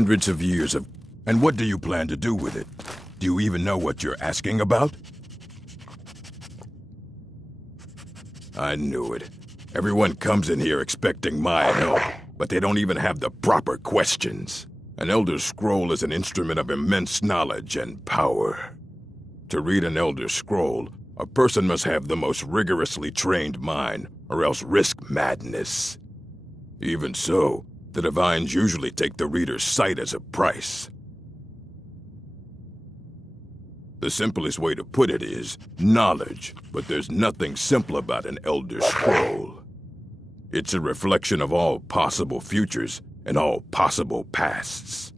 Hundreds of years of... And what do you plan to do with it? Do you even know what you're asking about? I knew it. Everyone comes in here expecting my help, but they don't even have the proper questions. An Elder Scroll is an instrument of immense knowledge and power. To read an Elder Scroll, a person must have the most rigorously trained mind, or else risk madness. Even so, the Divines usually take the reader's sight as a price. The simplest way to put it is knowledge, but there's nothing simple about an Elder Scroll. It's a reflection of all possible futures and all possible pasts.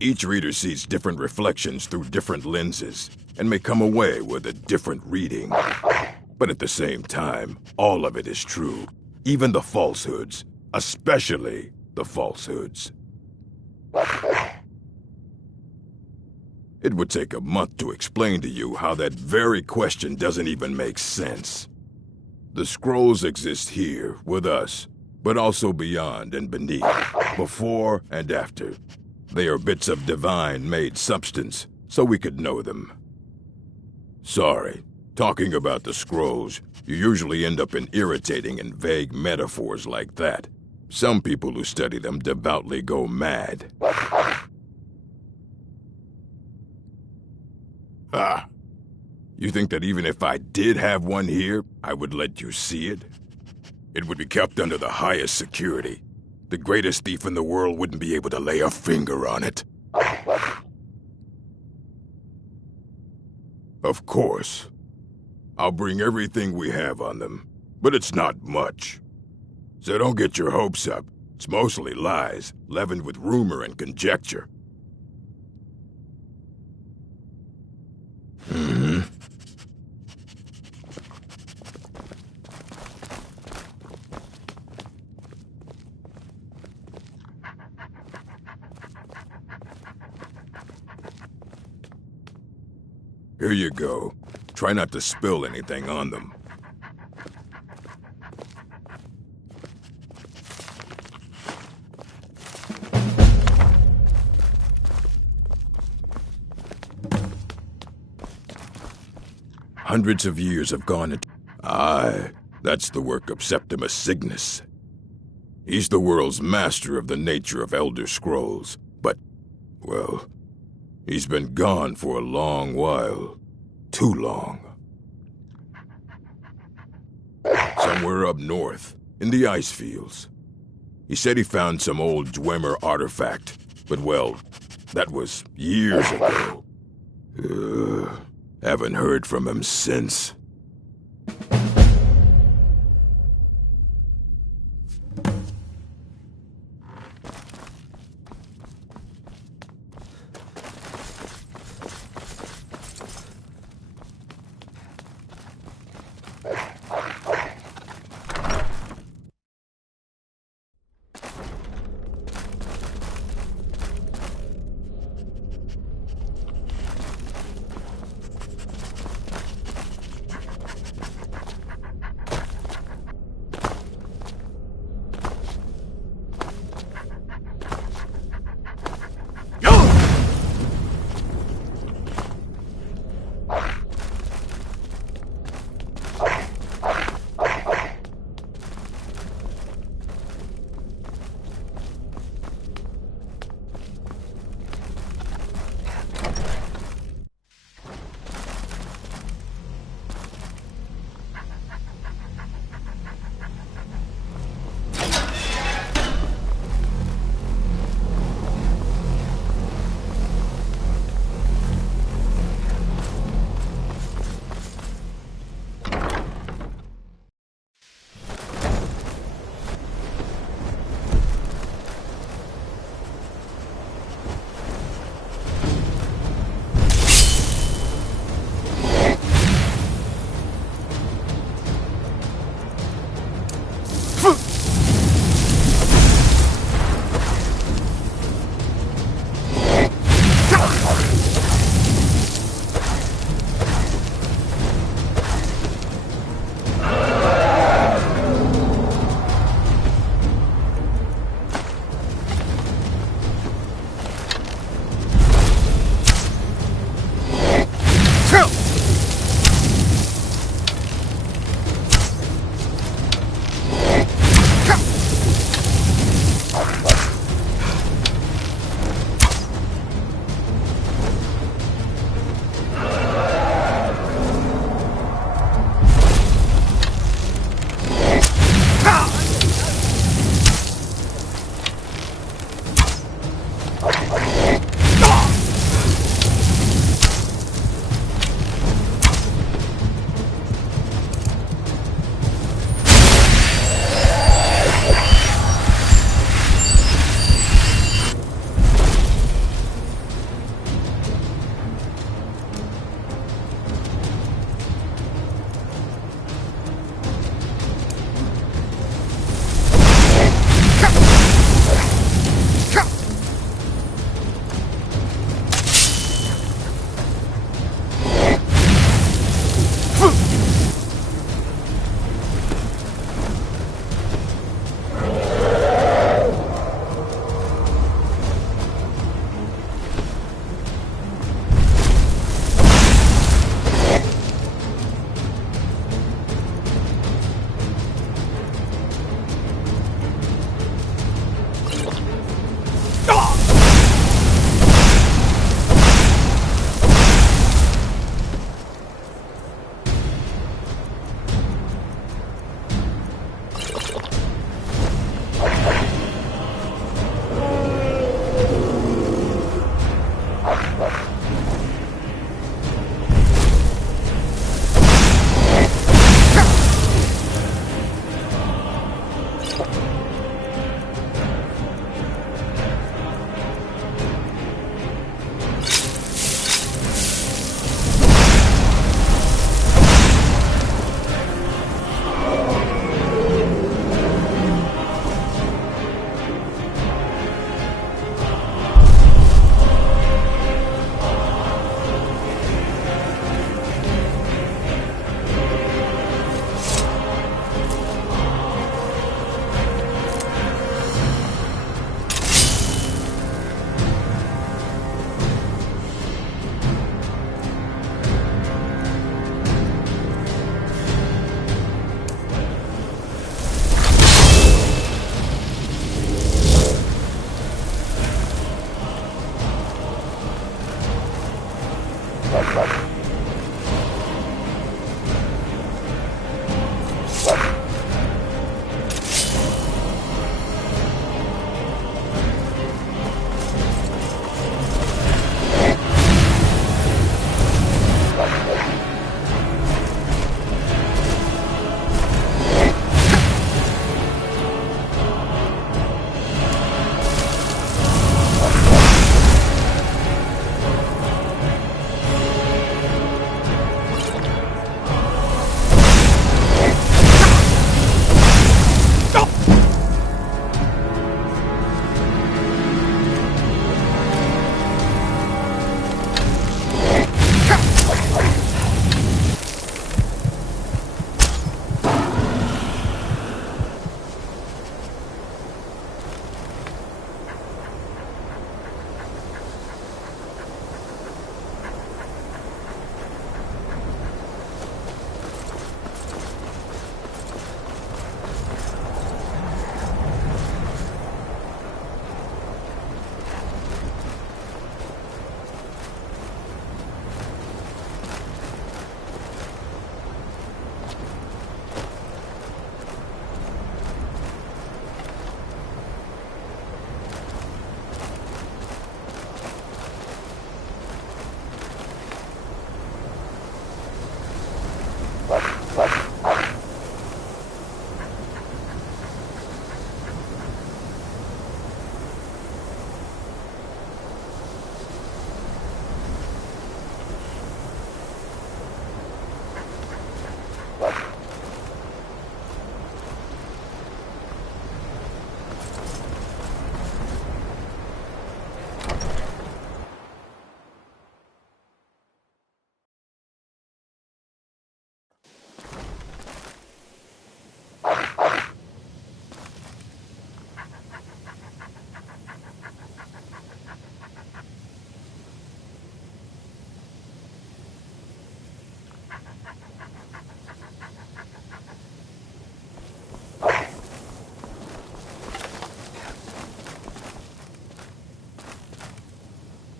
Each reader sees different reflections through different lenses and may come away with a different reading. But at the same time, all of it is true, even the falsehoods. Especially the falsehoods. It would take a month to explain to you how that very question doesn't even make sense. The scrolls exist here, with us, but also beyond and beneath, before and after. They are bits of divine-made substance, so we could know them. Sorry, talking about the scrolls, you usually end up in irritating and vague metaphors like that. Some people who study them devoutly go mad. Ah, you think that even if I did have one here, I would let you see it? It would be kept under the highest security. The greatest thief in the world wouldn't be able to lay a finger on it. Of course. I'll bring everything we have on them, but it's not much. So don't get your hopes up. It's mostly lies, leavened with rumor and conjecture. Here you go. Try not to spill anything on them. Hundreds of years have gone into... Aye, that's the work of Septimus Cygnus. He's the world's master of the nature of Elder Scrolls, but, well, he's been gone for a long while. Too long. Somewhere up north, in the ice fields. He said he found some old Dwemer artifact, but well, that was years ago. Haven't heard from him since.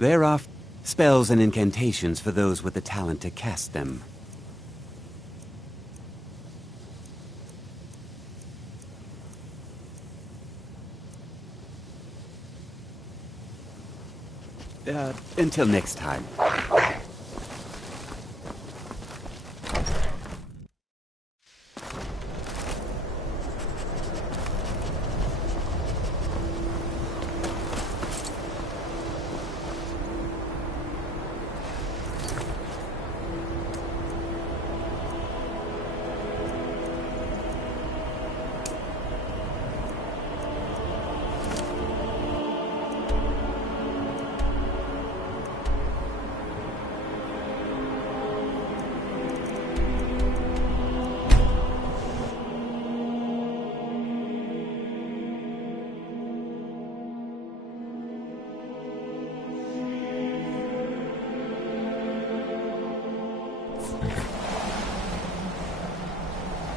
There are spells and incantations for those with the talent to cast them. Until next time.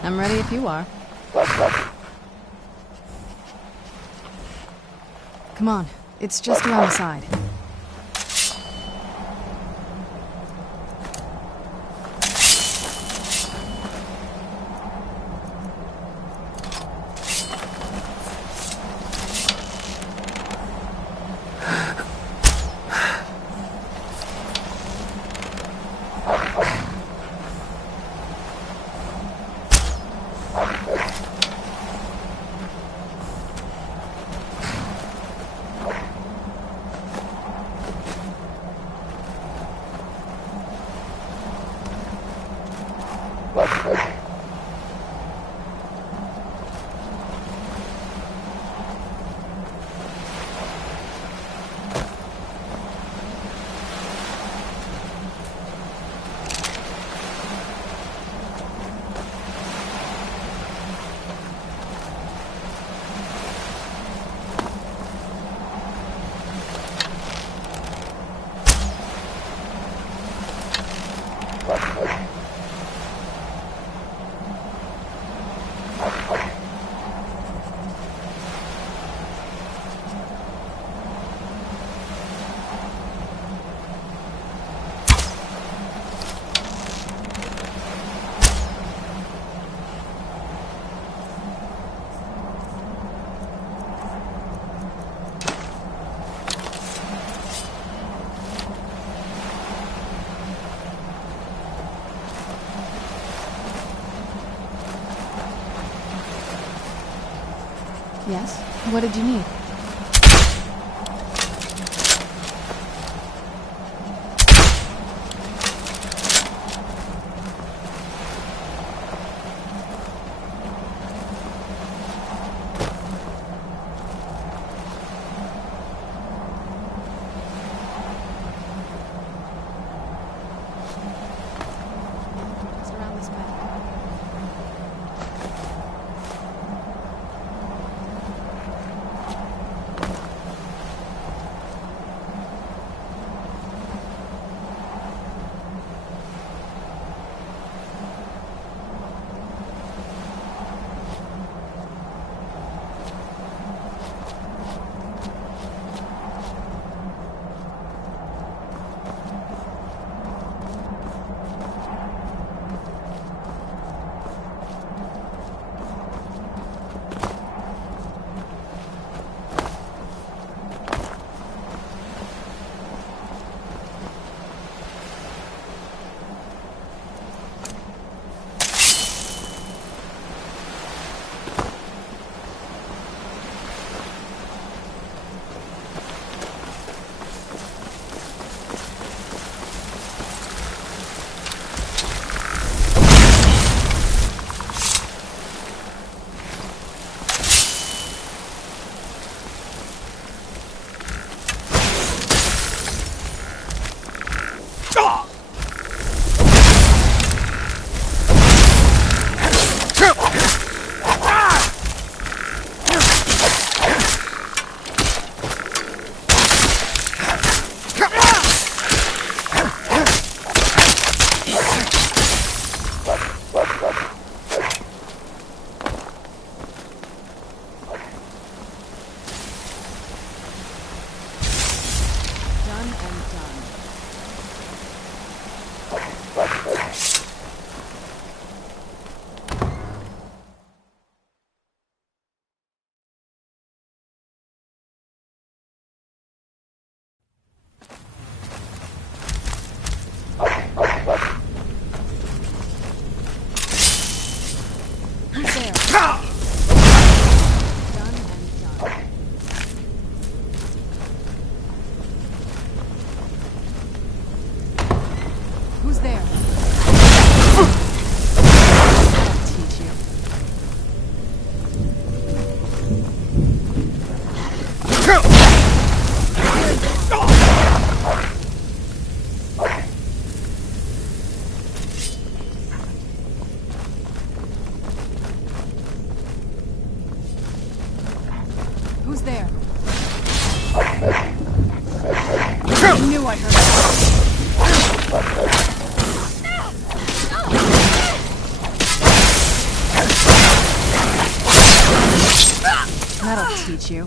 I'm ready if you are. Come on, it's just around the side. Yes? What did you need? Just around this way. Done and done. Who's there? I'll teach you. Who's there? I knew I heard it. That'll teach you.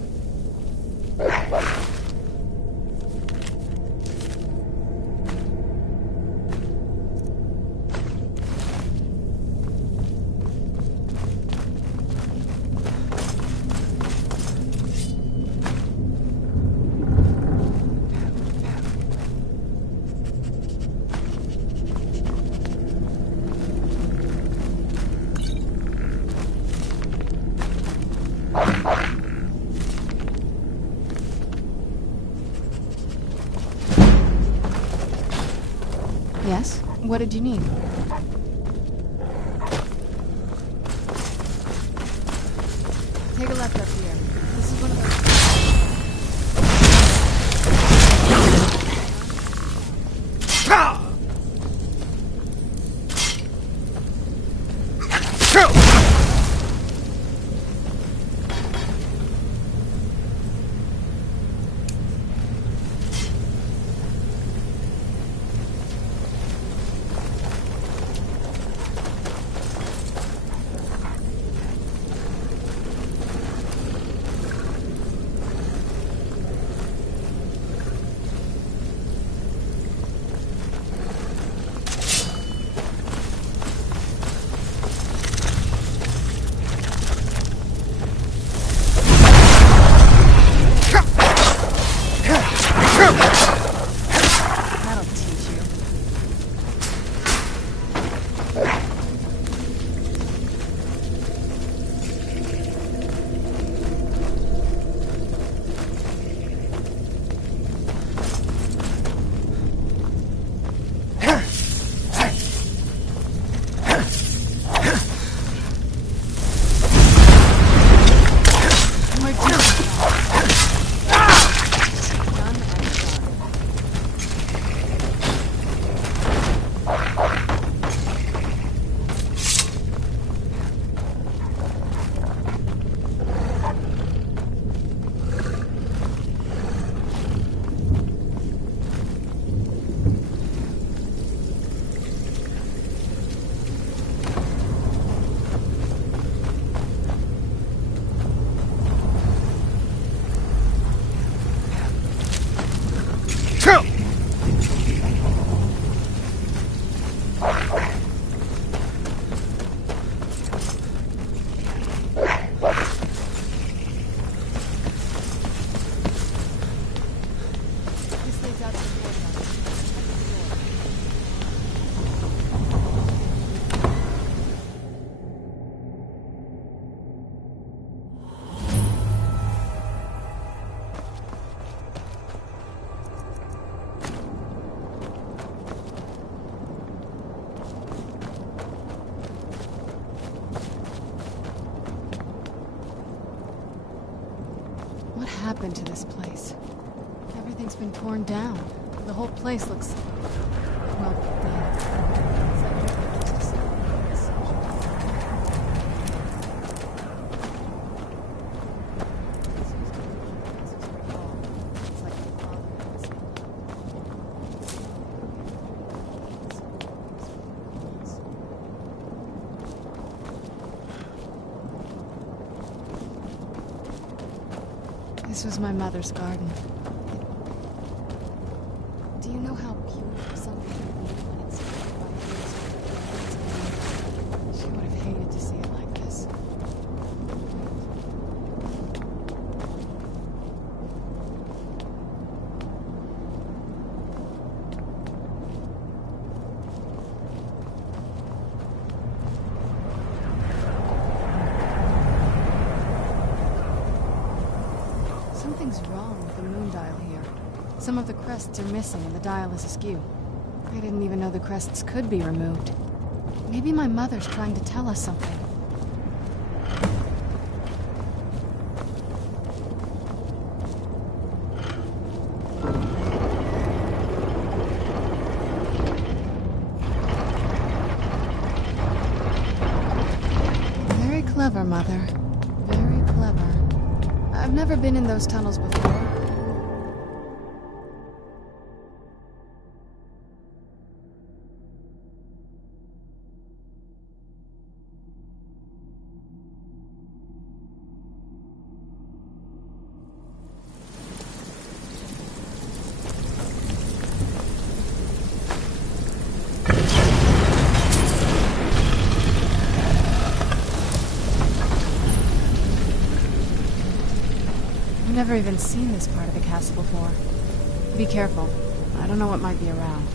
Yes? What did you need? Take a left up here. This is one of those... That'll teach you. My God. Done and done. This leads out to the courtyard. What happened to this place? Everything's been torn down. The whole place looks... well, dead. It's like everything was just... This was my mother's garden. Do you know how beautiful something can be when it's surrounded by things? She would have hated to see it like this. Some of the crests are missing and the dial is askew. I didn't even know the crests could be removed. Maybe my mother's trying to tell us something. Very clever, Mother. Very clever. I've never been in those tunnels before. I've never even seen this part of the castle before. Be careful. I don't know what might be around.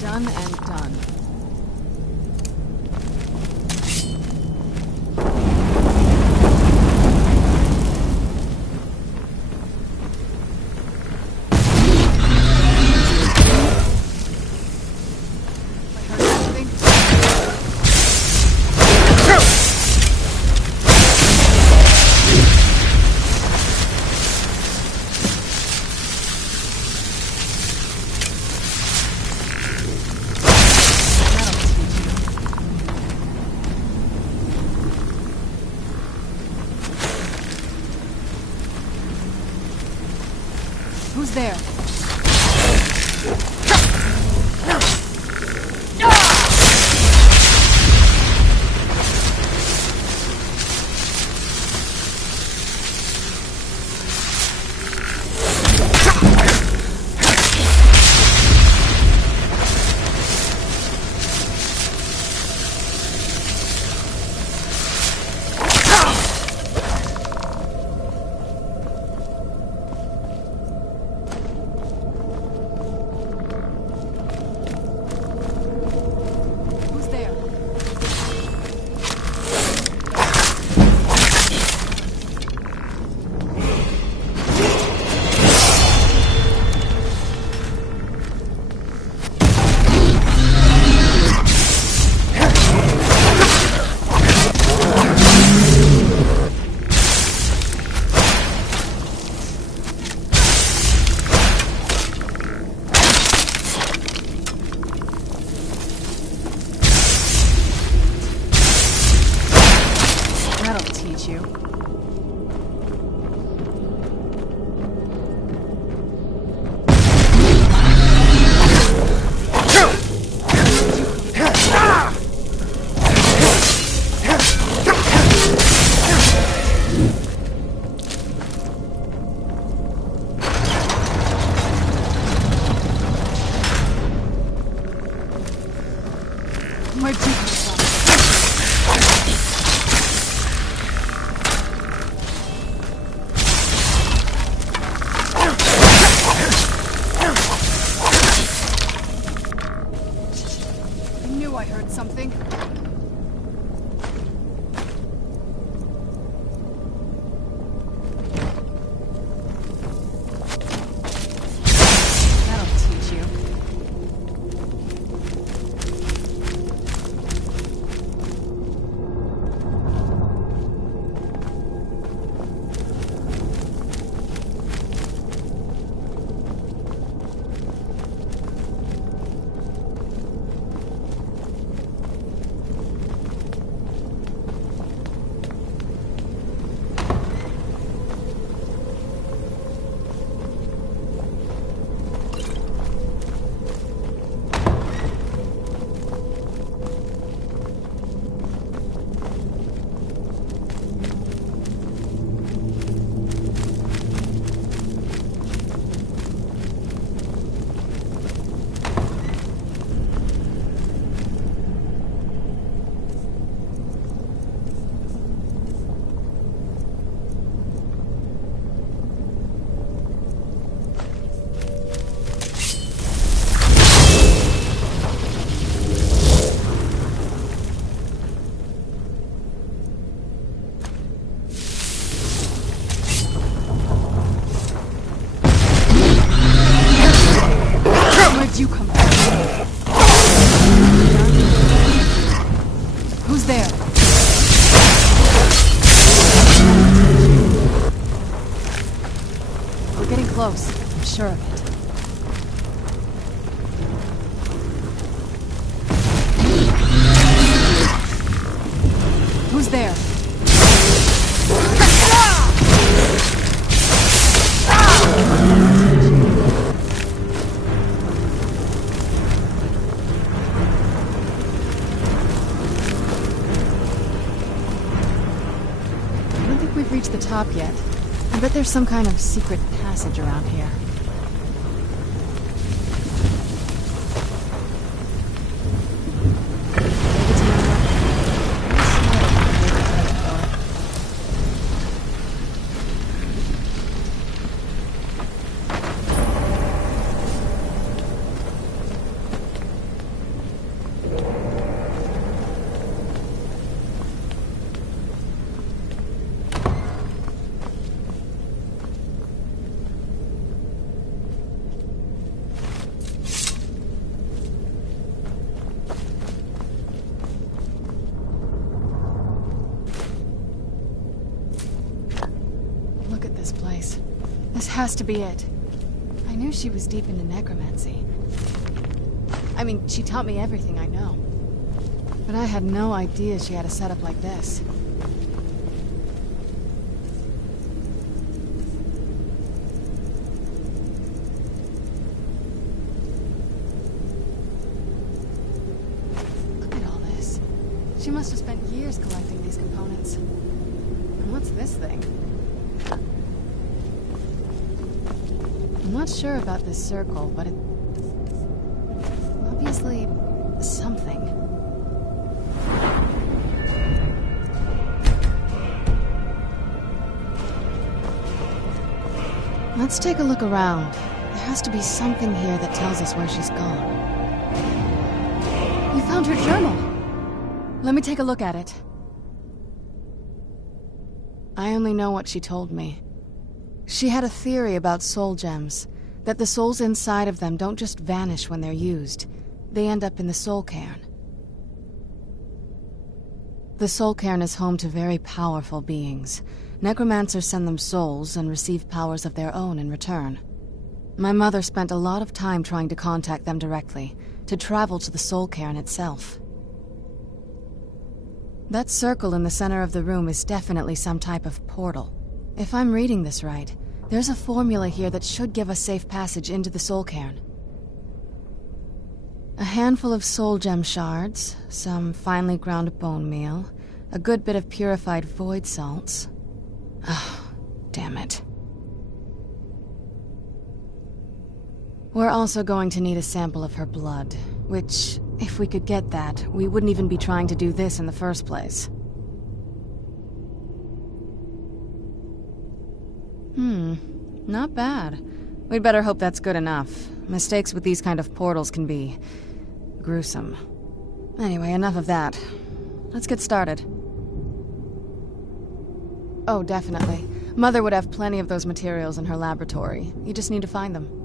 Done and done. Who's there? Where'd you come from? I knew I heard something. That'll teach you. Where'd you come from? Who's there? We're getting close. I'm sure of it. Who's there? I don't think we've reached the top yet. I bet there's some kind of secret passage around here. Maybe it's Look at this place. This has to be it. I knew she was deep into necromancy. I mean, she taught me everything I know. But I had no idea she had a setup like this. Look at all this. She must have spent years collecting these components. And what's this thing? I'm not sure about this circle, but it... obviously... something. Let's take a look around. There has to be something here that tells us where she's gone. You found her journal! Let me take a look at it. I only know what she told me. She had a theory about soul gems, that the souls inside of them don't just vanish when they're used. They end up in the soul cairn. The soul cairn is home to very powerful beings. Necromancers send them souls and receive powers of their own in return. My mother spent a lot of time trying to contact them directly, to travel to the soul cairn itself. That circle in the center of the room is definitely some type of portal. If I'm reading this right, there's a formula here that should give us safe passage into the soul cairn. A handful of soul gem shards, some finely ground bone meal, a good bit of purified void salts. Ah, damn it. We're also going to need a sample of her blood. Which, if we could get that, we wouldn't even be trying to do this in the first place. Not bad. We'd better hope that's good enough. Mistakes with these kind of portals can be gruesome. Anyway, enough of that. Let's get started. Oh, definitely. Mother would have plenty of those materials in her laboratory. You just need to find them.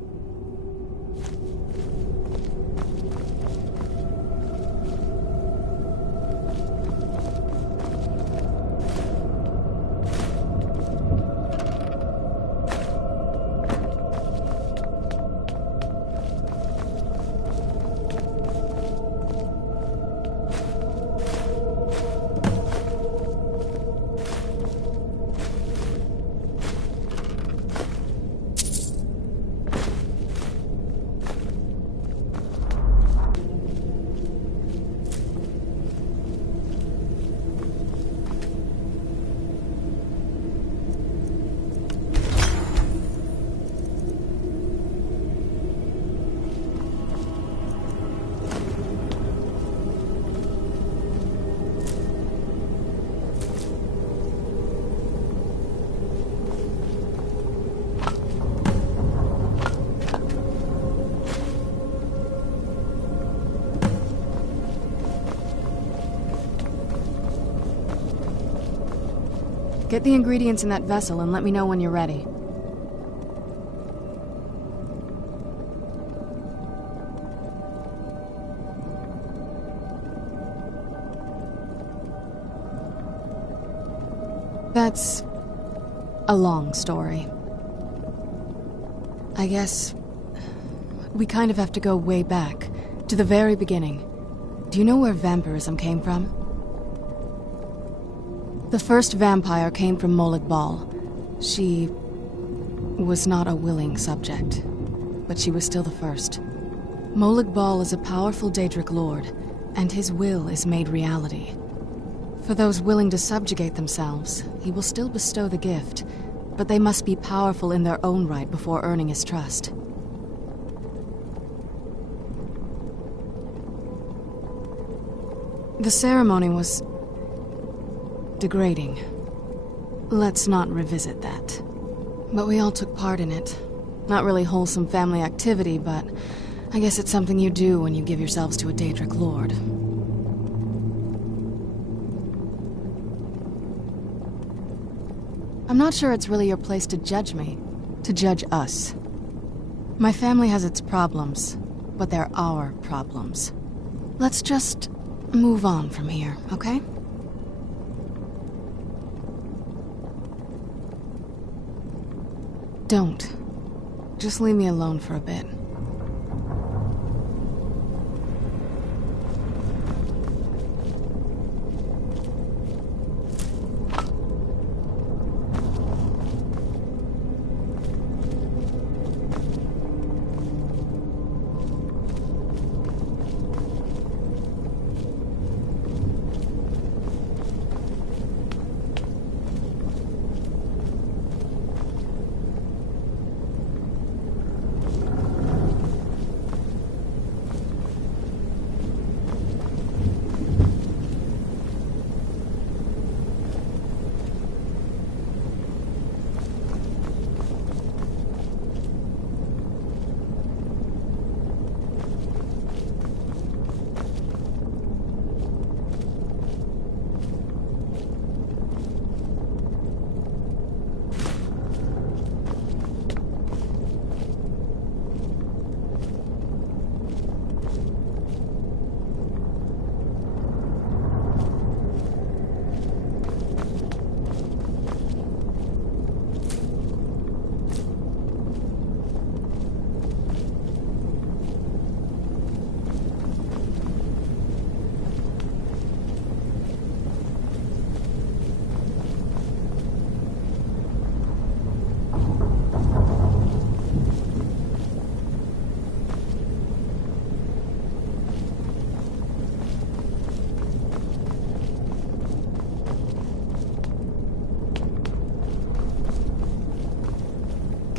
Get the ingredients in that vessel and let me know when you're ready. That's a long story. I guess we kind of have to go way back, to the very beginning. Do you know where vampirism came from? The first vampire came from Molag Bal. She was not a willing subject, but she was still the first. Molag Bal is a powerful Daedric lord, and his will is made reality. For those willing to subjugate themselves, he will still bestow the gift, but they must be powerful in their own right before earning his trust. The ceremony was degrading. Let's not revisit that. But we all took part in it. Not really wholesome family activity, but I guess it's something you do when you give yourselves to a Daedric lord. I'm not sure it's really your place to judge me, to judge us. My family has its problems, but they're our problems. Let's just move on from here, okay? Don't. Just leave me alone for a bit.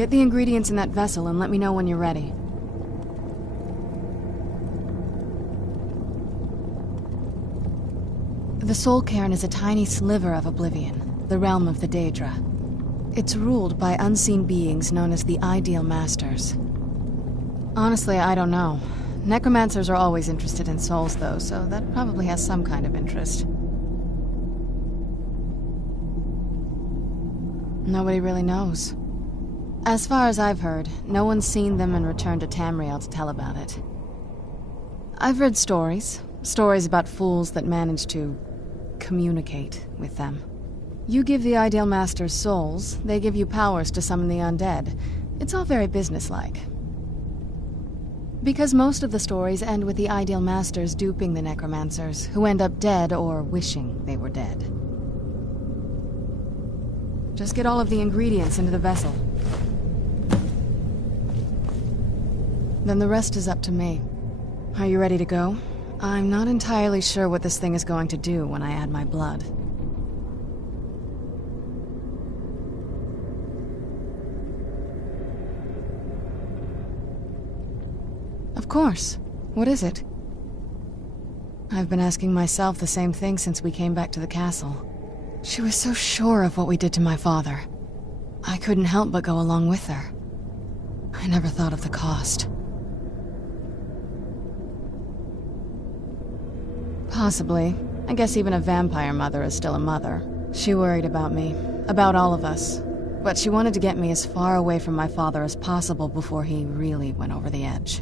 Get the ingredients in that vessel and let me know when you're ready. The Soul Cairn is a tiny sliver of oblivion, the realm of the Daedra. It's ruled by unseen beings known as the Ideal Masters. Honestly, I don't know. Necromancers are always interested in souls, though, so that probably has some kind of interest. Nobody really knows. As far as I've heard, no one's seen them and returned to Tamriel to tell about it. I've read stories about fools that manage to communicate with them. You give the Ideal Masters souls, they give you powers to summon the undead. It's all very businesslike. Because most of the stories end with the Ideal Masters duping the necromancers, who end up dead or wishing they were dead. Just get all of the ingredients into the vessel. Then the rest is up to me. Are you ready to go? I'm not entirely sure what this thing is going to do when I add my blood. Of course. What is it? I've been asking myself the same thing since we came back to the castle. She was so sure of what we did to my father. I couldn't help but go along with her. I never thought of the cost. Possibly. I guess even a vampire mother is still a mother. She worried about me, about all of us. But she wanted to get me as far away from my father as possible before he really went over the edge.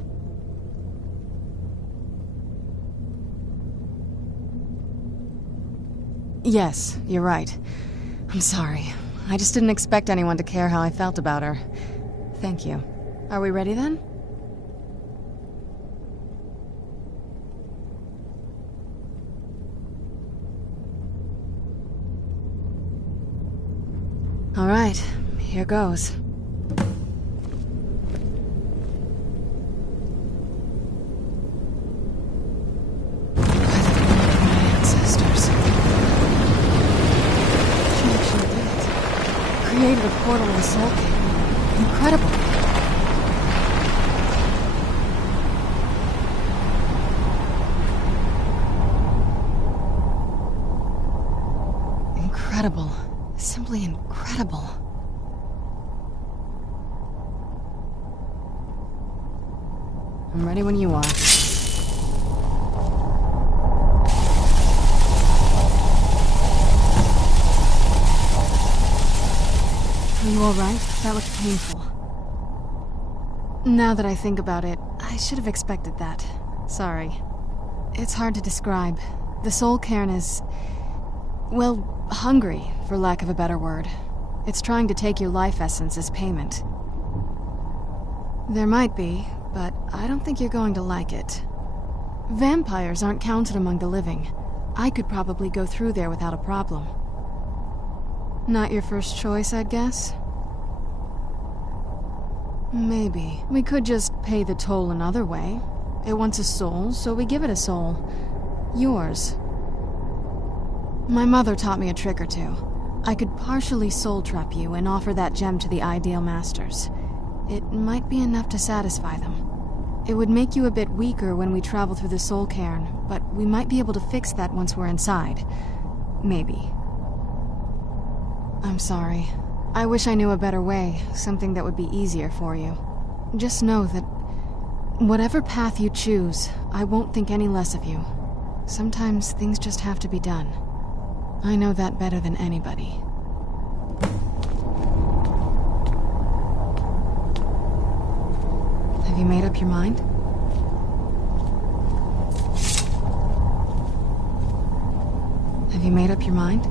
Yes, you're right. I'm sorry. I just didn't expect anyone to care how I felt about her. Thank you. Are we ready then? All right, here goes. Created a portal to the Soul Cairn. Incredible. Incredible. Simply incredible. I'm ready when you are. Are you alright? That looked painful. Now that I think about it, I should have expected that. Sorry. It's hard to describe. The Soul Cairn is... well, hungry, for lack of a better word. It's trying to take your life essence as payment. There might be, but I don't think you're going to like it. Vampires aren't counted among the living. I could probably go through there without a problem. Not your first choice, I'd guess? Maybe. We could just pay the toll another way. It wants a soul, so we give it a soul. Yours. My mother taught me a trick or two. I could partially soul trap you and offer that gem to the Ideal Masters. It might be enough to satisfy them. It would make you a bit weaker when we travel through the Soul Cairn, but we might be able to fix that once we're inside. Maybe. I'm sorry. I wish I knew a better way, something that would be easier for you. Just know that whatever path you choose, I won't think any less of you. Sometimes things just have to be done. I know that better than anybody. Have you made up your mind? Have you made up your mind?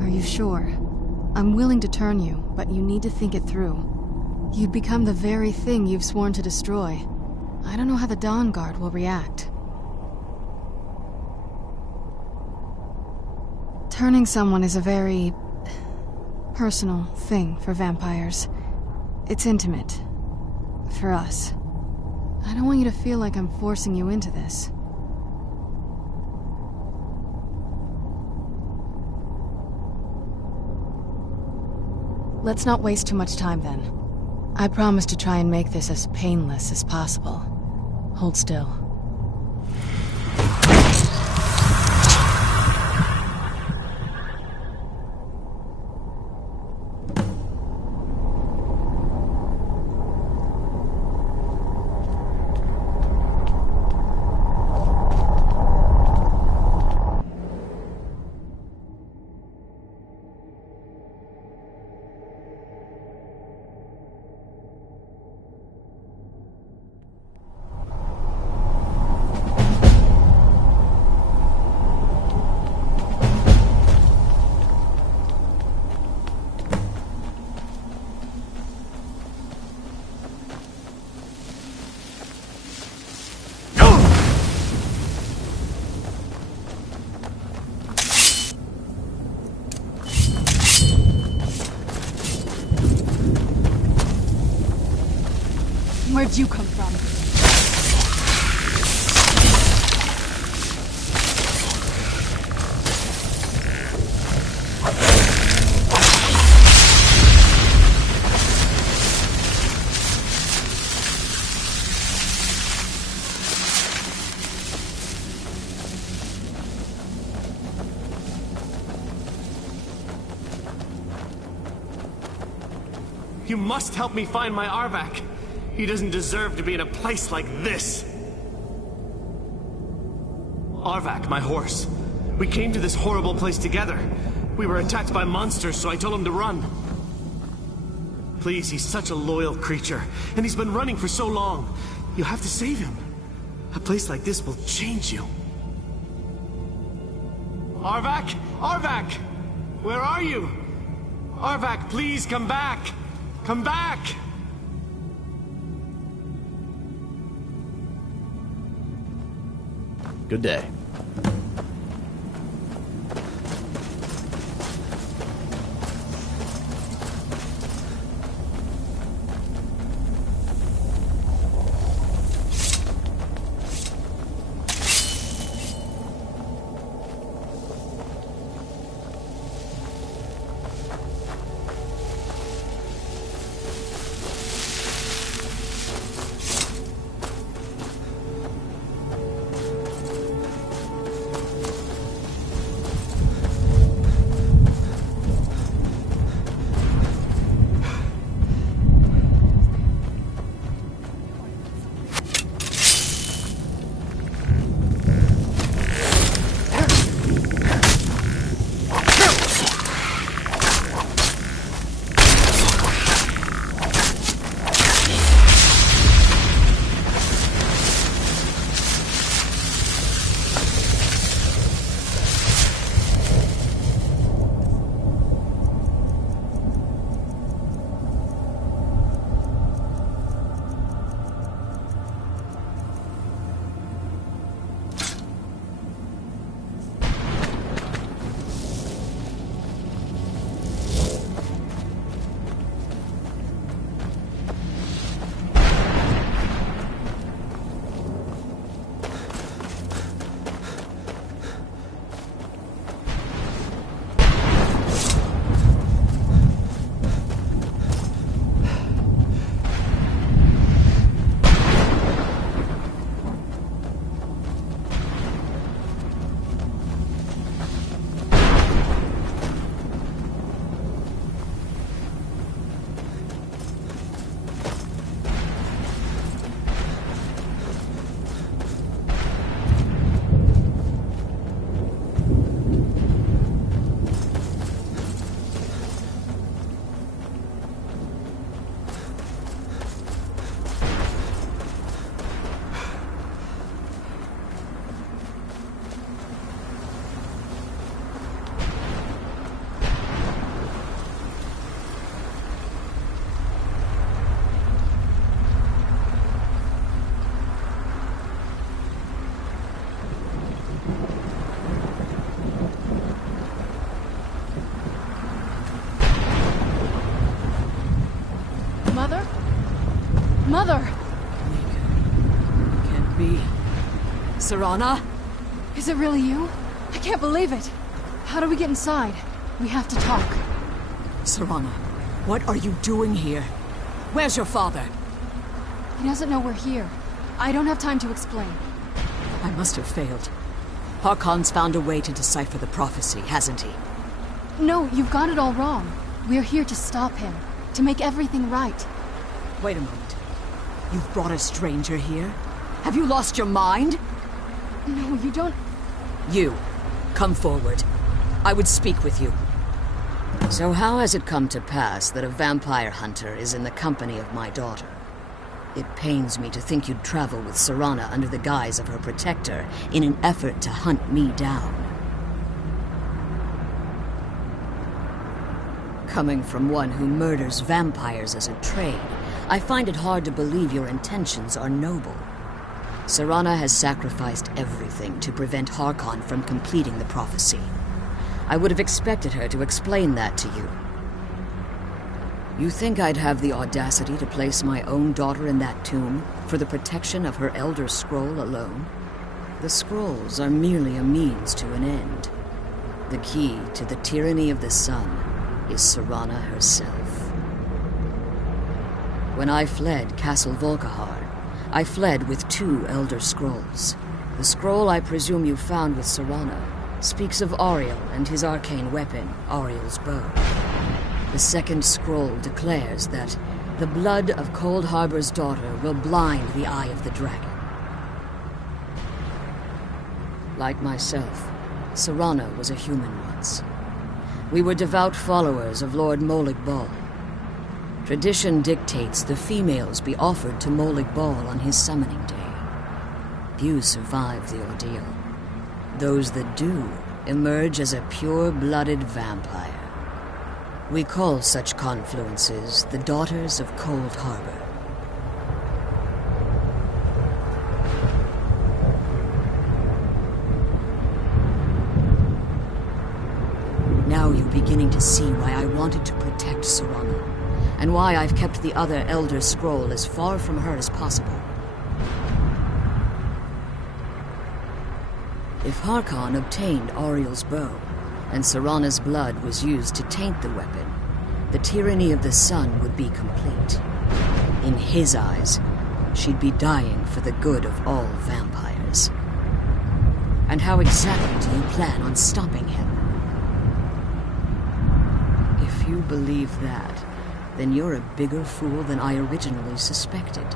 Are you sure? I'm willing to turn you, but you need to think it through. You'd become the very thing you've sworn to destroy. I don't know how the Dawn Guard will react. Turning someone is a very... personal thing for vampires. It's intimate. For us. I don't want you to feel like I'm forcing you into this. Let's not waste too much time then. I promise to try and make this as painless as possible. Hold still. Where'd you come from? You must help me find my Arvak. He doesn't deserve to be in a place like this. Arvak, my horse. We came to this horrible place together. We were attacked by monsters, so I told him to run. Please, he's such a loyal creature, and he's been running for so long. You have to save him. A place like this will change you. Arvak? Arvak! Where are you? Arvak, please come back! Come back! Good day. Mother! Can't be. Serana? Is it really you? I can't believe it. How do we get inside? We have to talk. Serana, What are you doing here? Where's your father? He doesn't know we're here. I don't have time to explain. I must have failed. Harkon's found a way to decipher the prophecy, hasn't he? No, you've got it all wrong. We're here to stop him, to make everything right. Wait a moment. You've brought a stranger here? Have you lost your mind? No, you don't... You, come forward. I would speak with you. So how has it come to pass that a vampire hunter is in the company of my daughter? It pains me to think you'd travel with Serana under the guise of her protector in an effort to hunt me down. Coming from one who murders vampires as a trade, I find it hard to believe your intentions are noble. Serana has sacrificed everything to prevent Harkon from completing the prophecy. I would have expected her to explain that to you. You think I'd have the audacity to place my own daughter in that tomb for the protection of her Elder Scroll alone? The scrolls are merely a means to an end. The key to the tyranny of the sun is Serana herself. When I fled Castle Volkihar, I fled with 2 Elder Scrolls. The scroll I presume you found with Serana speaks of Auriel and his arcane weapon, Auriel's bow. The second scroll declares that the blood of Cold Harbor's daughter will blind the eye of the dragon. Like myself, Serana was a human once. We were devout followers of Lord Molig Bal. Tradition dictates the females be offered to Molig Bal on his summoning day. Few survive the ordeal. Those that do emerge as a pure-blooded vampire. We call such confluences the Daughters of Cold Harbor. Now you're beginning to see why I wanted to protect Serana, and why I've kept the other Elder Scroll as far from her as possible. If Harkon obtained Auriel's bow, and Serana's blood was used to taint the weapon, the tyranny of the sun would be complete. In his eyes, she'd be dying for the good of all vampires. And how exactly do you plan on stopping him? If you believe that, then you're a bigger fool than I originally suspected.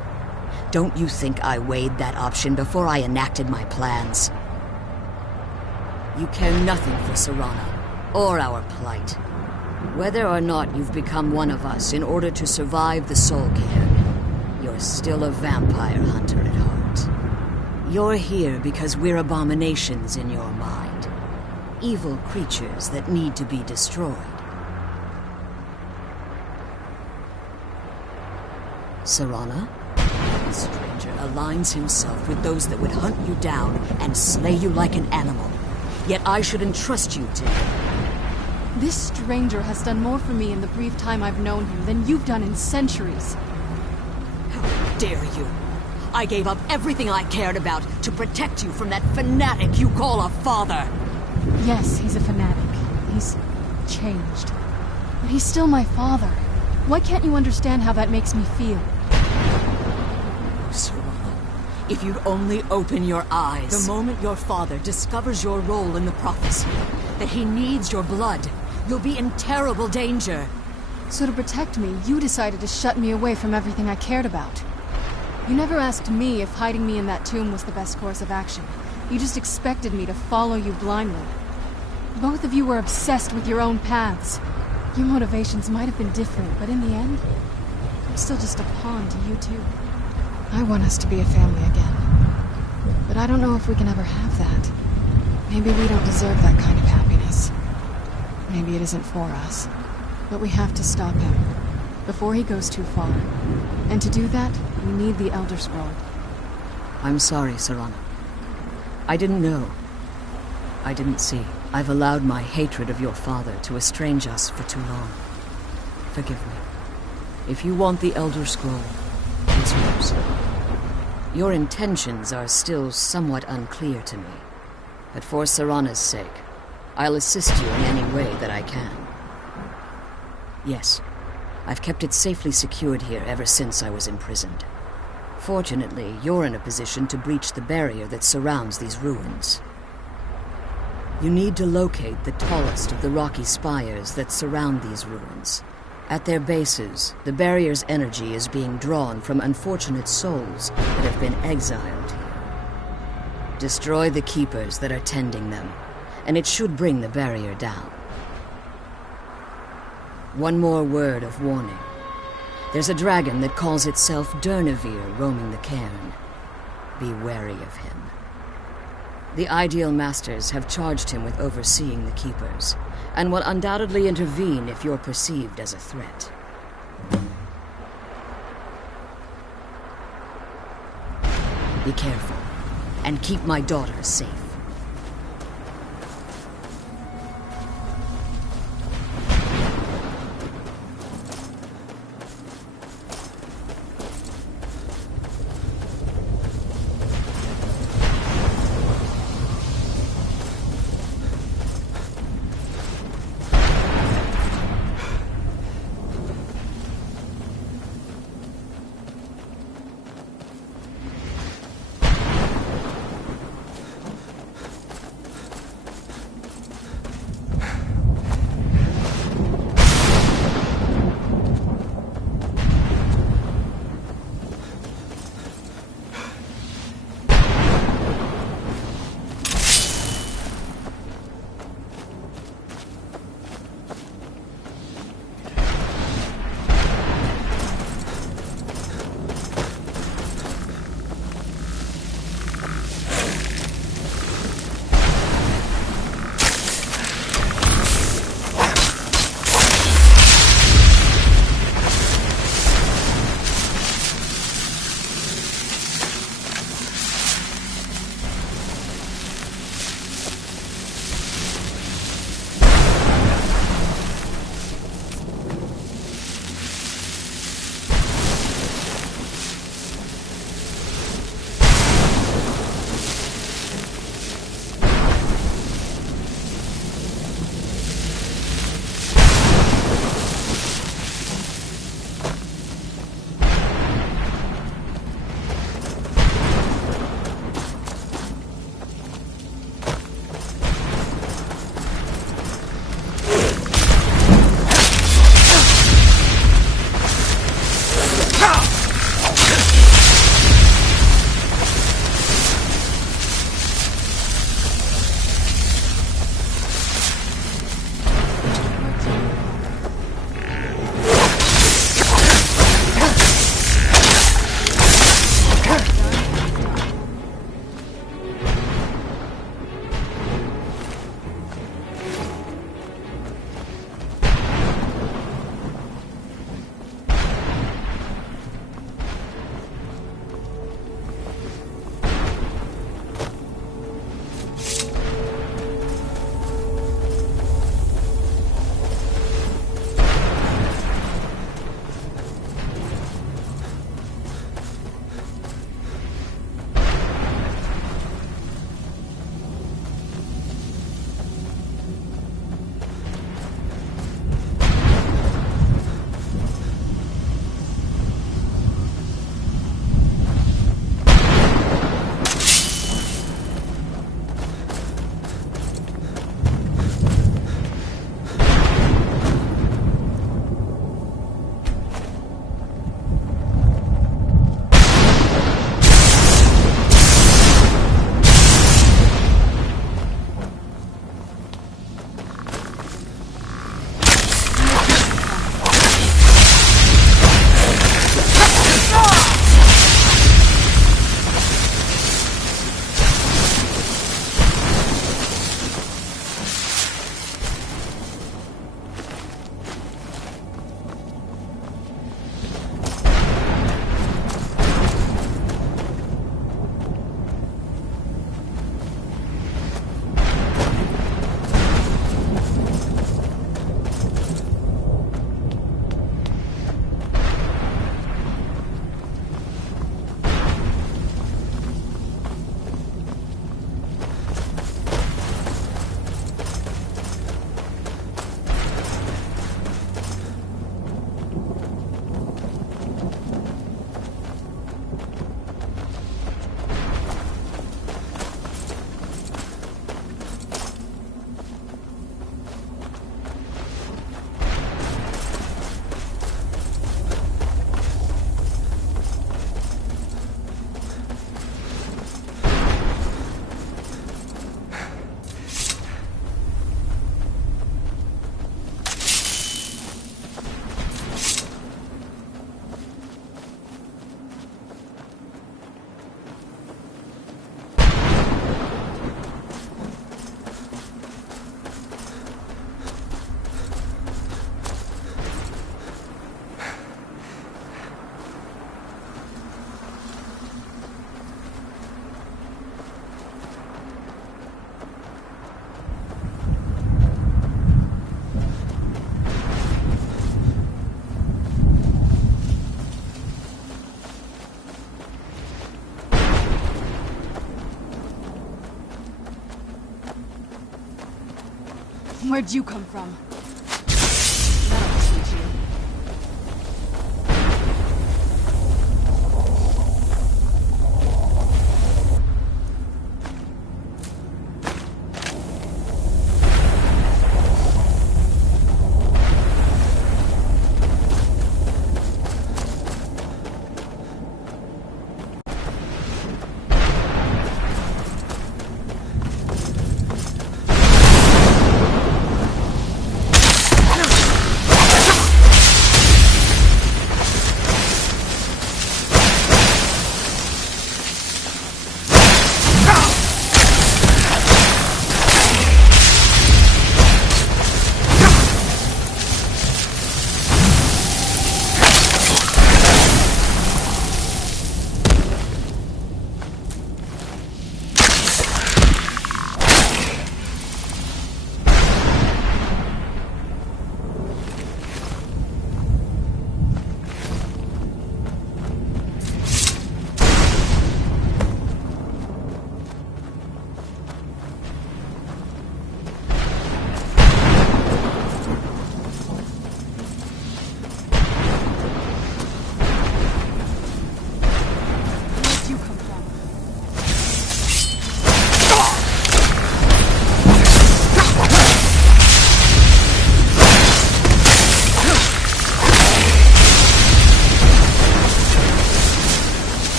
Don't you think I weighed that option before I enacted my plans? You care nothing for Serana, or our plight. Whether or not you've become one of us in order to survive the Soul Cairn, you're still a vampire hunter at heart. You're here because we're abominations in your mind. Evil creatures that need to be destroyed. Serana? The stranger aligns himself with those that would hunt you down and slay you like an animal. Yet I should entrust you to him. This stranger has done more for me in the brief time I've known him than you've done in centuries. How dare you? I gave up everything I cared about to protect you from that fanatic you call a father. Yes, he's a fanatic. He's changed. But he's still my father. Why can't you understand how that makes me feel? Serana, if you'd only open your eyes. The moment your father discovers your role in the prophecy, that he needs your blood, you'll be in terrible danger. So to protect me, you decided to shut me away from everything I cared about. You never asked me if hiding me in that tomb was the best course of action. You just expected me to follow you blindly. Both of you were obsessed with your own paths. Your motivations might have been different, but in the end, I'm still just a pawn to you two. I want us to be a family again. But I don't know if we can ever have that. Maybe we don't deserve that kind of happiness. Maybe it isn't for us. But we have to stop him, before he goes too far. And to do that, we need the Elder Scroll. I'm sorry, Serana. I didn't know. I didn't see. I've allowed my hatred of your father to estrange us for too long. Forgive me. If you want the Elder Scroll, it's yours. Your intentions are still somewhat unclear to me, but for Serana's sake, I'll assist you in any way that I can. Yes, I've kept it safely secured here ever since I was imprisoned. Fortunately, you're in a position to breach the barrier that surrounds these ruins. You need to locate the tallest of the rocky spires that surround these ruins. At their bases, the barrier's energy is being drawn from unfortunate souls that have been exiled here. Destroy the keepers that are tending them, and it should bring the barrier down. One more word of warning. There's a dragon that calls itself Durnevere roaming the cairn. Be wary of him. The Ideal Masters have charged him with overseeing the Keepers, and will undoubtedly intervene if you're perceived as a threat. Be careful, and keep my daughter safe. Where'd you come from? That'll teach you.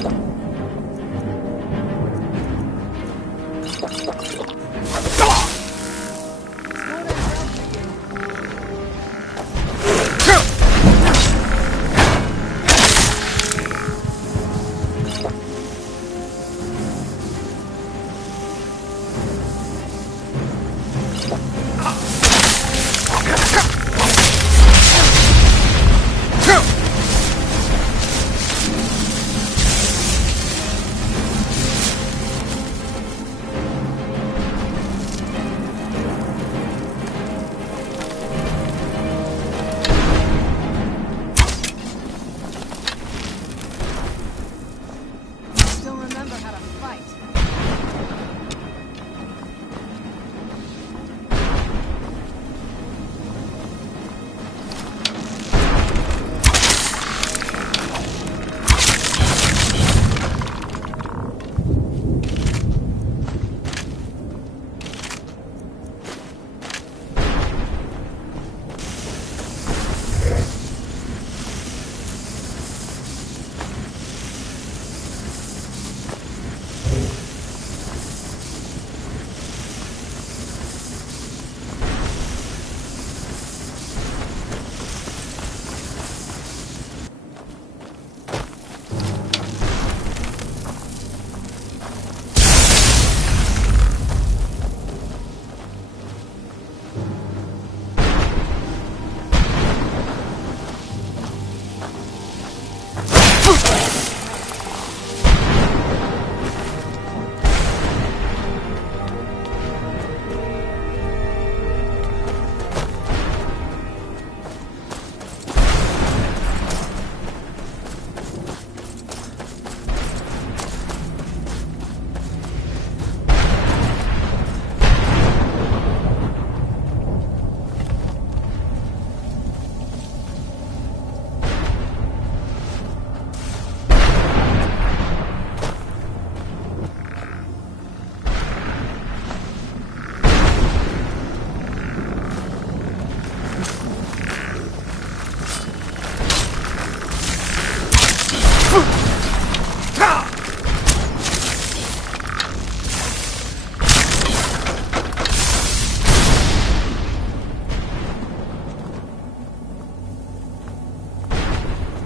Still remember how to fight.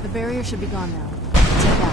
The barrier should be gone now. Take that.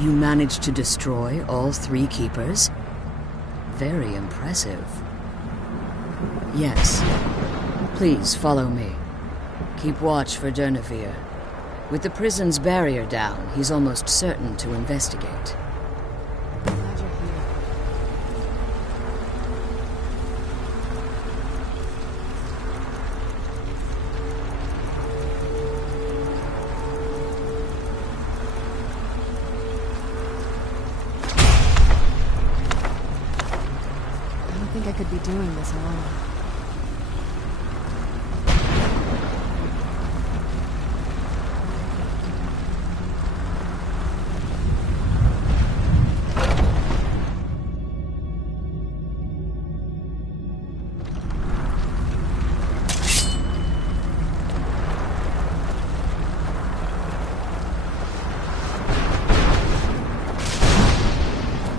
You managed to destroy all 3 keepers? Very impressive. Yes. Please follow me. Keep watch for Durnevere. With the prison's barrier down, he's almost certain to investigate. Glad you're here. I don't think I could be doing this alone.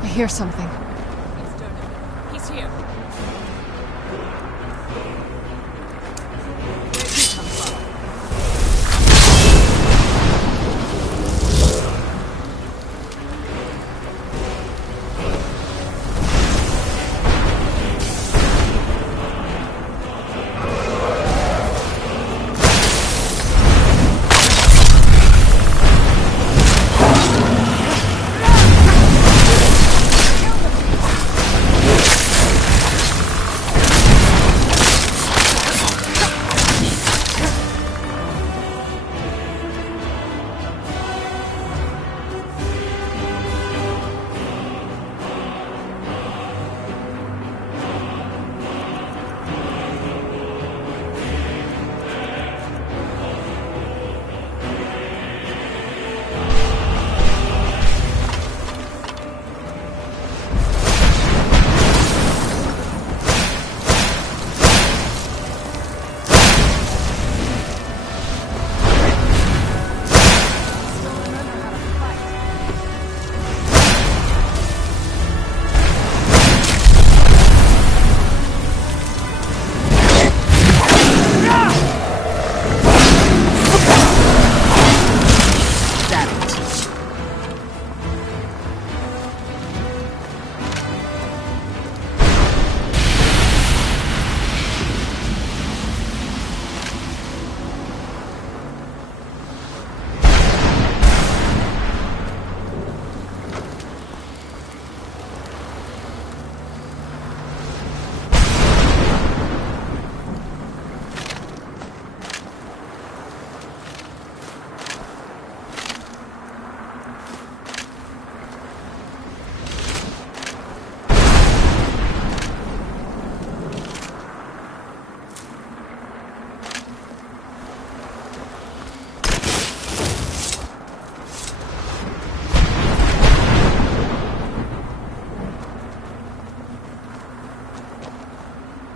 I hear something. It's Durnevere. He's here. Where'd he come from?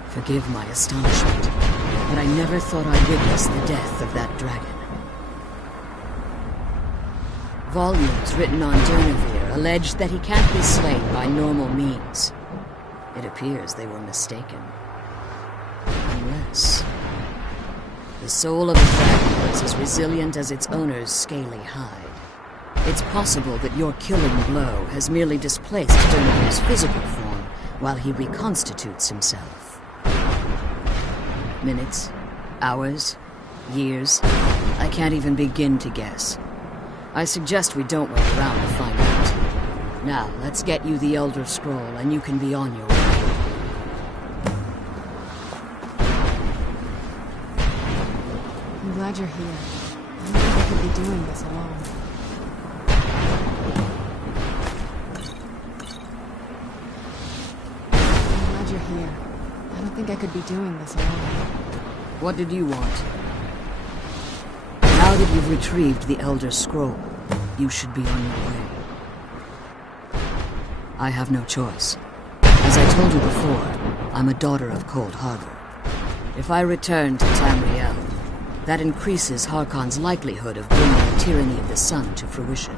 Forgive my astonishment, but I never thought I'd witness the death of that dragon. Volumes written on Durnevere allege that he can't be slain by normal means. It appears they were mistaken. Unless... the soul of a dragon is as resilient as its owner's scaly hide. It's possible that your killing blow has merely displaced Durnevere's physical form while he reconstitutes himself. Minutes, hours, years, I can't even begin to guess. I suggest we don't wait around to find out. Now, let's get you the Elder Scroll and you can be on your way. I'm glad you're here. I don't think I could be doing this alone. I'm glad you're here. I don't think I could be doing this alone. What did you want? Now that you've retrieved the Elder Scroll, you should be on your way. I have no choice. As I told you before, I'm a daughter of Cold Harbor. If I return to Tamriel, that increases Harkon's likelihood of bringing the tyranny of the sun to fruition.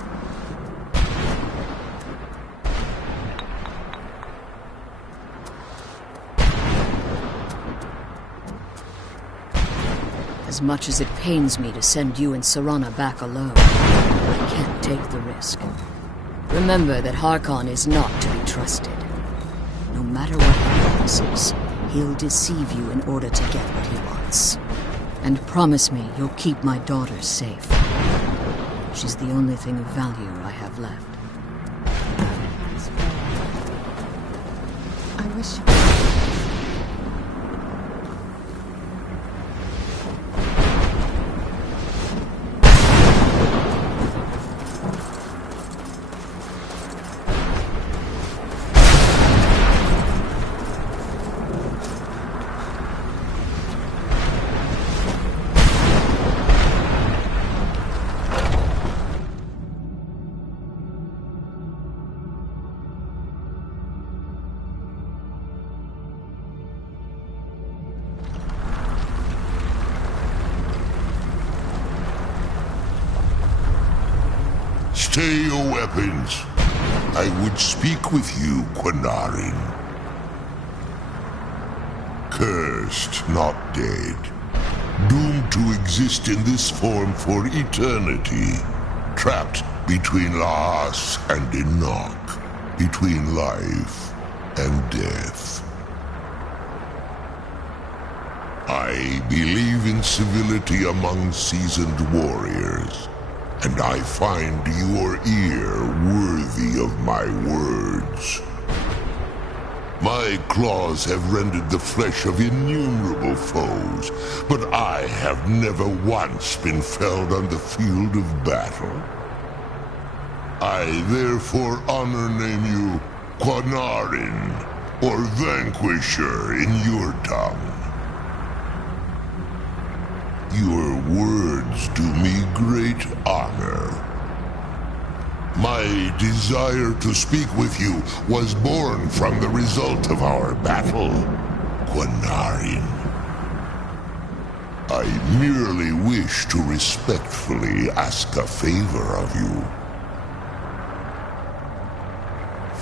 As much as it pains me to send you and Serana back alone, I can't take the risk. Remember that Harkon is not to be trusted. No matter what he promises, he'll deceive you in order to get what he wants. And promise me you'll keep my daughter safe. She's the only thing of value I have left. I wish you... Stay your weapons. I would speak with you, Quinarin. Cursed, not dead. Doomed to exist in this form for eternity. Trapped between Laas and Enoch. Between life and death. I believe in civility among seasoned warriors. And I find your ear worthy of my words. My claws have rendered the flesh of innumerable foes, but I have never once been felled on the field of battle. I therefore honor name you Quinarin, or Vanquisher in your tongue. Your words do me great honor. My desire to speak with you was born from the result of our battle, Quinarin. I merely wish to respectfully ask a favor of you.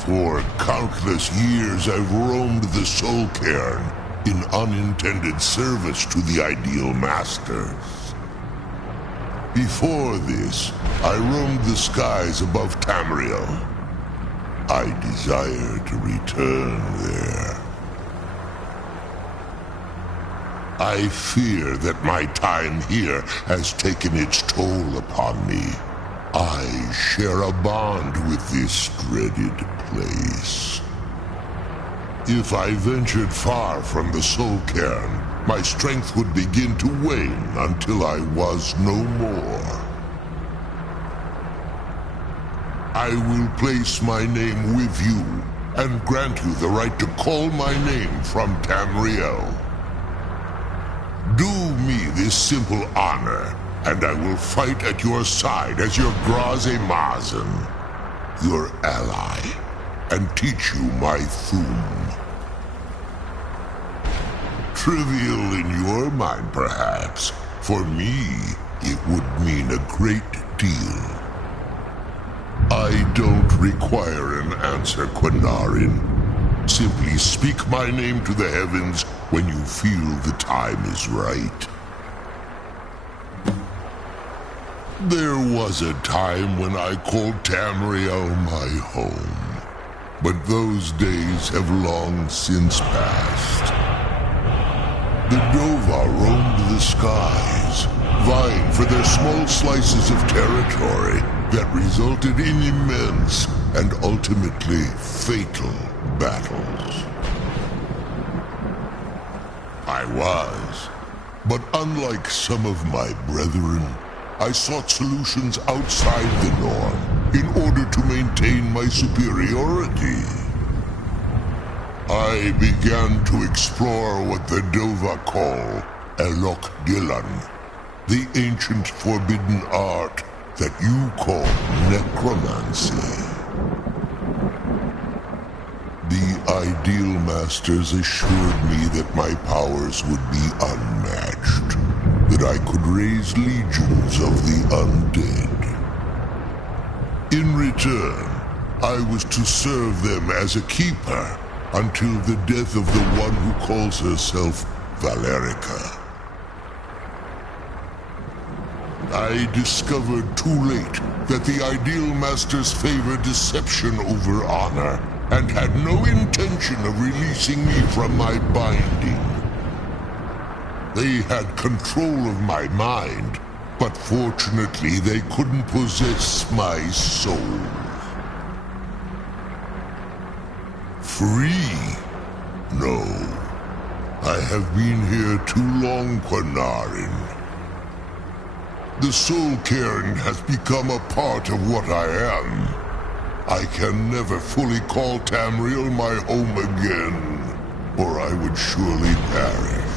For countless years I've roamed the Soul Cairn, in unintended service to the Ideal Masters. Before this, I roamed the skies above Tamriel. I desire to return there. I fear that my time here has taken its toll upon me. I share a bond with this dreaded place. If I ventured far from the Soul Cairn, my strength would begin to wane until I was no more. I will place my name with you and grant you the right to call my name from Tamriel. Do me this simple honor, and I will fight at your side as your Graze Mazen, your ally, and teach you my Thum. Trivial in your mind, perhaps. For me, it would mean a great deal. I don't require an answer, Quinarin. Simply speak my name to the heavens when you feel the time is right. There was a time when I called Tamriel my home, but those days have long since passed. The Dova roamed the skies, vying for their small slices of territory that resulted in immense and ultimately fatal battles. I was, but unlike some of my brethren, I sought solutions outside the norm in order to maintain my superiority. I began to explore what the Dova call Elok Dylan, the ancient forbidden art that you call necromancy. The Ideal Masters assured me that my powers would be unmatched, that I could raise legions of the undead. In return, I was to serve them as a keeper until the death of the one who calls herself Valerica. I discovered too late that the Ideal Masters favor deception over honor, and had no intention of releasing me from my binding. They had control of my mind, but fortunately they couldn't possess my soul. Free? No. I have been here too long, Quanarin. The Soul Cairn has become a part of what I am. I can never fully call Tamriel my home again, or I would surely perish.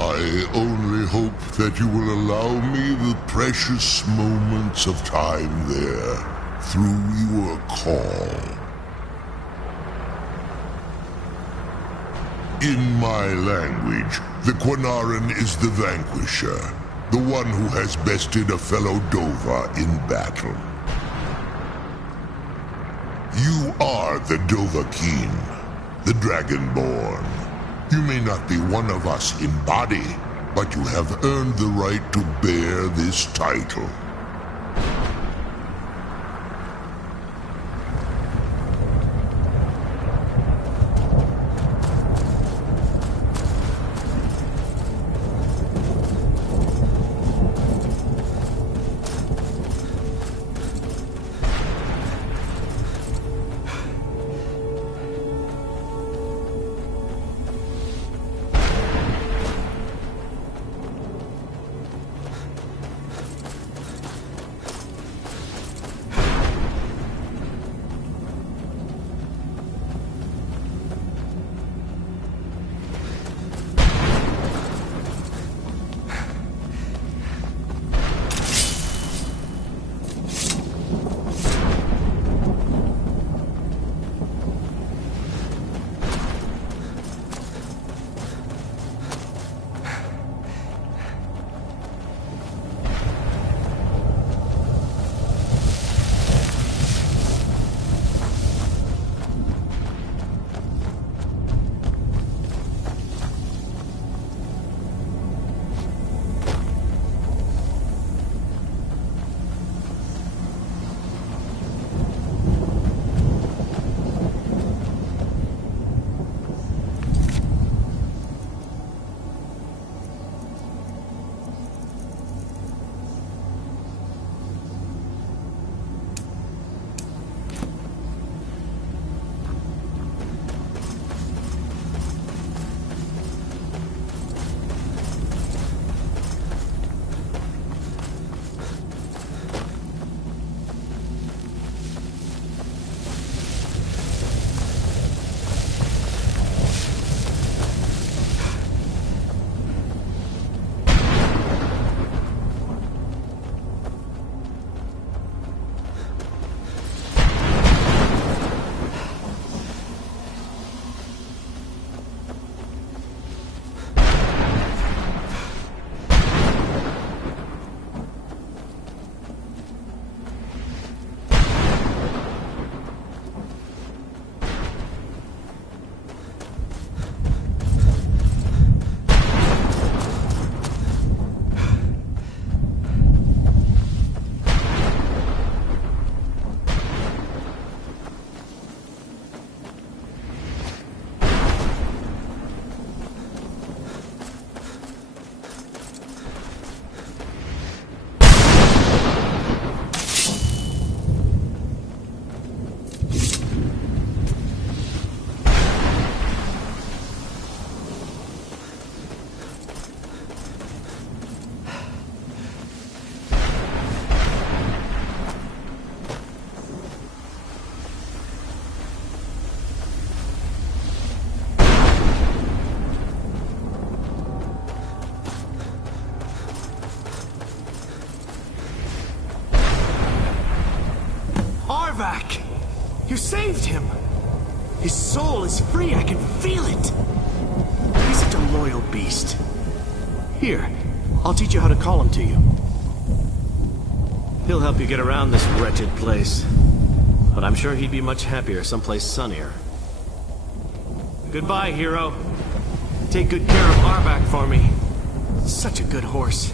I only hope that you will allow me the precious moments of time there, through your call. In my language, the Quanarin is the vanquisher, the one who has bested a fellow Dova in battle. You are the Dovahkiin, the Dragonborn. You may not be one of us in body, but you have earned the right to bear this title. Arvak! You saved him! His soul is free, I can feel it! He's such a loyal beast. Here, I'll teach you how to call him to you. He'll help you get around this wretched place. But I'm sure he'd be much happier someplace sunnier. Goodbye, hero. Take good care of Arvak for me. Such a good horse.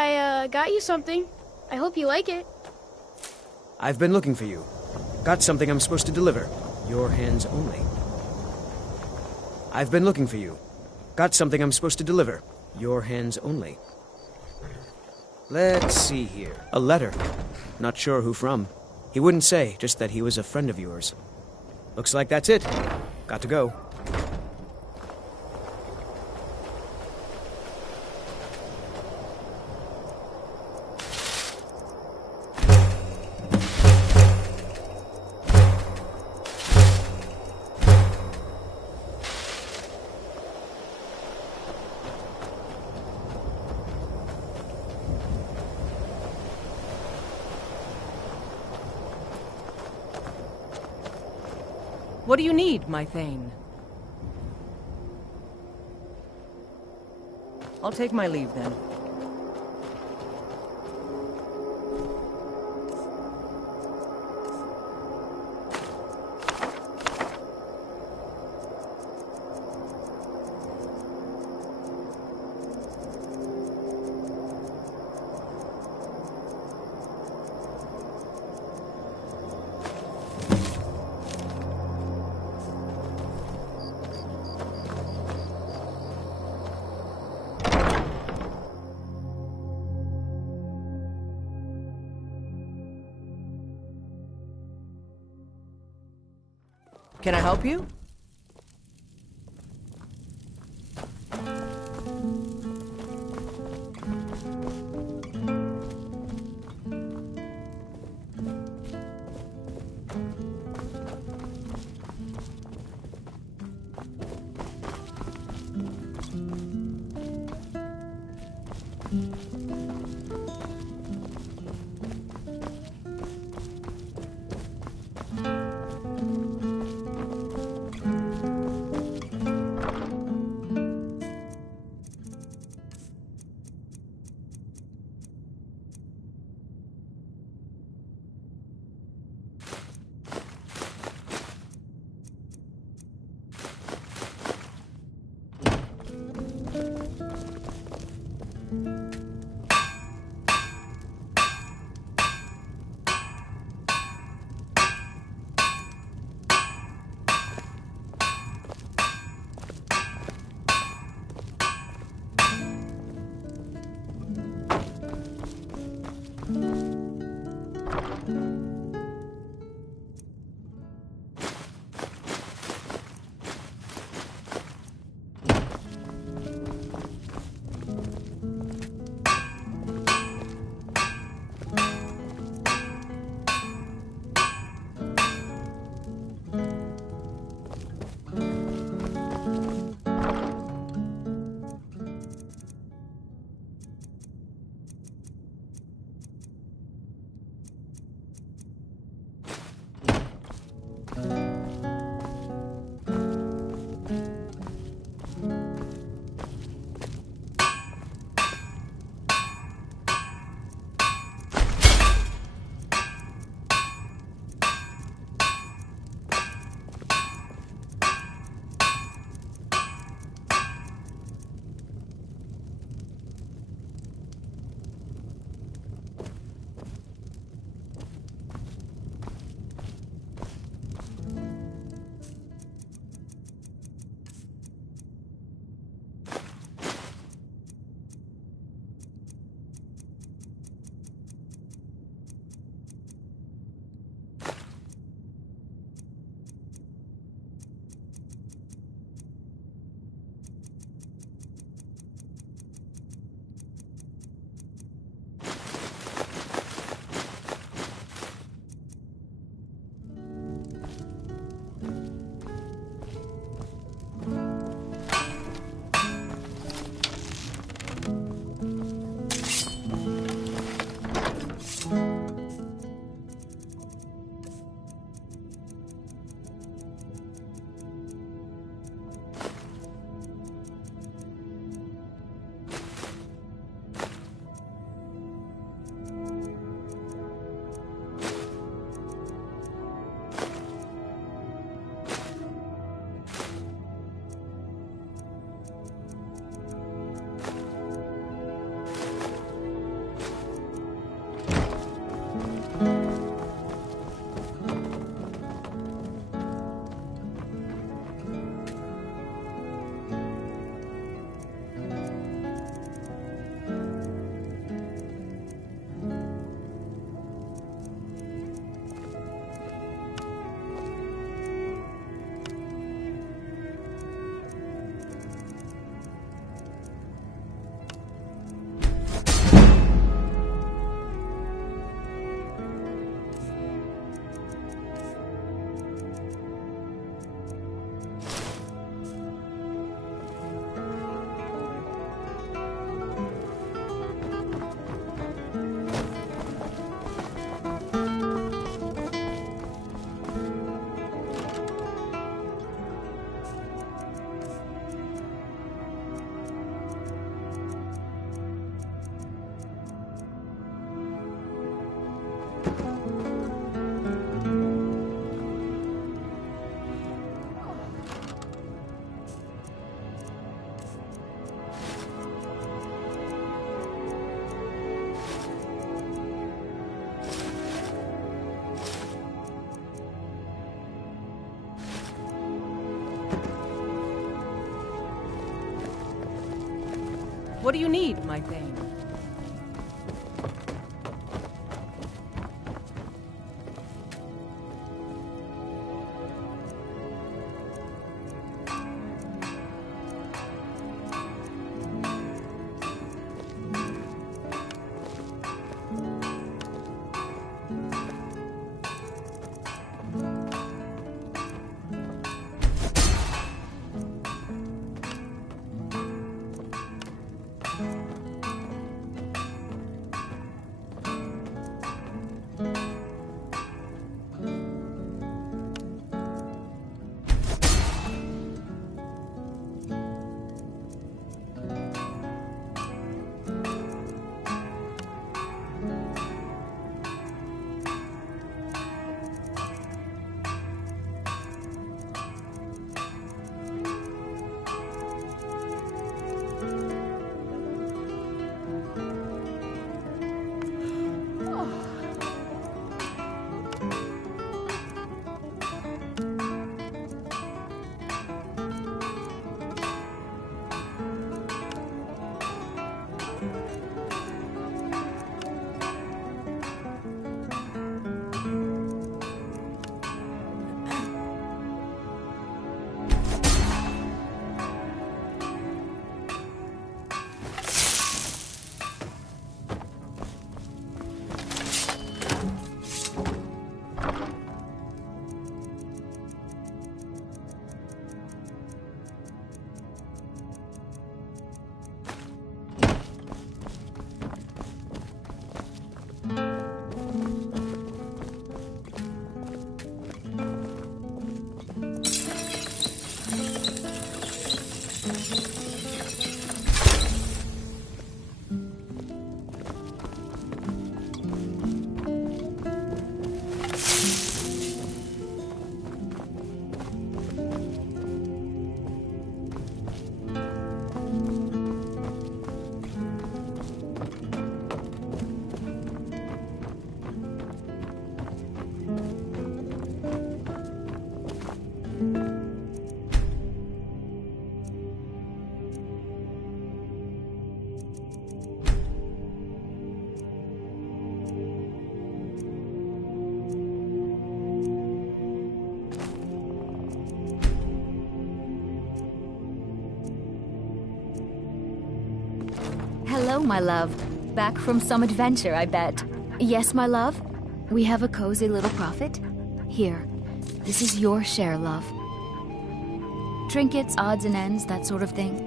I got you something. I hope you like it. I've been looking for you. Got something I'm supposed to deliver. Your hands only. I've been looking for you. Got something I'm supposed to deliver. Your hands only. Let's see here. A letter. Not sure who from. He wouldn't say, just that he was a friend of yours. Looks like that's it. Got to go. What do you need, my Thane? I'll take my leave then. Can I help you? What do you need, my thane? Hello, my love. Back from some adventure, I bet. Yes, my love? We have a cozy little profit? Here, this is your share, love. Trinkets, odds and ends, that sort of thing.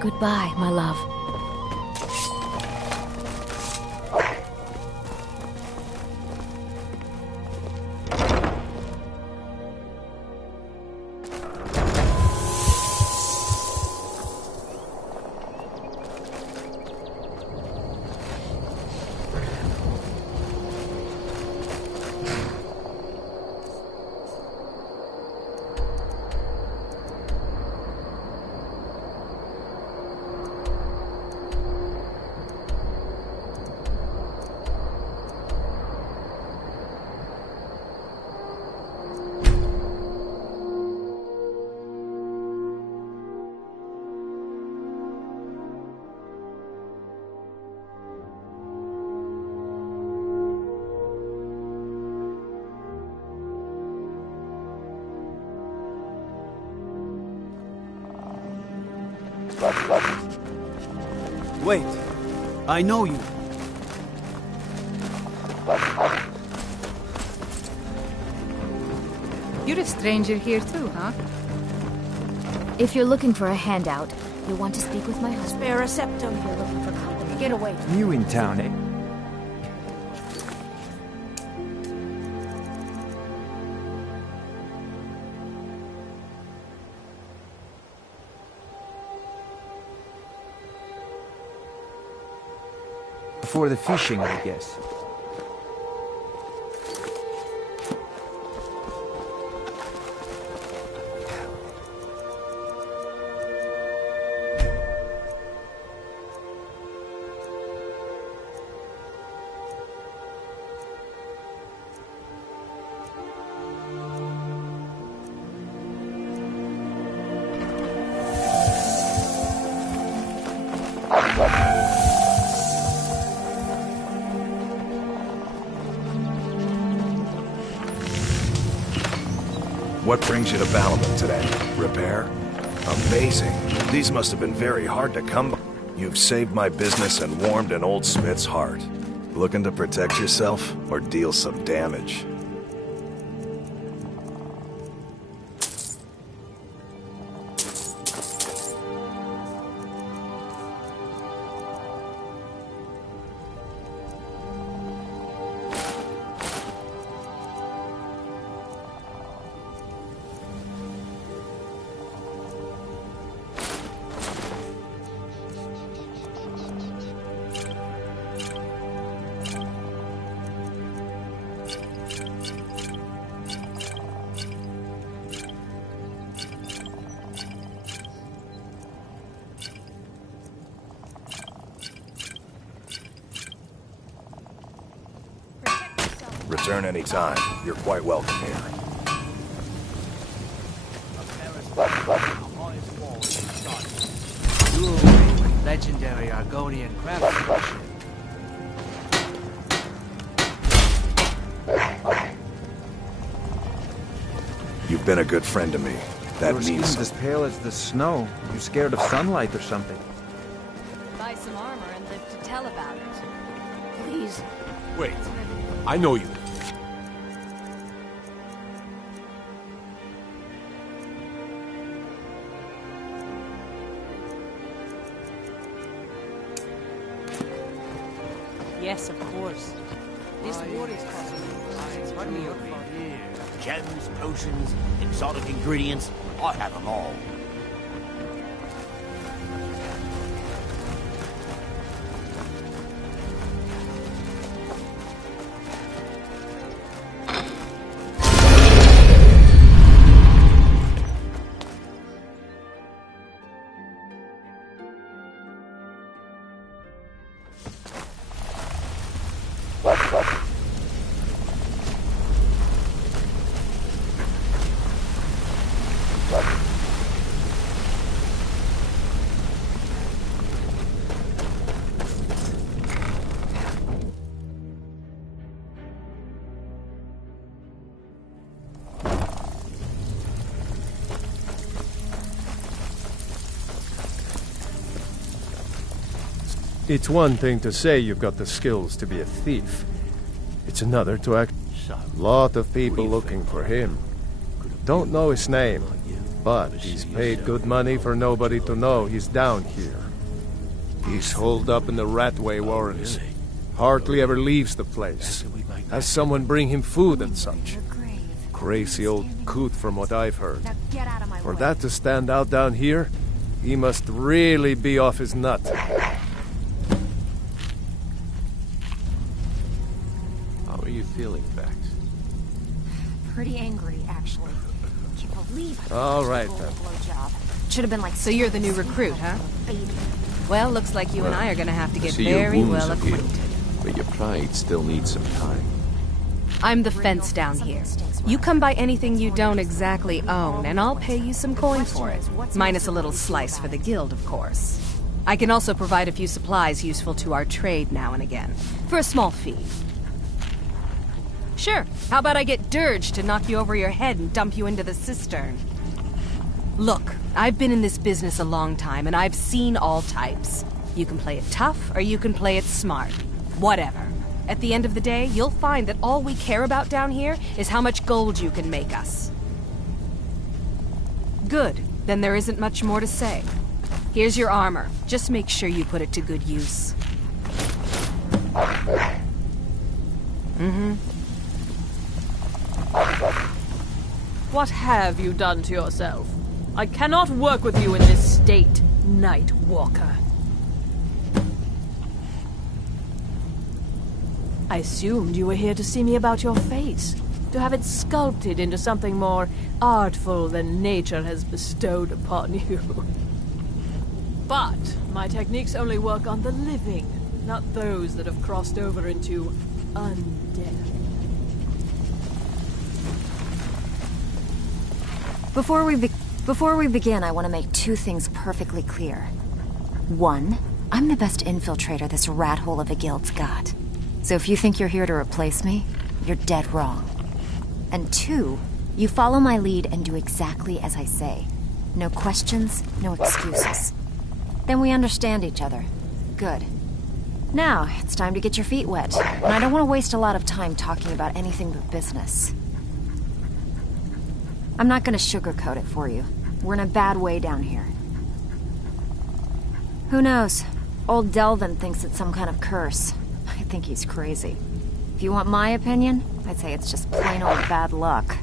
Goodbye, my love. Wait. I know you. You're a stranger here too, huh? If you're looking for a handout, you'll want to speak with my husband. Spare a septum. You're looking for company. Get away. New in town, eh? For the fishing, I guess. What brings you to Balamut today? Repair? Amazing. These must have been very hard to come by. You've saved my business and warmed an old smith's heart. Looking to protect yourself or deal some damage? Return any time. You're quite welcome here. Legendary Argonian craftsmanship. You've been a good friend to me. That Your means skin's as pale as the snow. You scared of sunlight or something? Buy some armor and live to tell about it. Please. Wait, I know you. Yes, of course. This war is causing Pardon me over here. Gems, potions, exotic ingredients, I have them all. It's one thing to say you've got the skills to be a thief. It's another to act. Lot of people looking for him. Don't know his name, but he's paid good money for nobody to know he's down here. He's holed up in the Ratway Warrens. Hardly ever leaves the place. Has someone bring him food and such. Crazy old coot from what I've heard. For that to stand out down here, he must really be off his nut. How are you feeling, Vex? Pretty angry, actually. Can't believe I All right, then. Should have been like. So you're the new recruit, huh? Baby. Well, looks like you and I are gonna have to get See, your very wounds well have healed, acquainted. but your pride still needs some time. I'm the fence down here. You come by anything you don't exactly own, and I'll pay you some coin for it. Minus a little slice for the guild, of course. I can also provide a few supplies useful to our trade now and again, for a small fee. Sure, how about I get Dirge to knock you over your head and dump you into the cistern? Look, I've been in this business a long time, and I've seen all types. You can play it tough, or you can play it smart. Whatever. At the end of the day, you'll find that all we care about down here is how much gold you can make us. Good. Then there isn't much more to say. Here's your armor. Just make sure you put it to good use. What have you done to yourself? I cannot work with you in this state, Night Walker. I assumed you were here to see me about your face, to have it sculpted into something more artful than nature has bestowed upon you. But my techniques only work on the living, not those that have crossed over into undead. Before we begin, I want to make two things perfectly clear. One, I'm the best infiltrator this rat hole of a guild's got. So if you think you're here to replace me, you're dead wrong. And two, You follow my lead and do exactly as I say. No questions, no excuses. Then we understand each other. Good. Now, it's time to get your feet wet. And I don't want to waste a lot of time talking about anything but business. I'm not gonna sugarcoat it for you. We're in a bad way down here. Who knows? Old Delvin thinks it's some kind of curse. I think he's crazy. If you want my opinion, I'd say it's just plain old bad luck.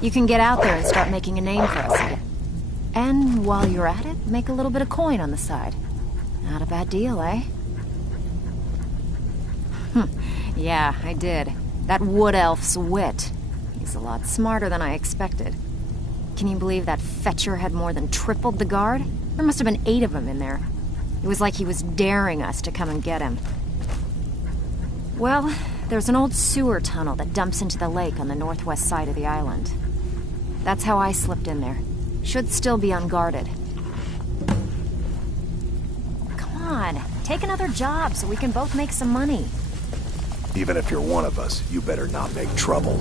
You can get out there and start making a name for us. And while you're at it, make a little bit of coin on the side. Not a bad deal, eh? Yeah, I did. That wood elf's wit. He's a lot smarter than I expected. Can you believe that fetcher had more than tripled the guard? There must have been 8 of them in there. It was like he was daring us to come and get him. Well, there's an old sewer tunnel that dumps into the lake on the northwest side of the island. That's how I slipped in there. Should still be unguarded. Come on, take another job so we can both make some money. Even if you're one of us, you better not make trouble.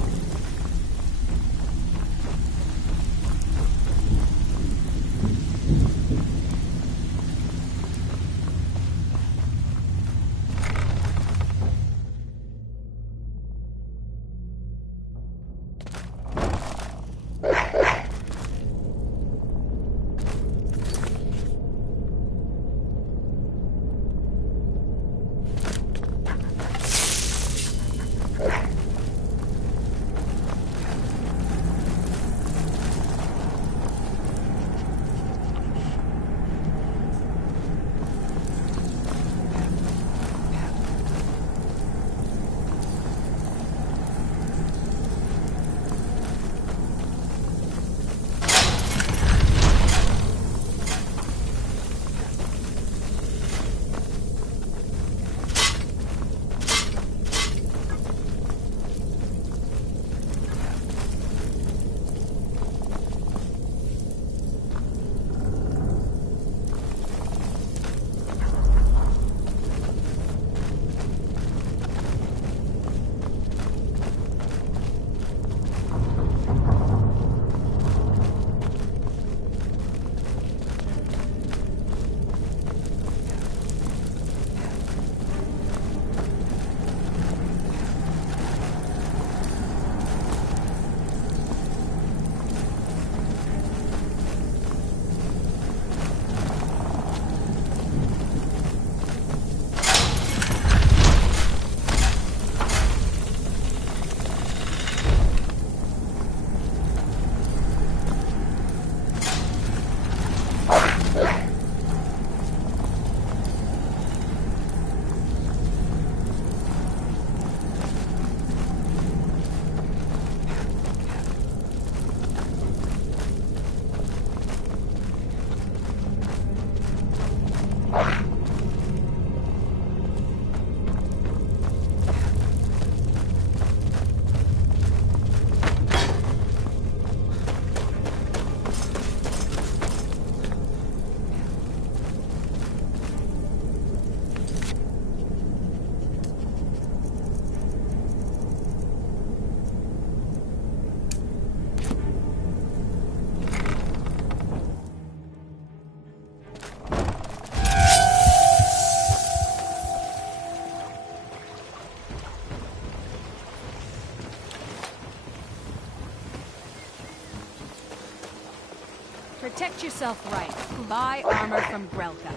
Protect yourself right. Buy armor from Grelka.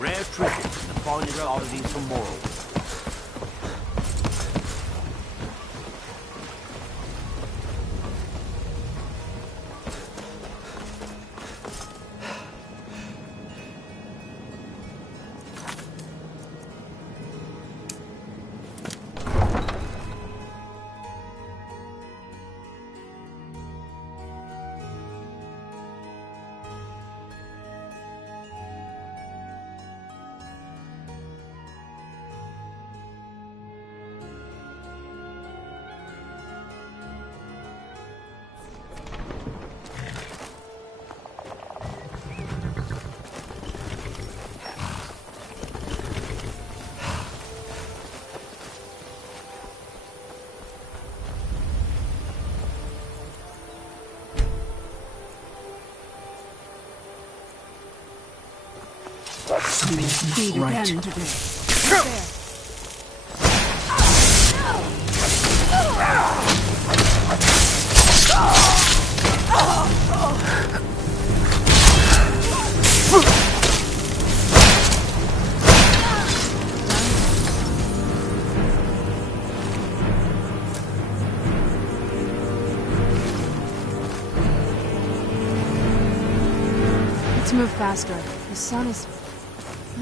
Rare trinkets and the finest oddities from Morrow. Speed Right. again today. Let's move faster. The sun is...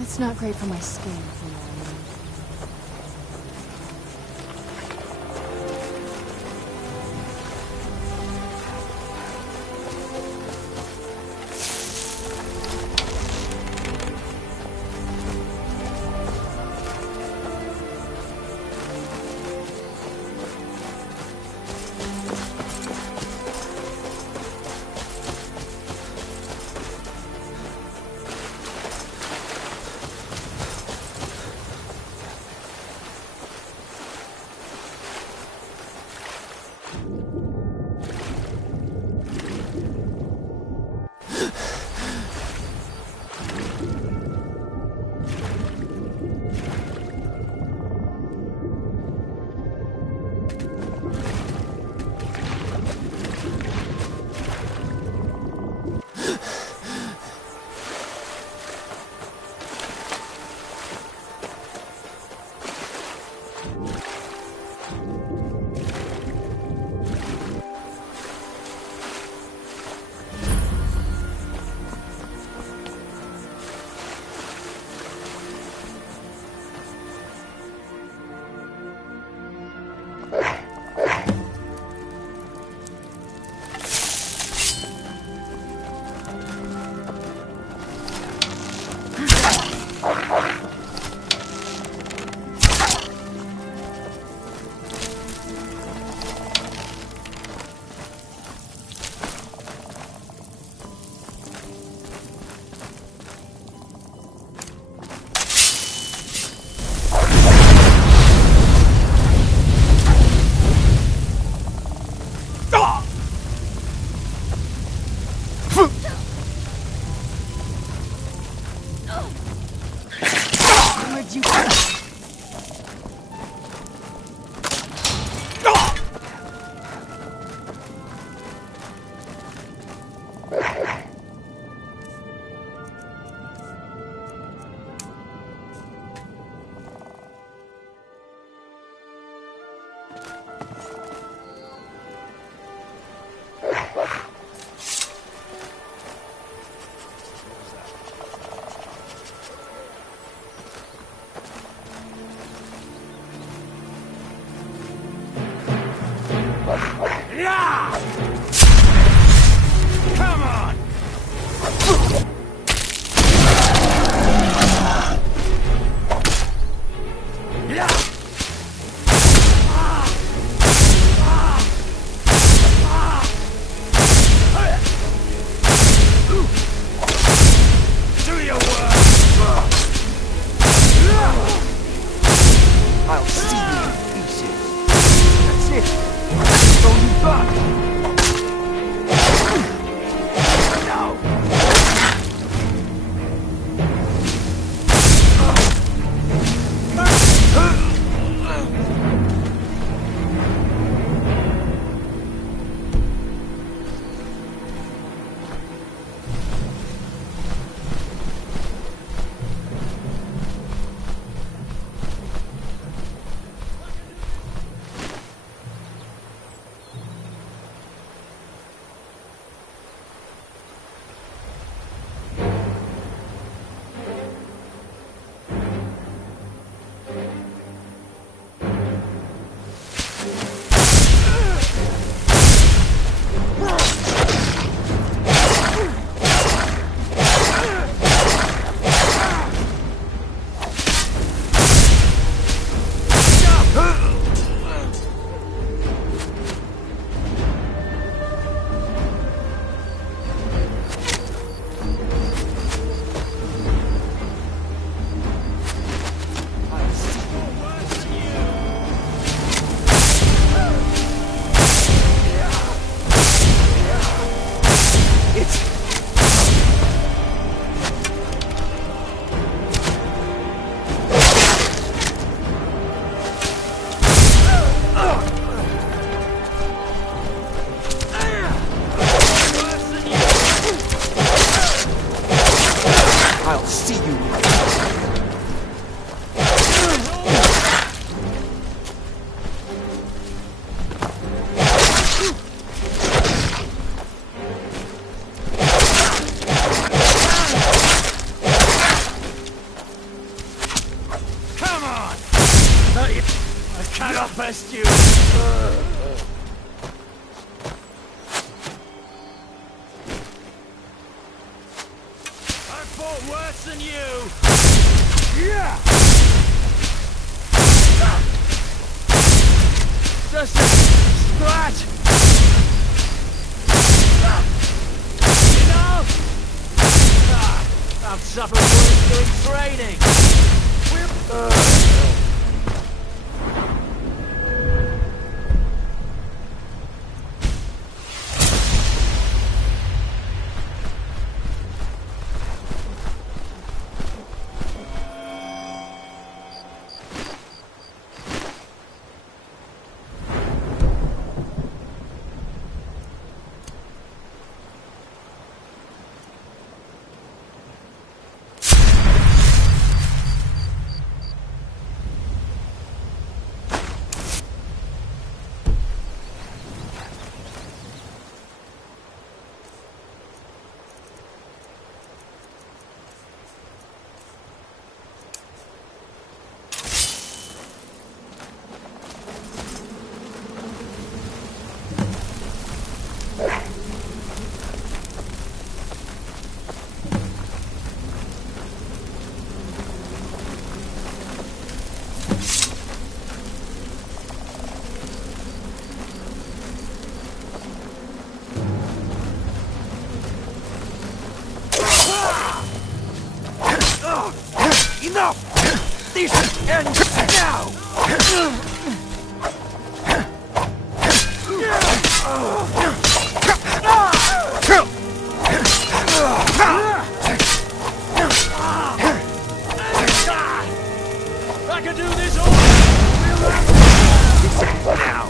It's not great for my skin, if you know what I mean. cannot best you! I fought worse than you! Yeah! Just a scratch! Enough! I've suffered worse doing training! Enough! This ends now! I can do this all now!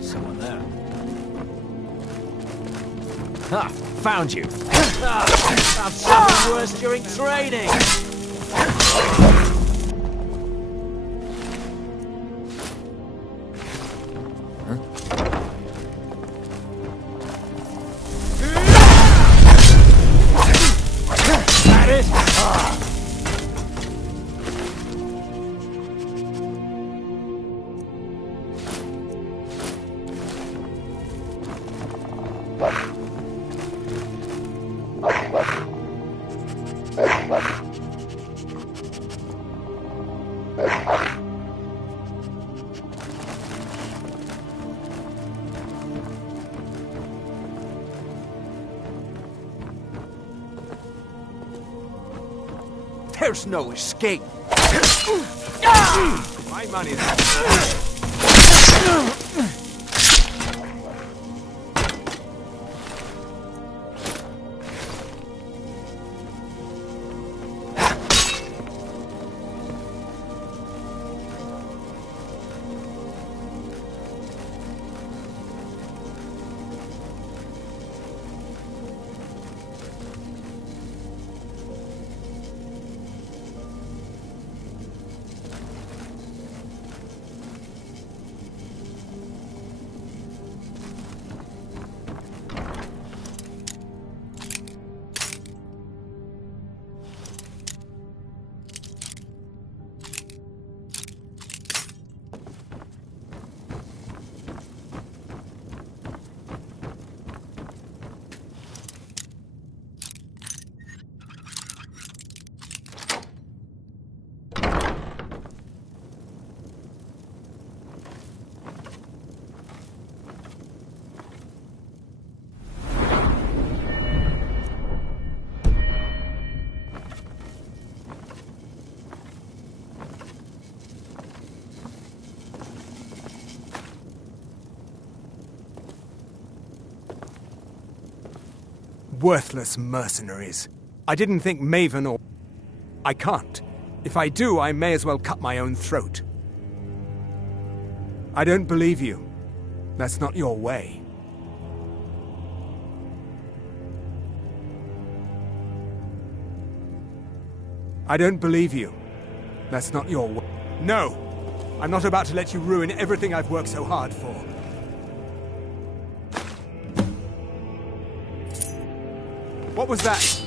Someone there. Ha! Found you. I've something worse during training. That is. There's no escape. My money's... Worthless mercenaries. I didn't think Maven or... I can't. If I do, I may as well cut my own throat. I don't believe you. That's not your way. I don't believe you. That's not your way. No! I'm not about to let you ruin everything I've worked so hard for. What was that?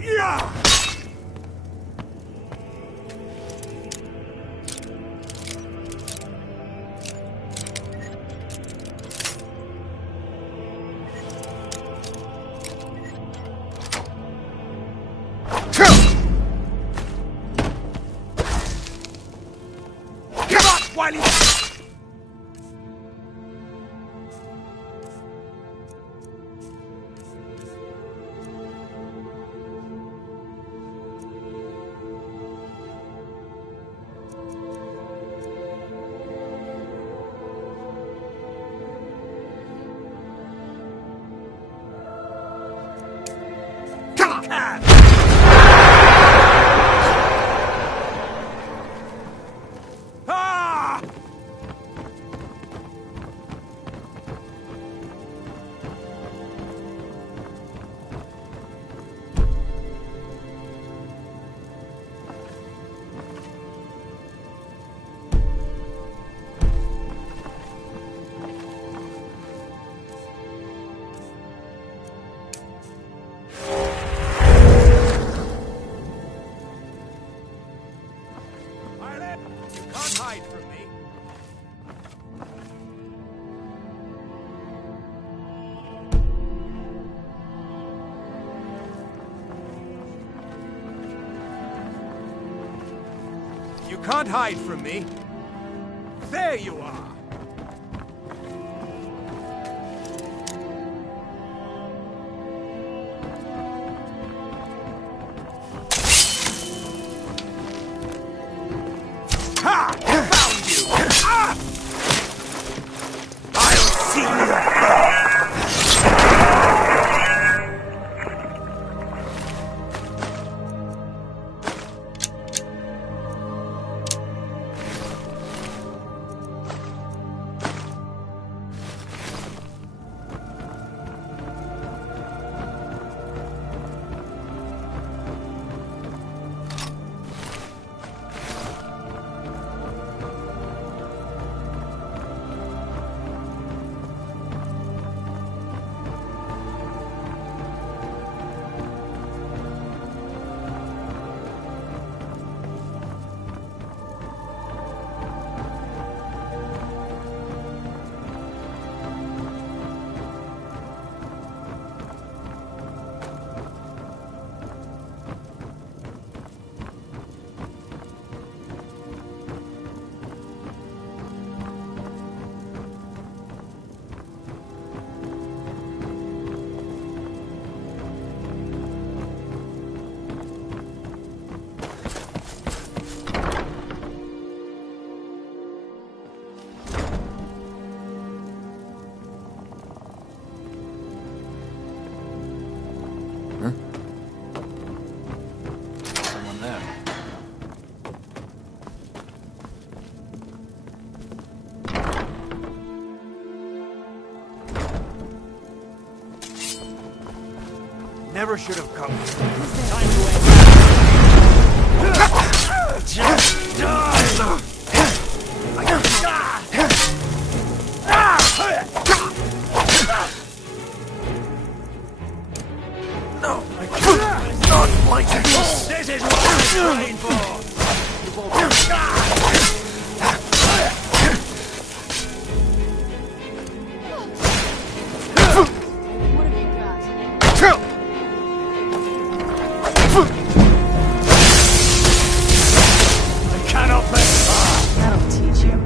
Yeah! Come on, Wiley! can! Ah! You can't hide from me. You can't hide from me. There you are. Ha! Found you! Ah! I'll see Someone there. Never should have come. Time to end. Just die! No, I can't. Not like this. This is what I'm trying for. You've all That'll teach you.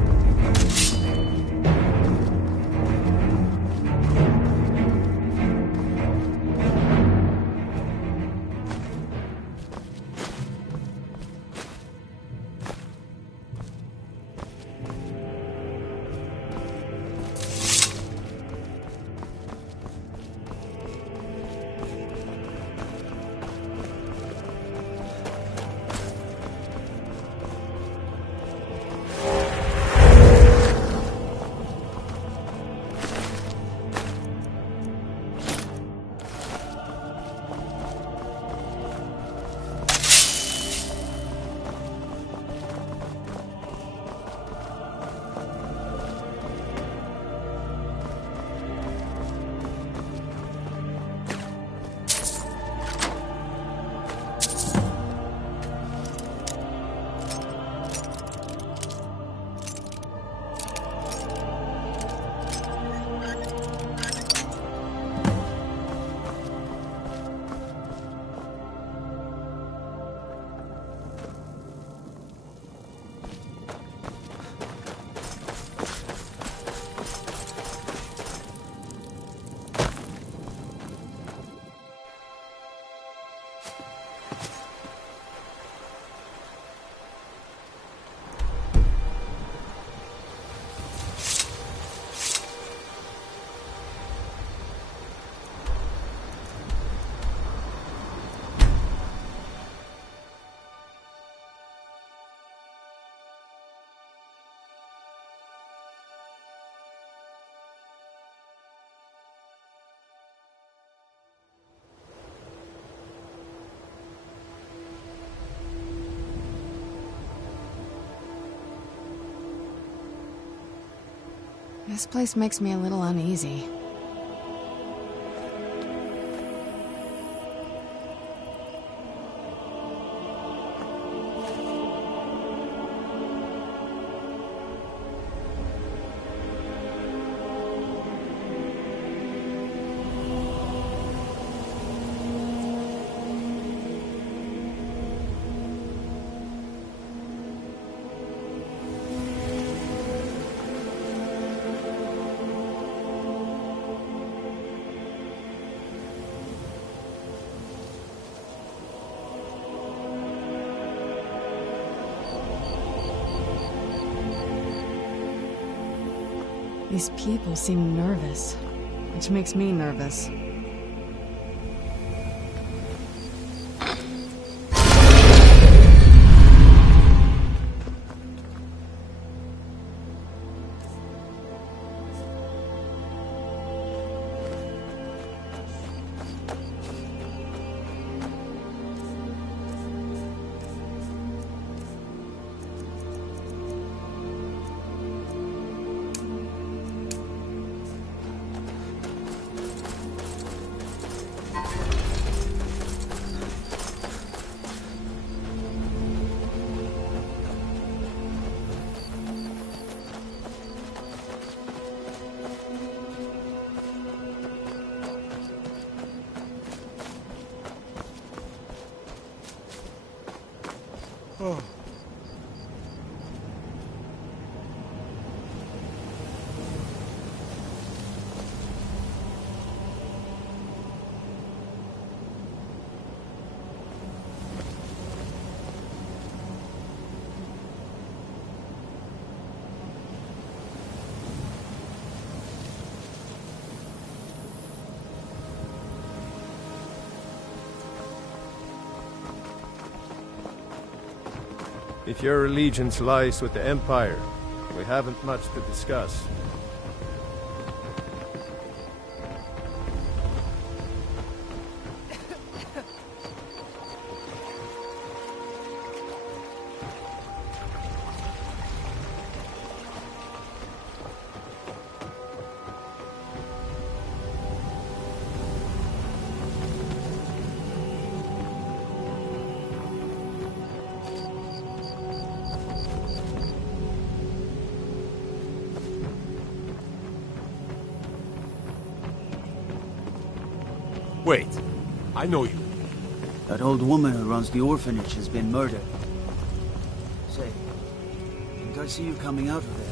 This place makes me a little uneasy. These people seem nervous, which makes me nervous. Oh. If your allegiance lies with the Empire, we haven't much to discuss. Wait, I know you. That old woman who runs the orphanage has been murdered. Say, did I see you coming out of there?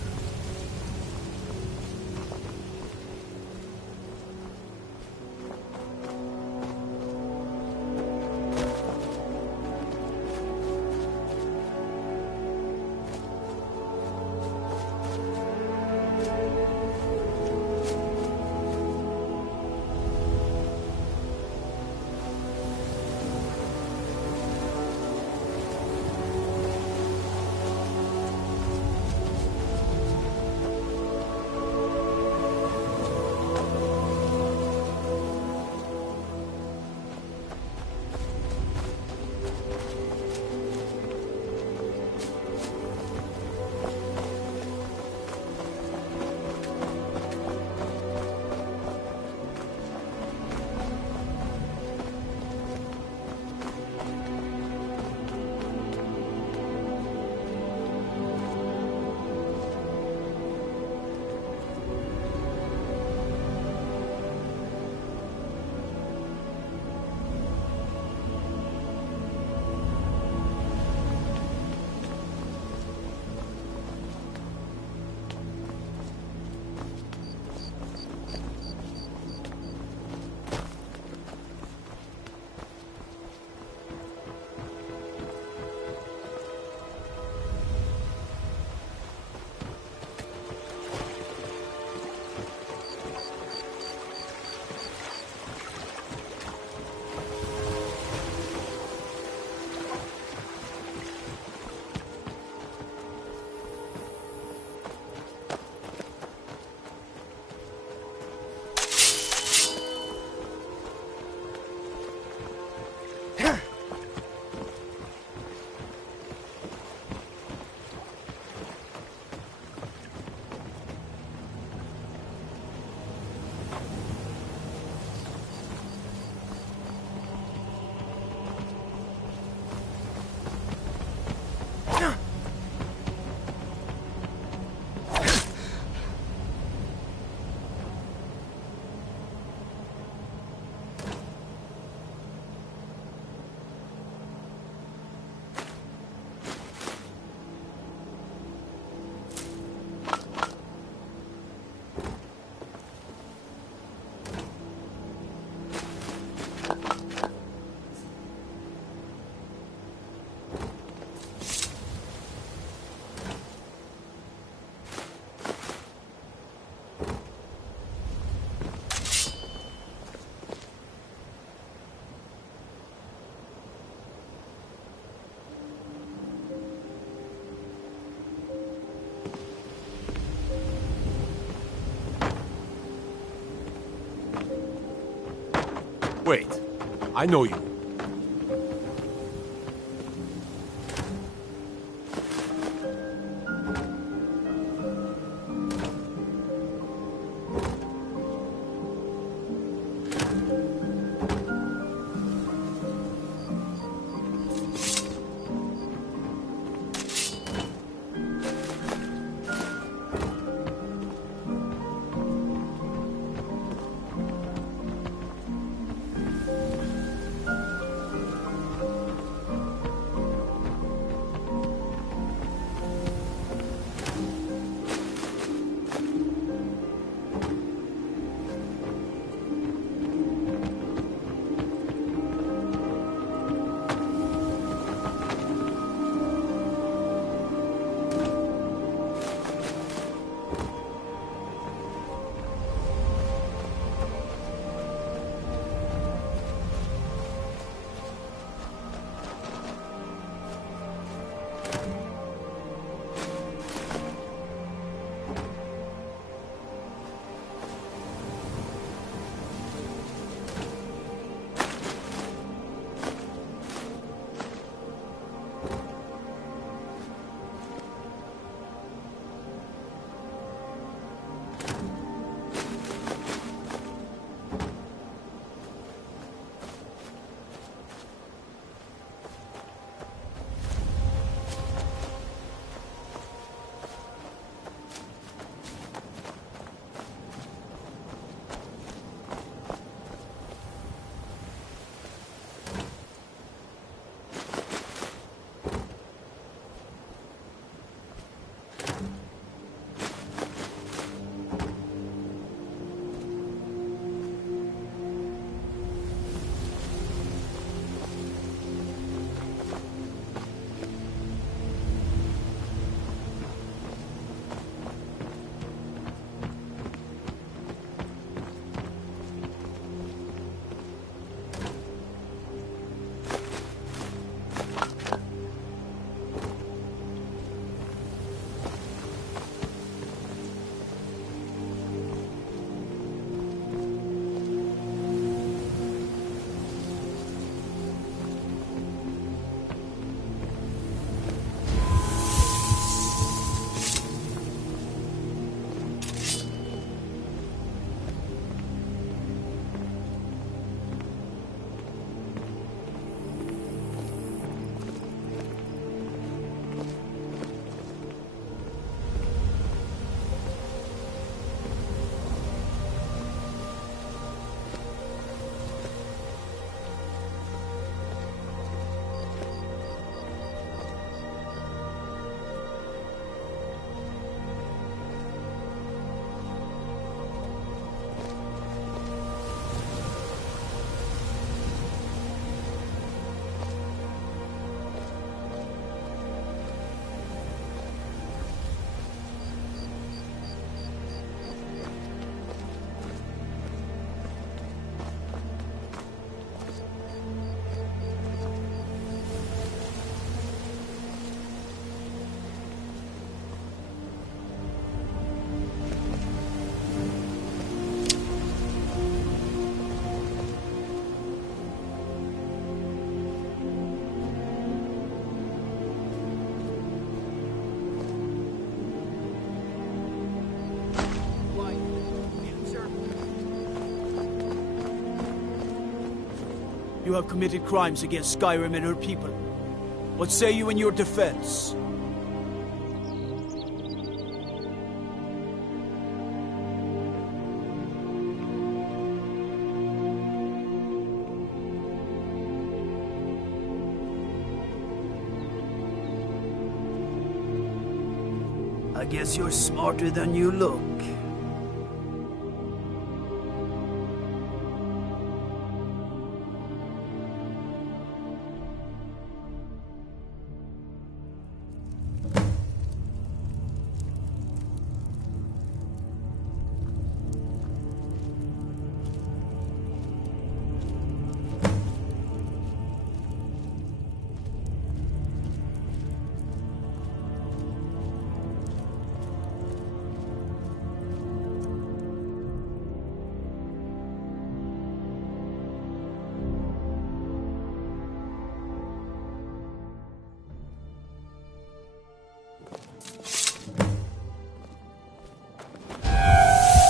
Wait, I know you. You have committed crimes against Skyrim and her people. What say you in your defense? I guess you're smarter than you look.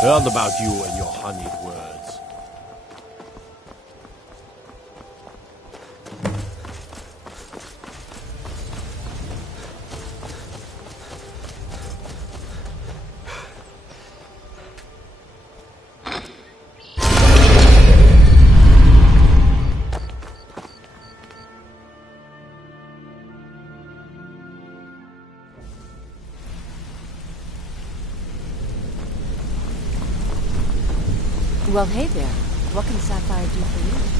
Heard about you and your honeyed words. Well, hey there. What can Sapphire do for you?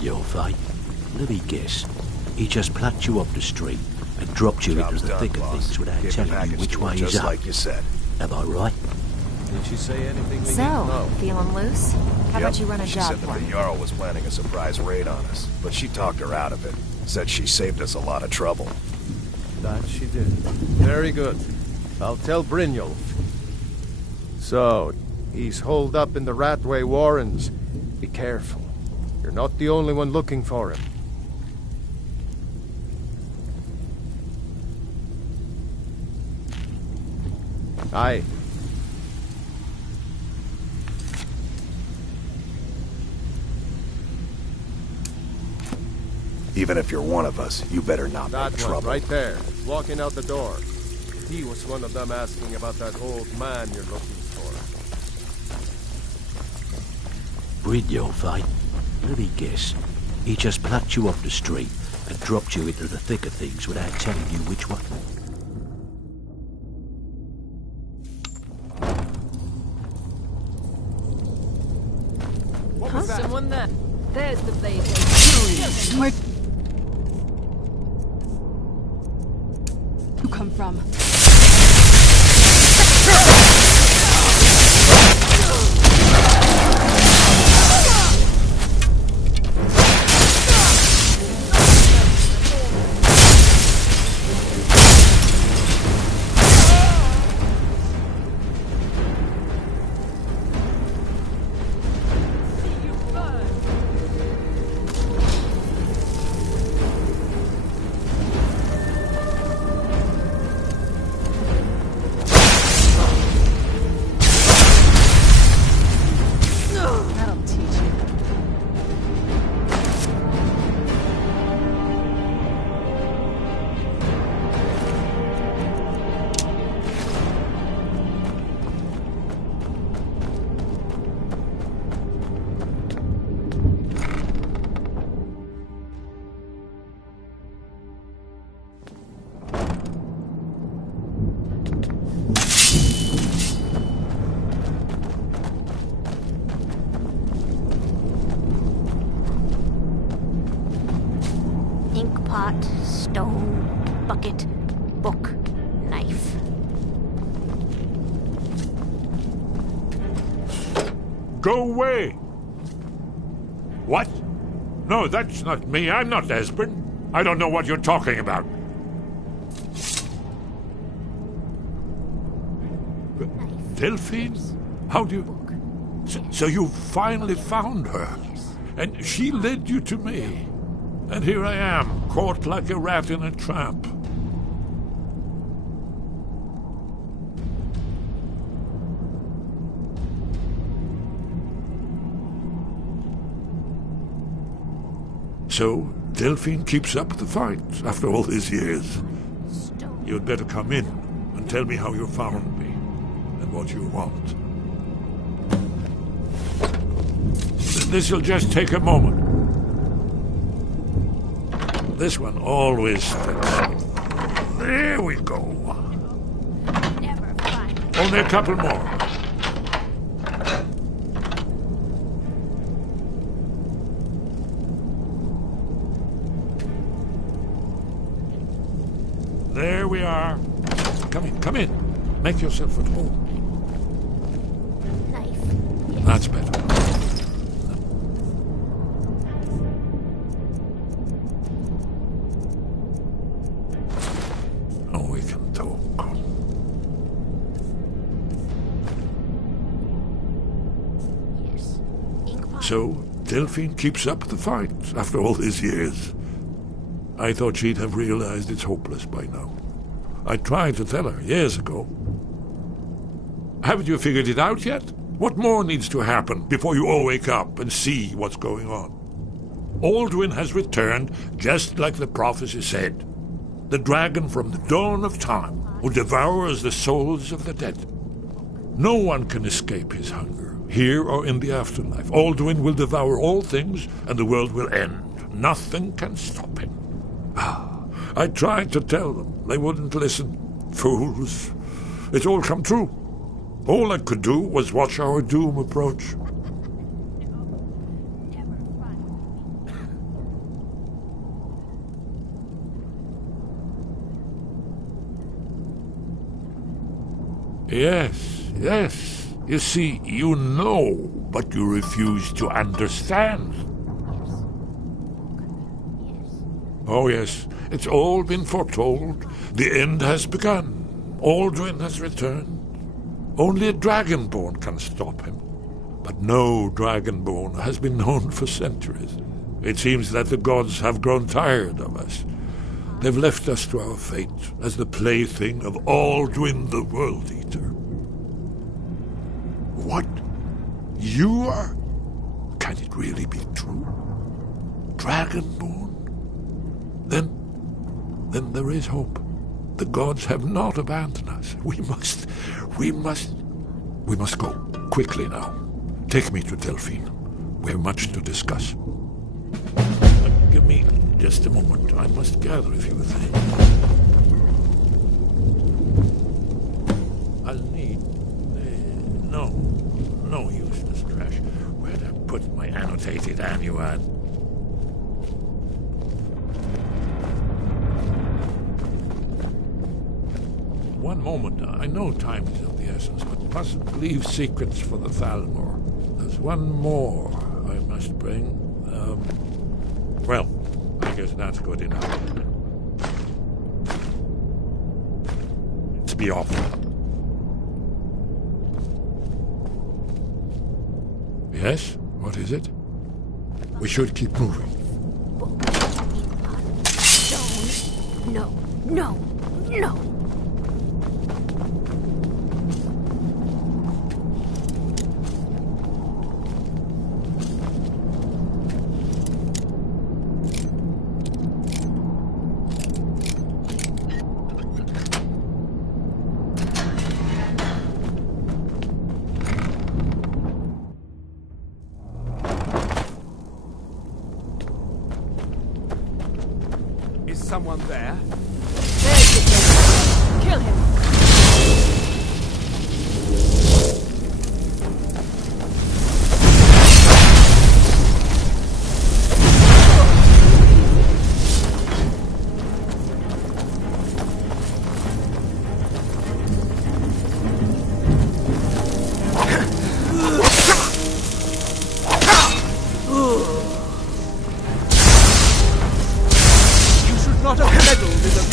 Your fate. Let me guess. He just plucked you off the street and dropped you into the thick of things without telling you which way he's up. Like you said. Am I right? Did she say anything we So, didn't know? feeling loose? How about you run a she job said for that me? the Jarl was planning a surprise raid on us, but she talked her out of it. Said she saved us a lot of trouble. That she did. Very good. I'll tell Brynjolf. So, he's holed up in the Ratway Warrens. Be careful. You're not the only one looking for him. Aye. Even if you're one of us, you better not That make one, trouble. right there, walking out the door. He was one of them asking about that old man you're looking for. Brid your fate. Let me guess. He just plucked you off the street and dropped you into the thick of things without telling you which one. Huh? Someone there. There's the blade. Where you come from? Pot, stone, bucket, book, knife. Go away! What? No, that's not me. I'm not Esbern. I don't know what you're talking about. Delphine? How do you... So you finally found her? And she led you to me? And here I am, caught like a rat in a trap. So, Delphine keeps up the fight after all these years. You'd better come in and tell me how you found me and what you want. This'll just take a moment. This one always fits. There we go. Only a couple more. There we are. Come come in. Make yourself at home. Knife. That's better. Oh, we can talk. So, Delphine keeps up the fight after all these years. I thought she'd have realized it's hopeless by now. I tried to tell her years ago. Haven't you figured it out yet? What more needs to happen before you all wake up and see what's going on? Alduin has returned just like the prophecy said. The dragon from the dawn of time who devours the souls of the dead. No one can escape his hunger, here or in the afterlife. Alduin will devour all things, and the world will end. Nothing can stop him. I tried to tell them. They wouldn't listen. Fools. It's all come true. All I could do was watch our doom approach. Yes. You see, you know, but you refuse to understand. Oh, yes. It's all been foretold. The end has begun. Alduin has returned. Only a dragonborn can stop him. But no dragonborn has been known for centuries. It seems that the gods have grown tired of us. They've left us to our fate as the plaything of Alduin the World Eater. What? You are? Can it really be true? Dragonborn? Then there is hope. The gods have not abandoned us. We must go. Quickly now. Take me to Delphine. We have much to discuss. Give me just a moment. I must gather a few things. I'll need... No useless trash. Where'd I put my annotated annual? One moment. I know time is of the essence, but mustn't leave secrets for the Thalmor. There's one more I must bring. Well, I guess that's good enough. Let's be off. Yes? What is it? We should keep moving. No. Someone there? There's the killer. Kill him. Not have meddled in the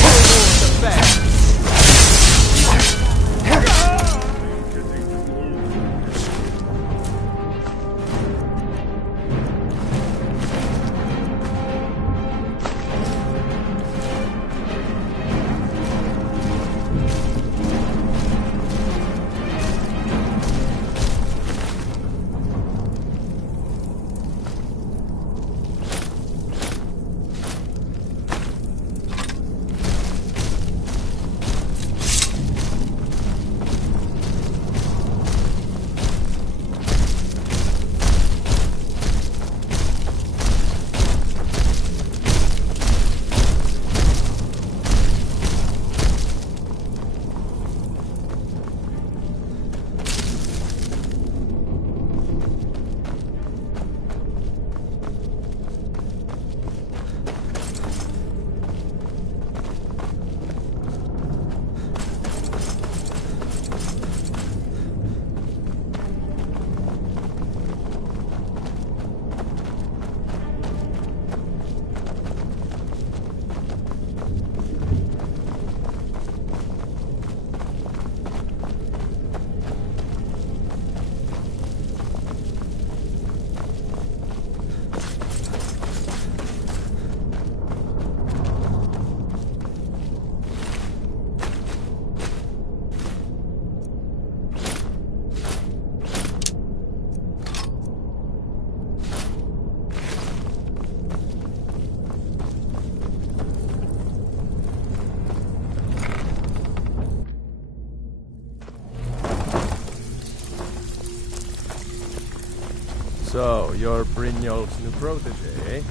So, you're Brynjolf's new protege, eh?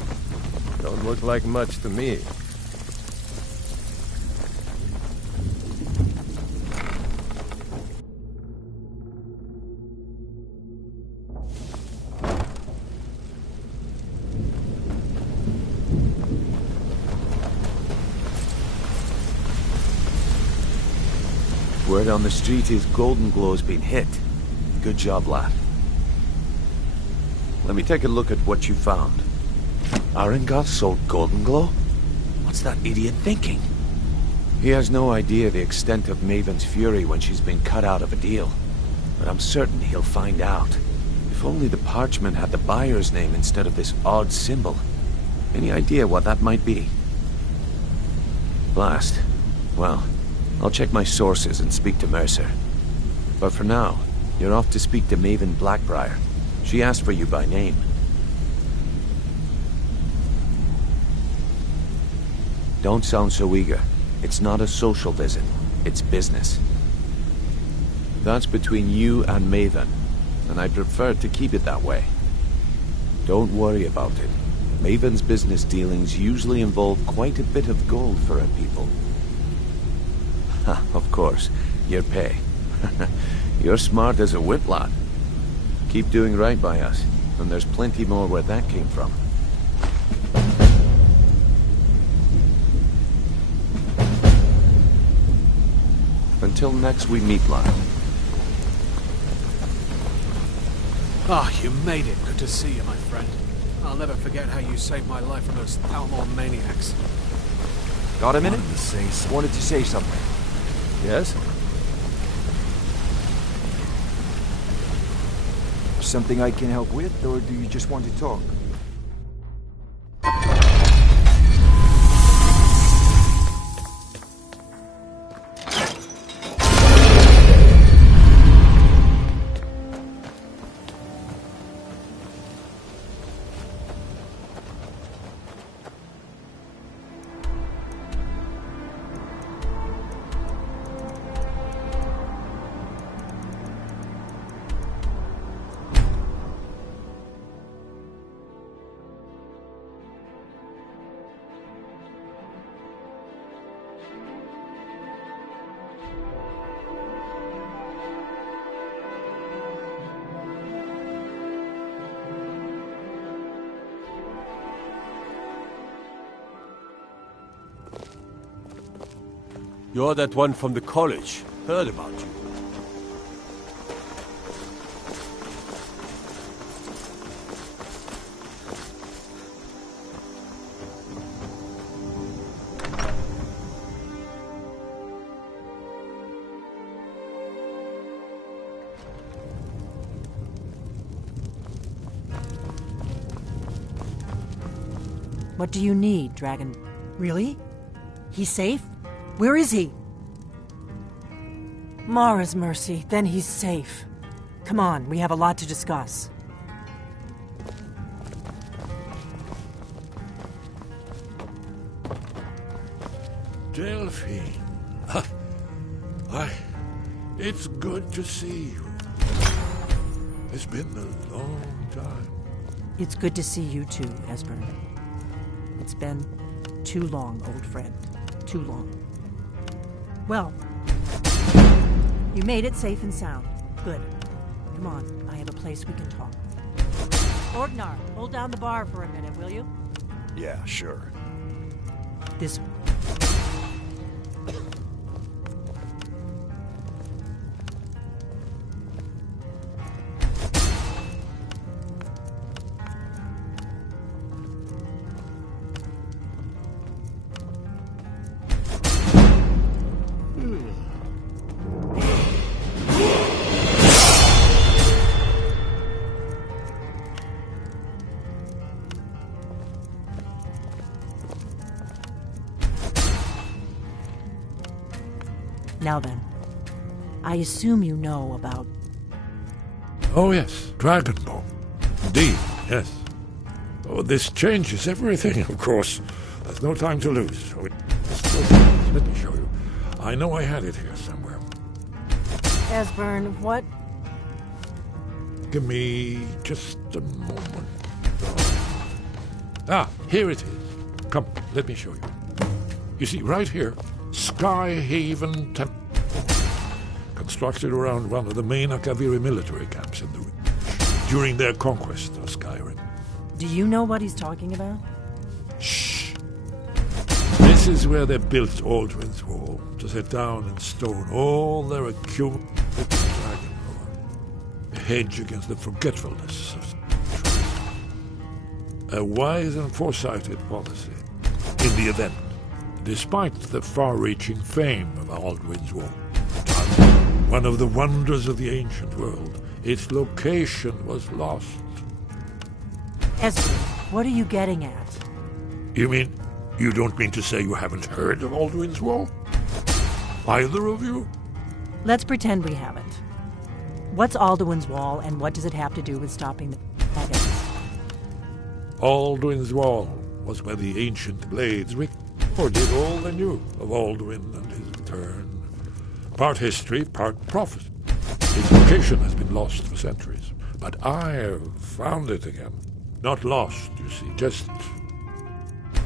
Don't look like much to me. Word on the street is Golden Glow's been hit. Good job, lad. Let me take a look at what you found. Arengoth sold Golden Glow? What's that idiot thinking? He has no idea the extent of Maven's fury when she's been cut out of a deal. But I'm certain he'll find out. If only the parchment had the buyer's name instead of this odd symbol. Any idea what that might be? Blast. Well, I'll check my sources and speak to Mercer. But for now, you're off to speak to Maven Blackbriar. She asked for you by name. Don't sound so eager. It's not a social visit. It's business. That's between you and Maven, and I prefer to keep it that way. Don't worry about it. Maven's business dealings usually involve quite a bit of gold for her people. Ha, of course, your pay. You're smart as a whip, lad. Keep doing right by us, and there's plenty more where that came from. Until next we meet, lad. Ah, you made it. Good to see you, my friend. I'll never forget how you saved my life from those Thalmor maniacs. Got a minute? Wanted to say something. Yes? Something I can help with, or do you just want to talk? You're that one from the college. Heard about you. What do you need, Dragon? Really? He's safe? Where is he? Mara's mercy, then he's safe. Come on, we have a lot to discuss. Delphine. It's good to see you. It's been a long time. It's good to see you too, Esbern. It's been too long, old friend. Too long. Well, you made it safe and sound. Good. Come on, I have a place we can talk. Orgnar, hold down the bar for a minute, will you? Yeah, sure. This way. Now then, I assume you know about... Oh yes, Dragonbone. Indeed, yes. Oh, this changes everything, of course. There's no time to lose. Let me show you. I know I had it here somewhere. Esbern, what... Give me just a moment. Ah, here it is. Come, let me show you. You see, right here, Skyhaven Temple. Constructed around one of the main Akaviri military camps in the region during their conquest of Skyrim. Do you know what he's talking about? Shh. This is where they built Aldrin's Wall, to set down in stone all their accumulated dragon lore. A hedge against the forgetfulness of centuries. A wise and foresighted policy. In the event, despite the far-reaching fame of Aldrin's Wall, one of the wonders of the ancient world, its location was lost. Ezra, what are you getting at? You mean, you don't mean to say you haven't heard of Aldrin's Wall? Either of you? Let's pretend we haven't. What's Alduin's Wall, and what does it have to do with stopping the dragons? Aldrin's Wall was where the ancient blades recorded all they knew of Aldrin and his return. Part history, part prophecy. Its location has been lost for centuries, but I've found it again. Not lost, you see, just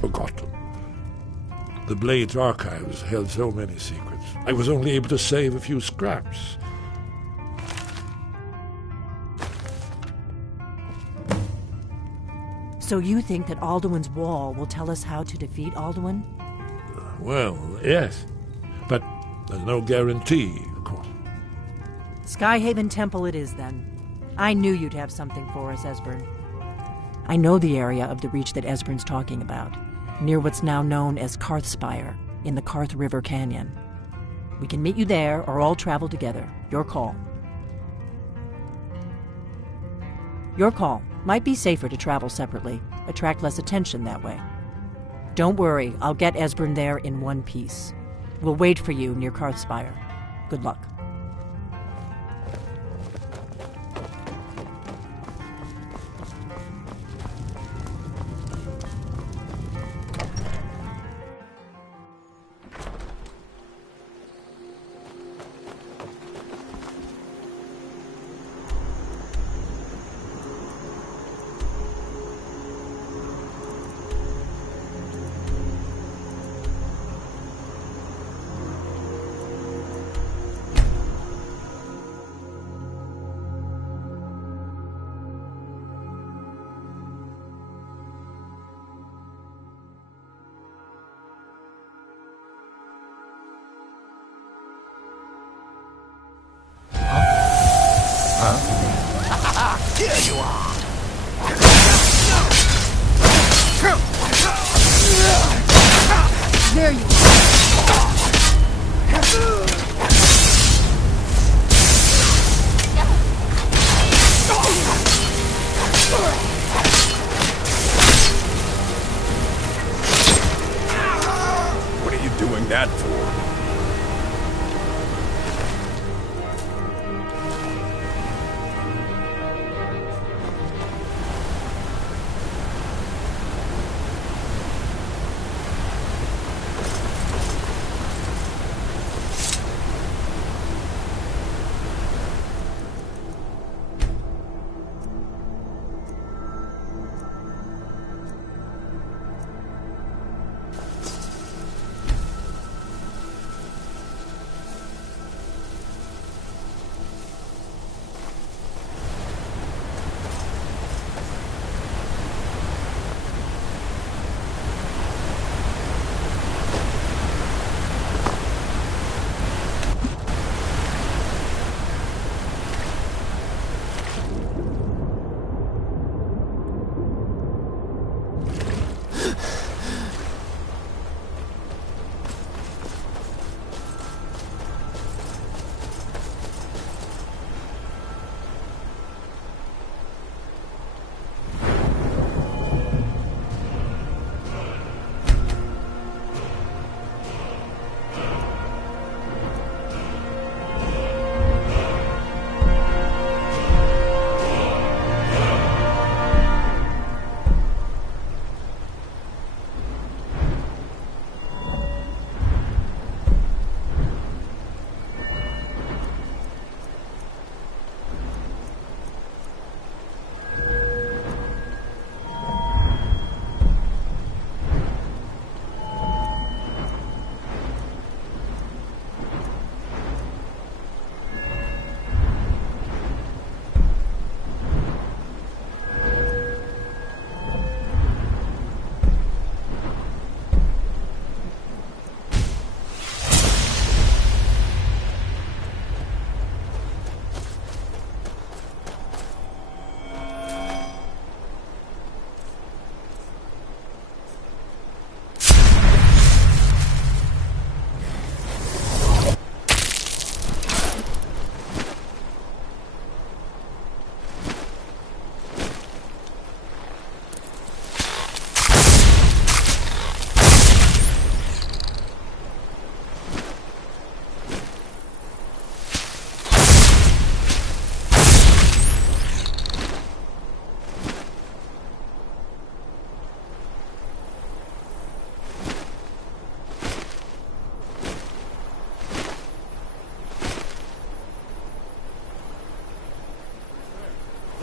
forgotten. The Blade's archives held so many secrets. I was only able to save a few scraps. So you think that Alduin's Wall will tell us how to defeat Alduin? Well, yes, but there's no guarantee, of course. Skyhaven Temple it is, then. I knew you'd have something for us, Esbern. I know the area of the reach that Esbern's talking about, near what's now known as Karthspire, in the Karth River Canyon. We can meet you there, or all travel together. Your call. Your call. Might be safer to travel separately, attract less attention that way. Don't worry, I'll get Esbern there in one piece. We'll wait for you near Karthspire. Good luck. Here you are! There you are! What are you doing that for?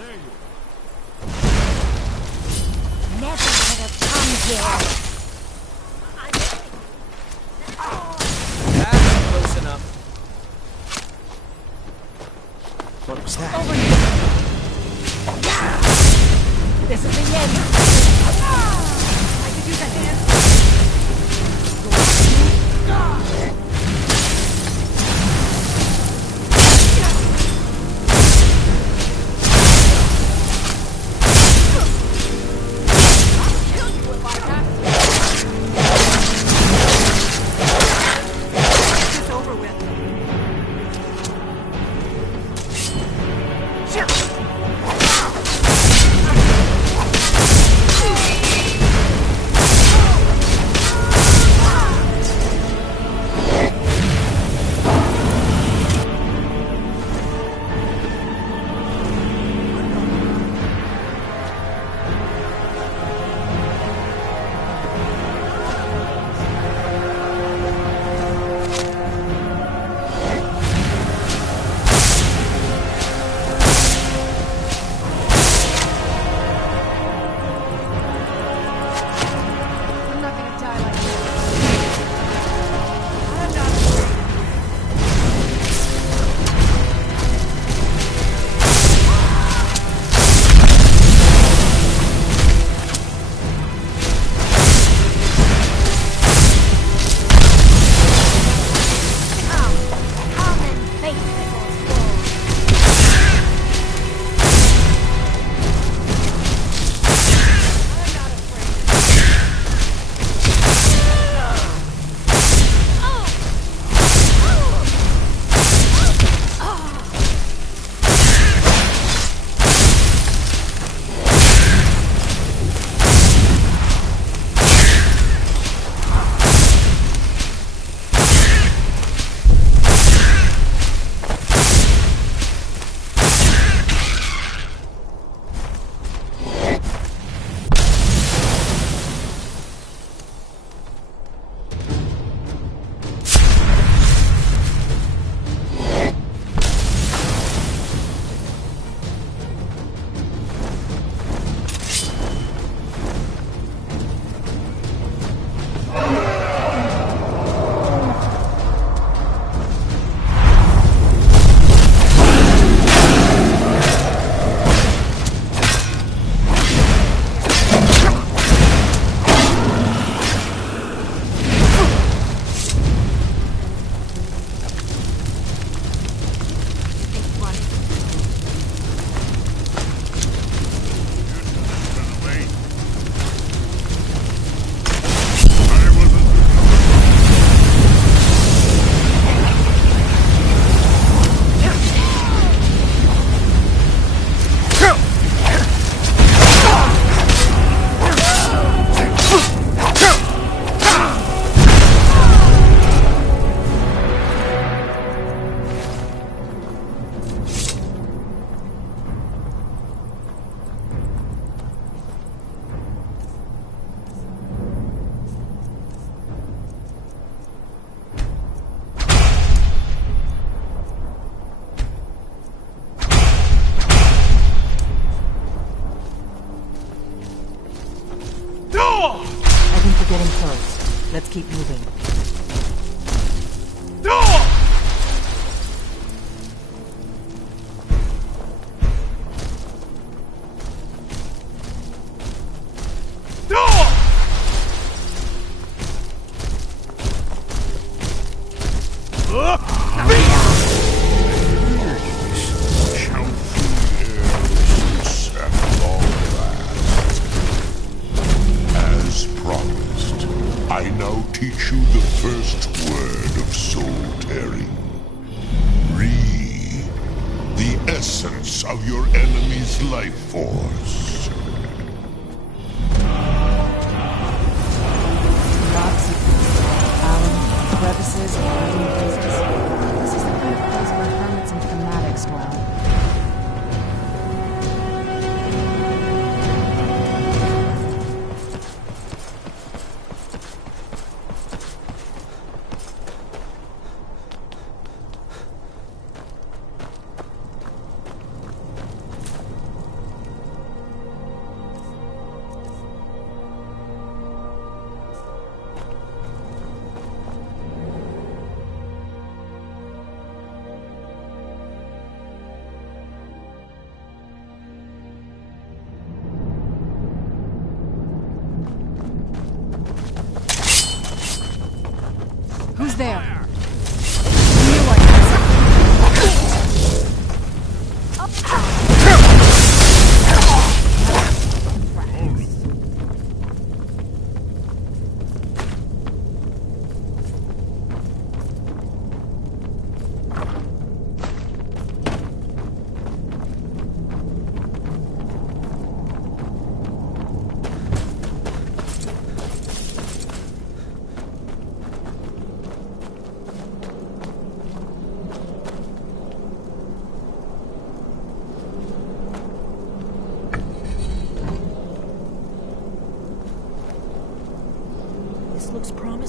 Never would have come here. That's close enough. What was that? Over here. This is the end. I could use a hand. I think we're getting close. Let's keep moving. I now teach you the first word of soul-tearing. Re, the essence of your enemy's life force. Dark secrets, alleys, crevices, and hiding places. This is the kind of place where hermits and fanatics dwell.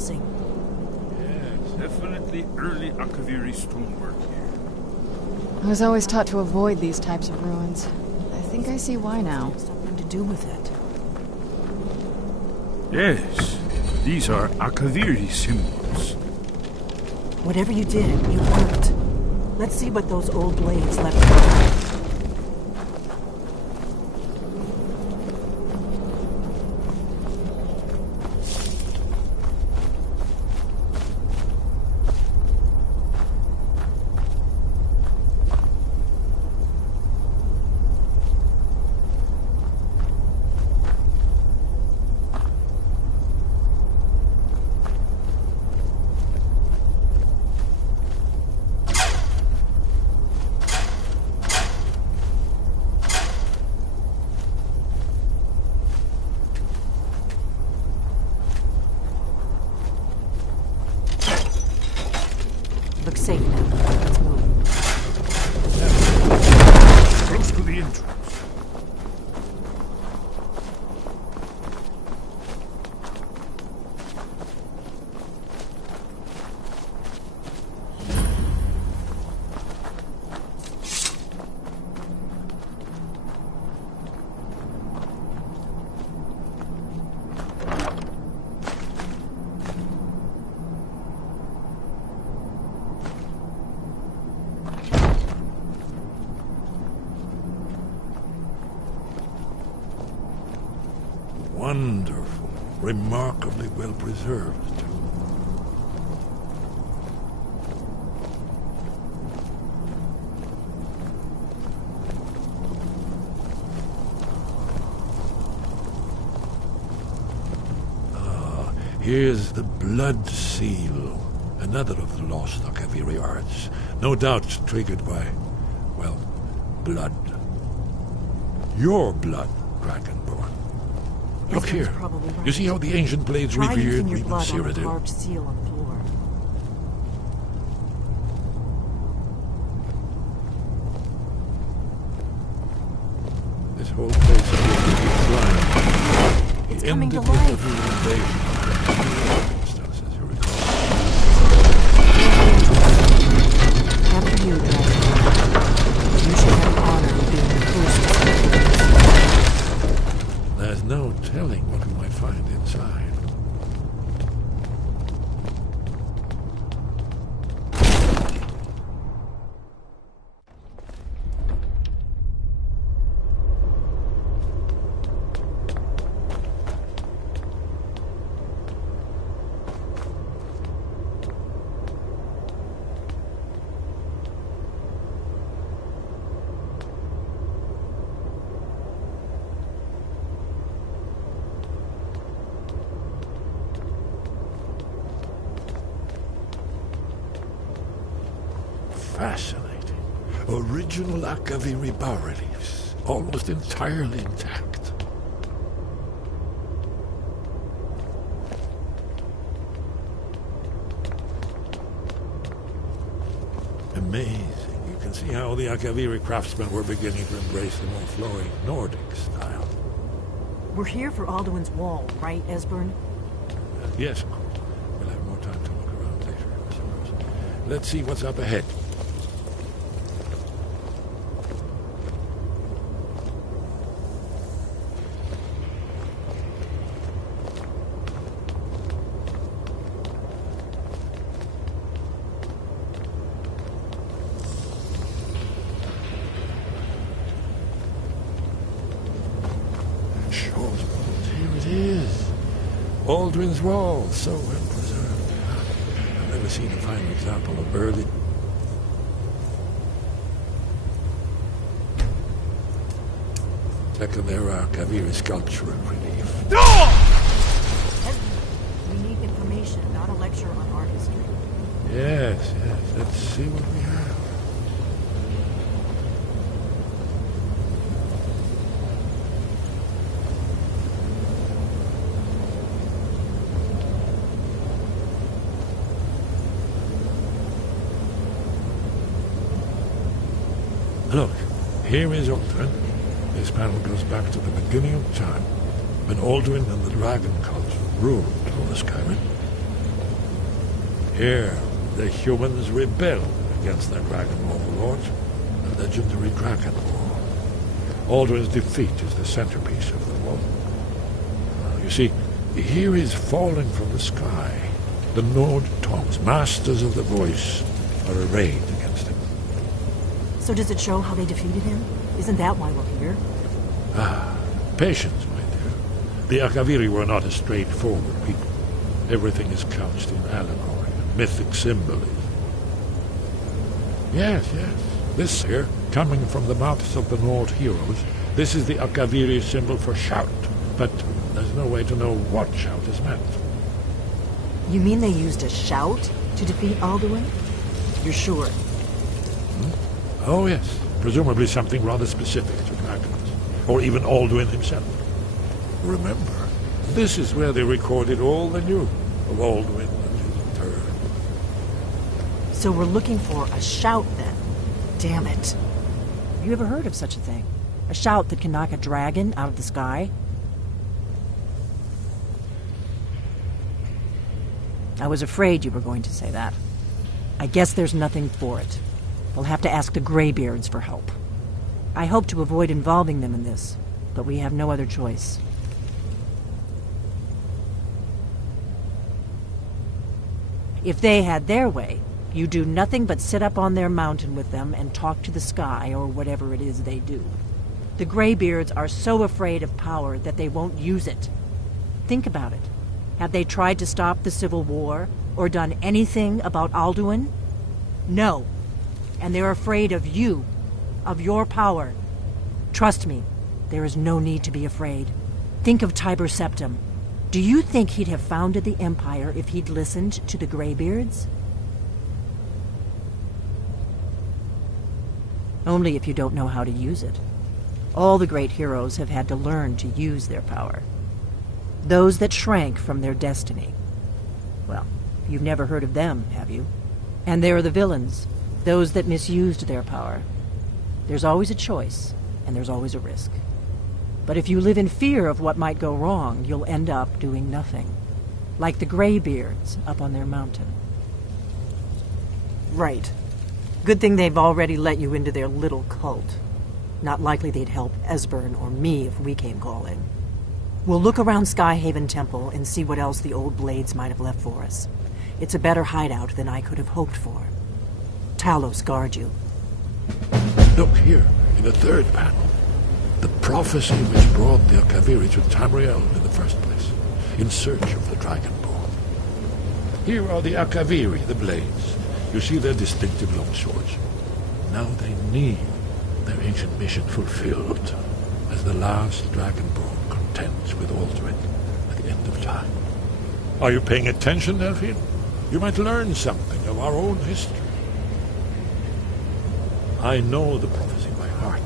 missing. Yes, definitely early Akaviri stonework here. I was always taught to avoid these types of ruins. I think I see why now. Something to do with it. Yes, these are Akaviri symbols. Whatever you did, you worked. Let's see what those old blades left behind. Looks safe now. Let's move. Close to the entrance. Wonderful. Remarkably well preserved, too. Ah, here's the blood seal. Another of the lost Akaviri arts. No doubt triggered by, well, blood. Your blood, Dragonborn. Look here. Right. You see how the ancient blades Try revered using your Regan blood on the Cyrodiil? carved seal on the floor. This whole place appears to be blind. It's It coming to ended with the life. Rude invasion. Stuff, as you recall. After you, Dragon. You should have the honor of being the first to see this. There's no telling what we might find inside. Fascinating. Original Akaviri bas-reliefs, almost entirely intact. Amazing. You can see how the Akaviri craftsmen were beginning to embrace the more flowing Nordic style. We're here for Alduin's Wall, right, Esbern? Yes, of course. We'll have more time to look around later, I suppose. Let's see what's up ahead. Aldrin's Wall, so well preserved. I've never seen a finer example of early... Second-era Akaviri sculptural relief. We need information, not a lecture on art history. Yes, yes. Let's see what we have. Look, here is Aldrin. This panel goes back to the beginning of time, when Aldrin and the dragon cult ruled over Skyrim. Here, the humans rebelled against their dragon overlords, the legendary Dragonborn. Alduin's defeat is the centerpiece of the war. You see, here is falling from the sky. The Nord Tongs, masters of the voice, are arrayed against him. So does it show how they defeated him? Isn't that why we're here? Patience, my dear. The Akaviri were not a straightforward people. Everything is couched in allegory and mythic symbolism. Yes. This here, coming from the mouths of the Nord heroes, this is the Akaviri symbol for shout, but there's no way to know what shout is meant. You mean they used a shout to defeat Alduin? You're sure? Oh, yes. Presumably something rather specific to dragons, or even Alduin himself. Remember, this is where they recorded all they knew of Alduin and his return. So we're looking for a shout, then. Damn it. Have you ever heard of such a thing? A shout that can knock a dragon out of the sky? I was afraid you were going to say that. I guess there's nothing for it. We'll have to ask the Greybeards for help. I hope to avoid involving them in this, but we have no other choice. If they had their way, you do nothing but sit up on their mountain with them and talk to the sky or whatever it is they do. The Greybeards are so afraid of power that they won't use it. Think about it. Have they tried to stop the Civil War or done anything about Alduin? No. And they're afraid of you, of your power. Trust me, there is no need to be afraid. Think of Tiber Septim. Do you think he'd have founded the Empire if he'd listened to the Greybeards? Only if you don't know how to use it. All the great heroes have had to learn to use their power. Those that shrank from their destiny. Well, you've never heard of them, have you? And there are the villains, those that misused their power. There's always a choice, and there's always a risk. But if you live in fear of what might go wrong, you'll end up doing nothing. Like the Greybeards up on their mountain. Right. Good thing they've already let you into their little cult. Not likely they'd help Esbern or me if we came calling. We'll look around Skyhaven Temple and see what else the old blades might have left for us. It's a better hideout than I could have hoped for. Talos guard you. Look here, in the third panel. The prophecy which brought the Akaviri to Tamriel in the first place, in search of the Dragonborn. Here are the Akaviri, the blades. You see their distinctive long swords. Now they need their ancient mission fulfilled, as the last Dragonborn contends with Alduin at the end of time. Are you paying attention, Delphine? You might learn something of our own history. I know the prophecy by heart.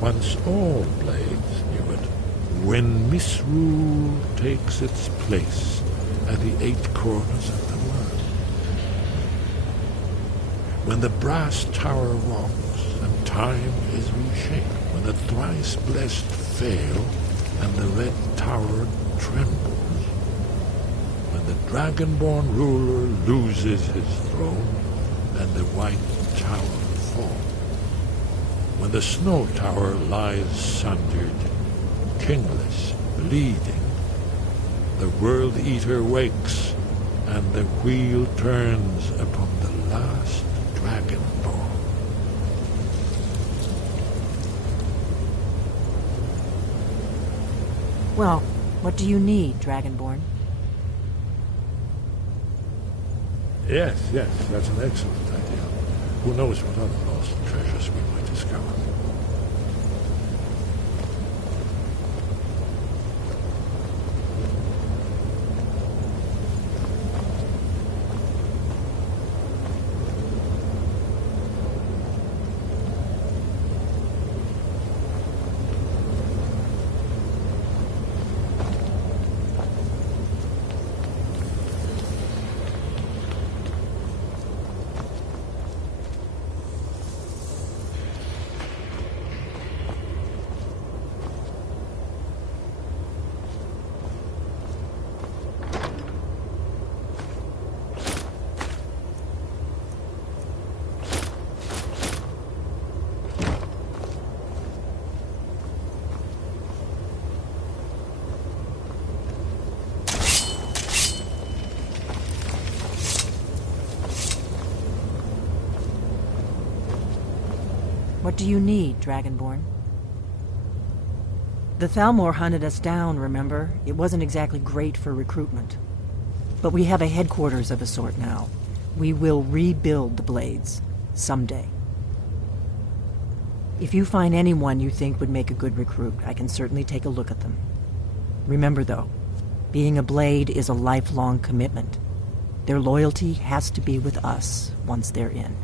Once all blades knew it. When misrule takes its place at the 8 corners of the world. When the brass tower rocks and time is reshaped. When the thrice blessed fail and the red tower trembles. When the Dragonborn ruler loses his throne and the white tower falls. When the snow tower lies sundered, kingless, bleeding, the World Eater wakes, and the wheel turns upon the last Dragonborn. Well, what do you need, Dragonborn? Yes, that's an excellent idea. Who knows what other lost treasures we might discover. What do you need, Dragonborn? The Thalmor hunted us down, remember? It wasn't exactly great for recruitment. But we have a headquarters of a sort now. We will rebuild the Blades. Someday. If you find anyone you think would make a good recruit, I can certainly take a look at them. Remember, though, being a Blade is a lifelong commitment. Their loyalty has to be with us once they're in.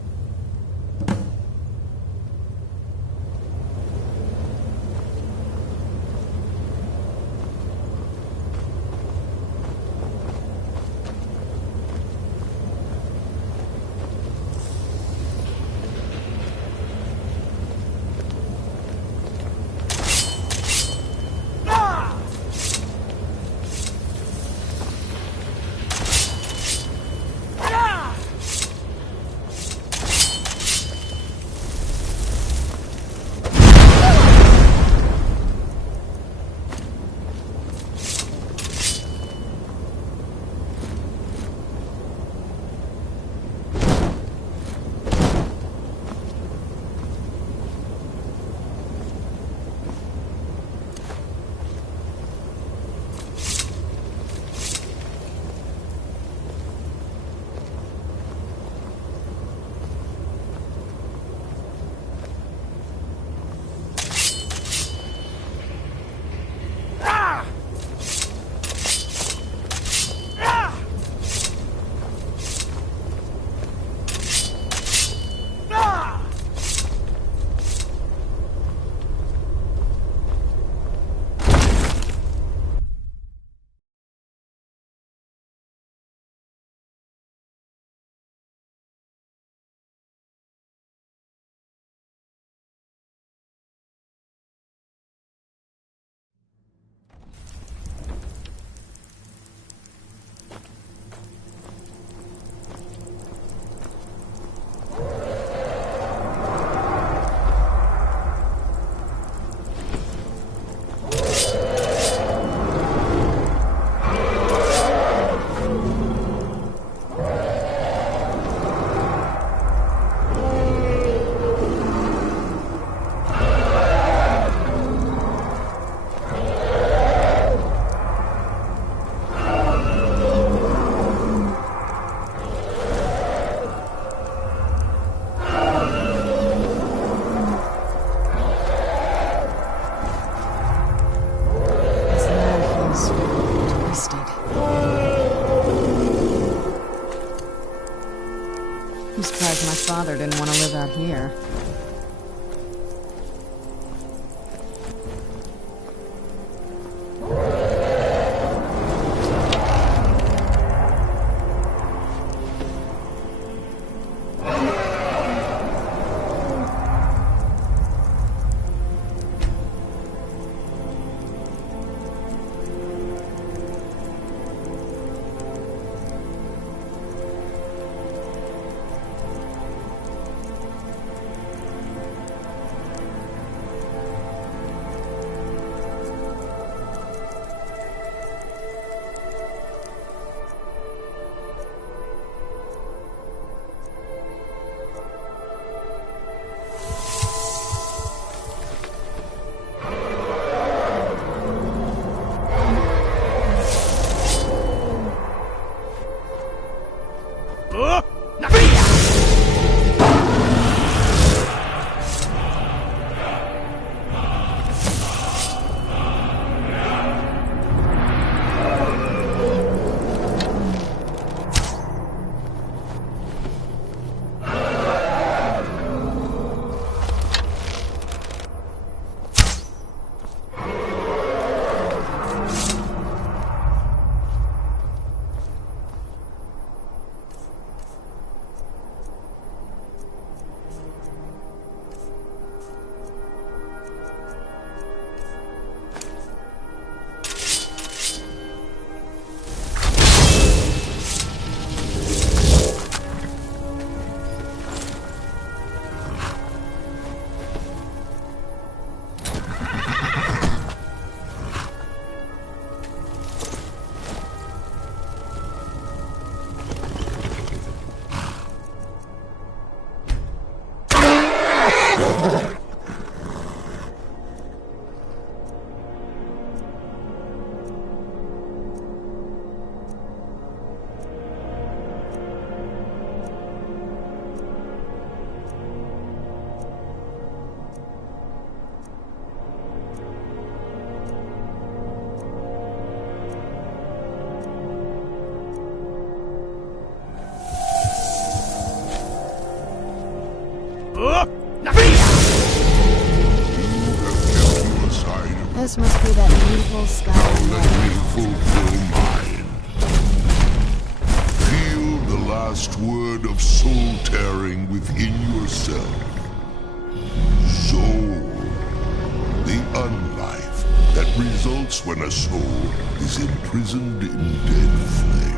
This must be that beautiful Skyrim. Let me fulfill mine. Feel the last word of soul tearing within yourself. Soul. The unlife that results when a soul is imprisoned in dead flesh.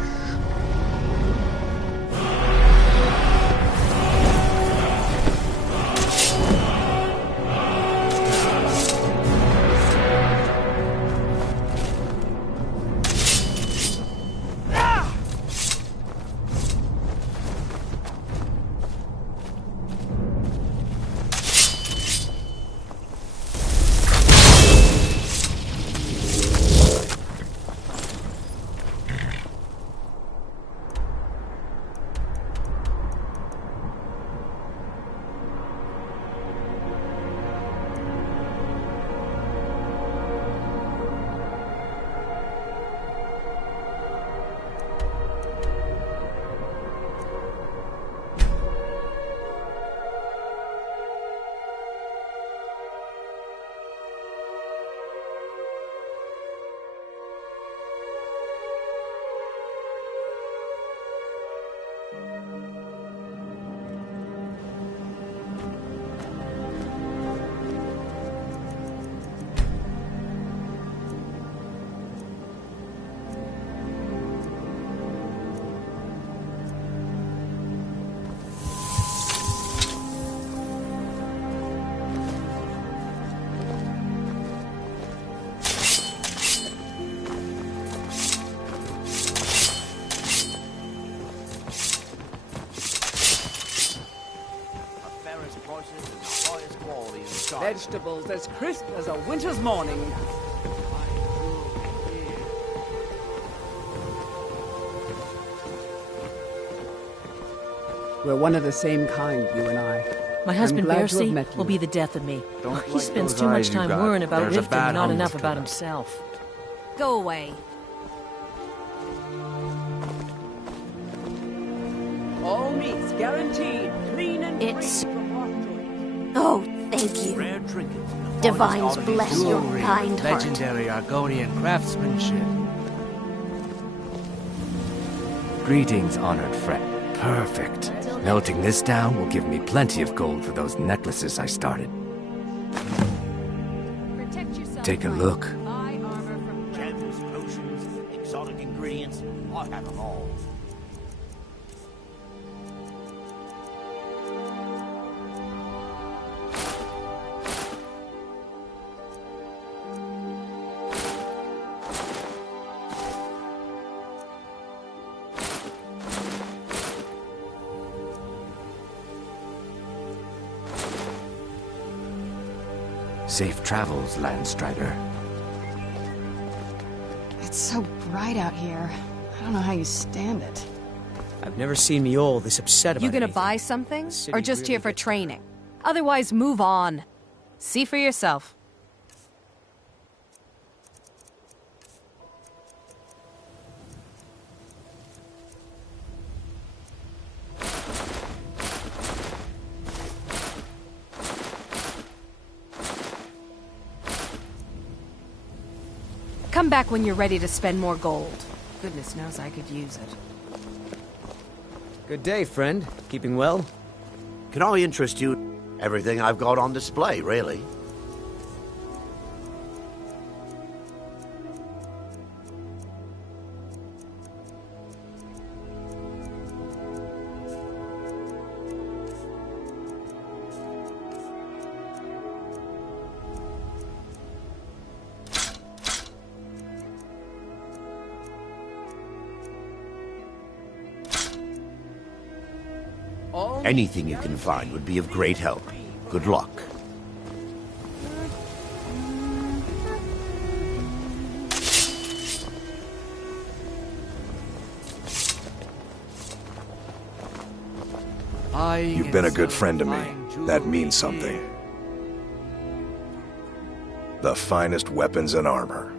Vegetables as crisp as a winter's morning. We're one of the same kind, you and I. My I'm husband glad to have Bercy met you. will be the death of me. Don't He like spends those too much eyes you time got. worrying about There's a Riften bad and not hunk enough to about them. himself. Go away. All meats guaranteed, clean and It's... free from hot. Oh, thank you. Rare trinkets. Divines bless your kind heart. Legendary Argonian craftsmanship. Greetings, honored friend. Perfect. Melting this down will give me plenty of gold for those necklaces I started. Take a look. Gems, potions, exotic ingredients, I have them all. Safe travels, Landstrider. It's so bright out here. I don't know how you stand it. I've never seen Mjol this upset about You gonna anything. buy something? Or city's just really here for training? Otherwise, move on. See for yourself. Come back when you're ready to spend more gold. Goodness knows I could use it. Good day, friend. Keeping well? Can I interest you in everything I've got on display, really? Anything you can find would be of great help. Good luck. You've been a good friend to me. That means something. The finest weapons and armor.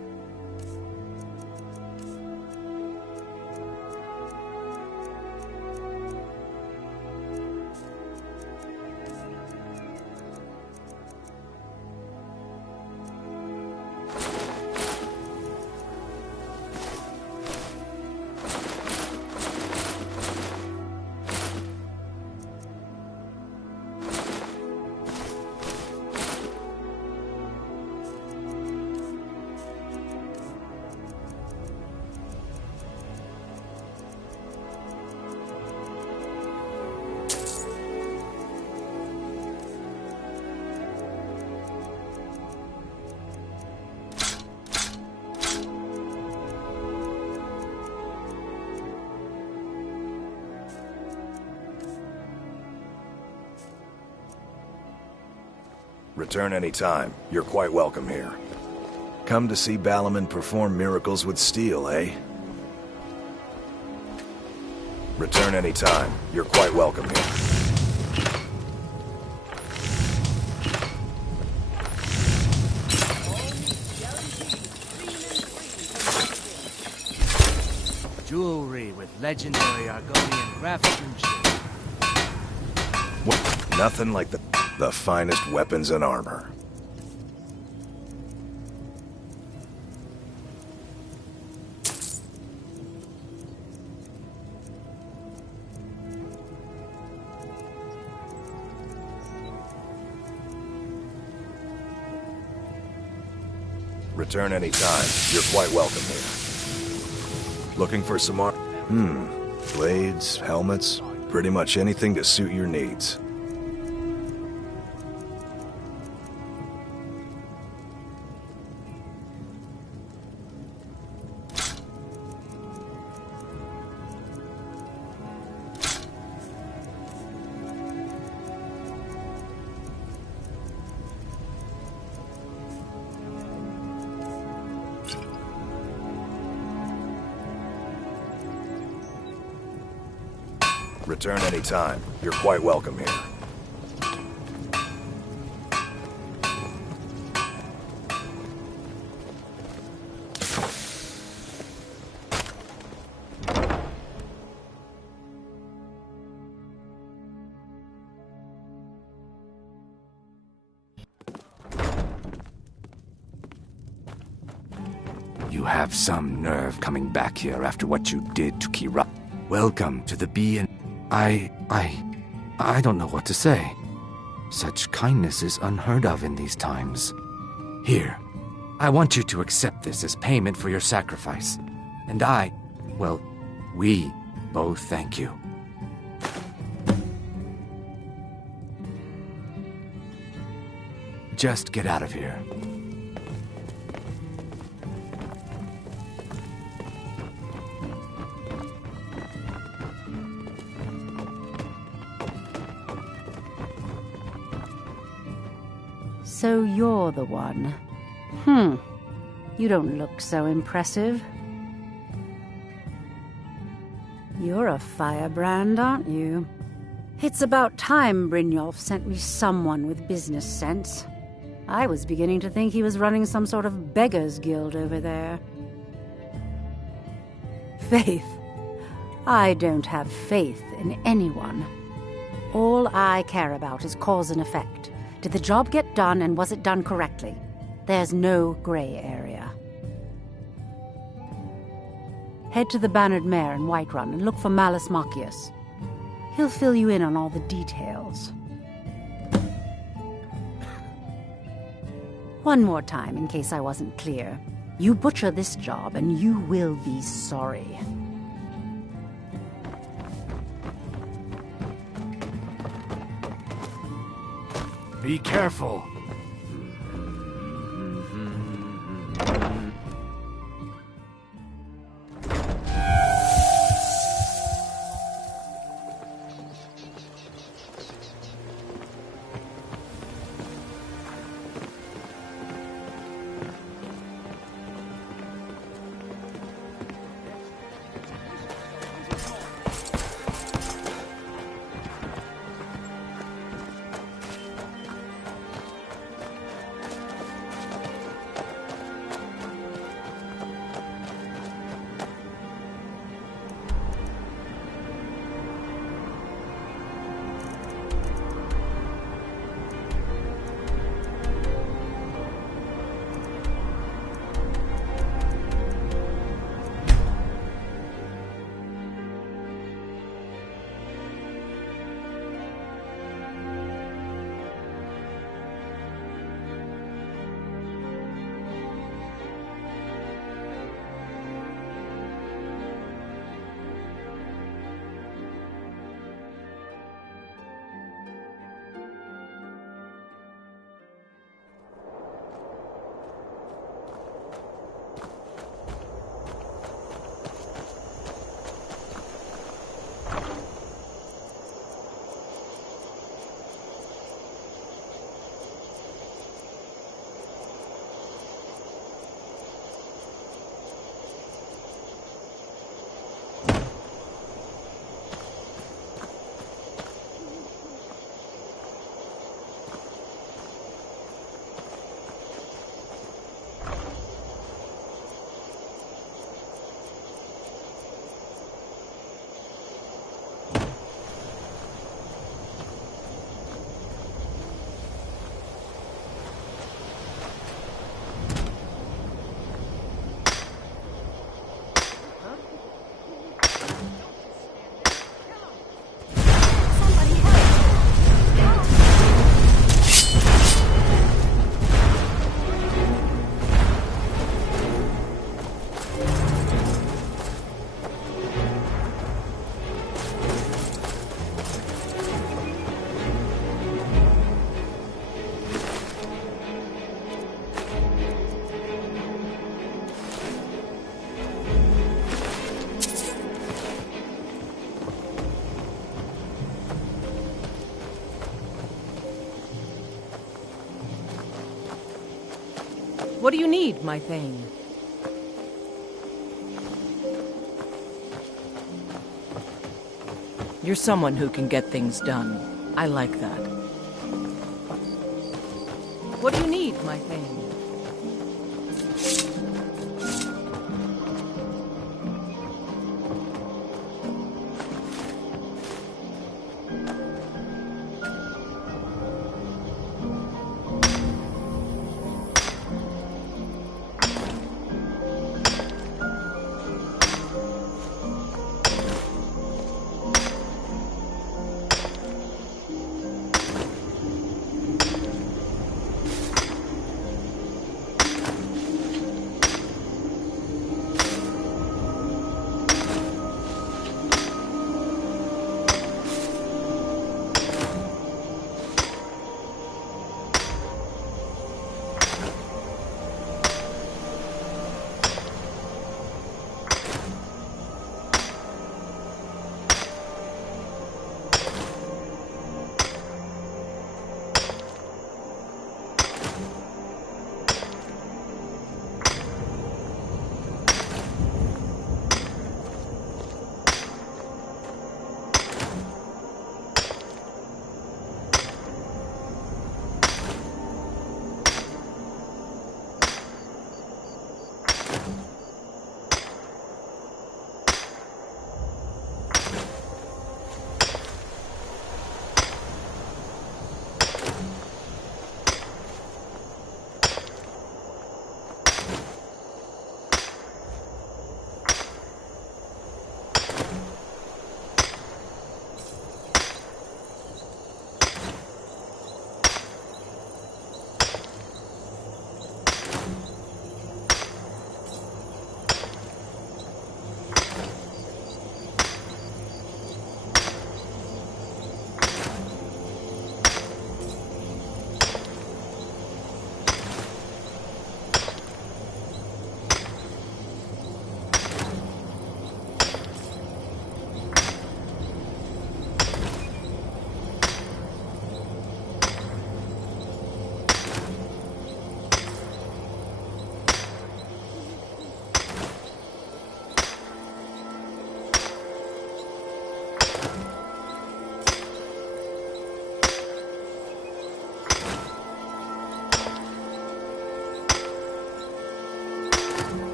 Return any time. You're quite welcome here. Come to see Balaman perform miracles with steel, eh? Return any time. You're quite welcome here. Jewelry with legendary Argonian craftsmanship. What? Nothing like the finest weapons and armor. Return any time. You're quite welcome here. Looking for some art? Blades, helmets, pretty much anything to suit your needs. Return any time. You're quite welcome here. You have some nerve coming back here after what you did to Kira. Welcome to the B and I don't know what to say. Such kindness is unheard of in these times. Here, I want you to accept this as payment for your sacrifice. And we both thank you. Just get out of here. So you're the one. You don't look so impressive. You're a firebrand, aren't you? It's about time Brynjolf sent me someone with business sense. I was beginning to think he was running some sort of beggars guild over there. Faith. I don't have faith in anyone. All I care about is cause and effect. Did the job get done, and was it done correctly? There's no gray area. Head to the Bannered Mare in Whiterun and look for Malus Machius. He'll fill you in on all the details. One more time, in case I wasn't clear. You butcher this job, and you will be sorry. Be careful. What do you need, my thane? You're someone who can get things done. I like that. What do you need, my thane?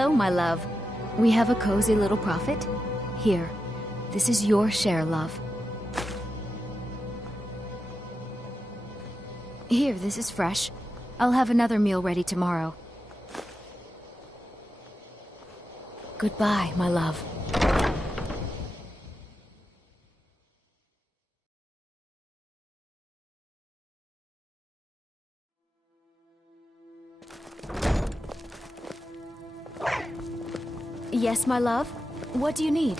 Hello, my love. We have a cozy little profit. Here, this is your share, love. Here, this is fresh. I'll have another meal ready tomorrow. Goodbye, my love. Yes, my love? What do you need?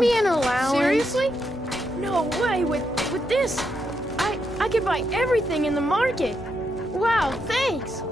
Me an allowance? Seriously? No way. With this, I could buy everything in the market. Wow, thanks.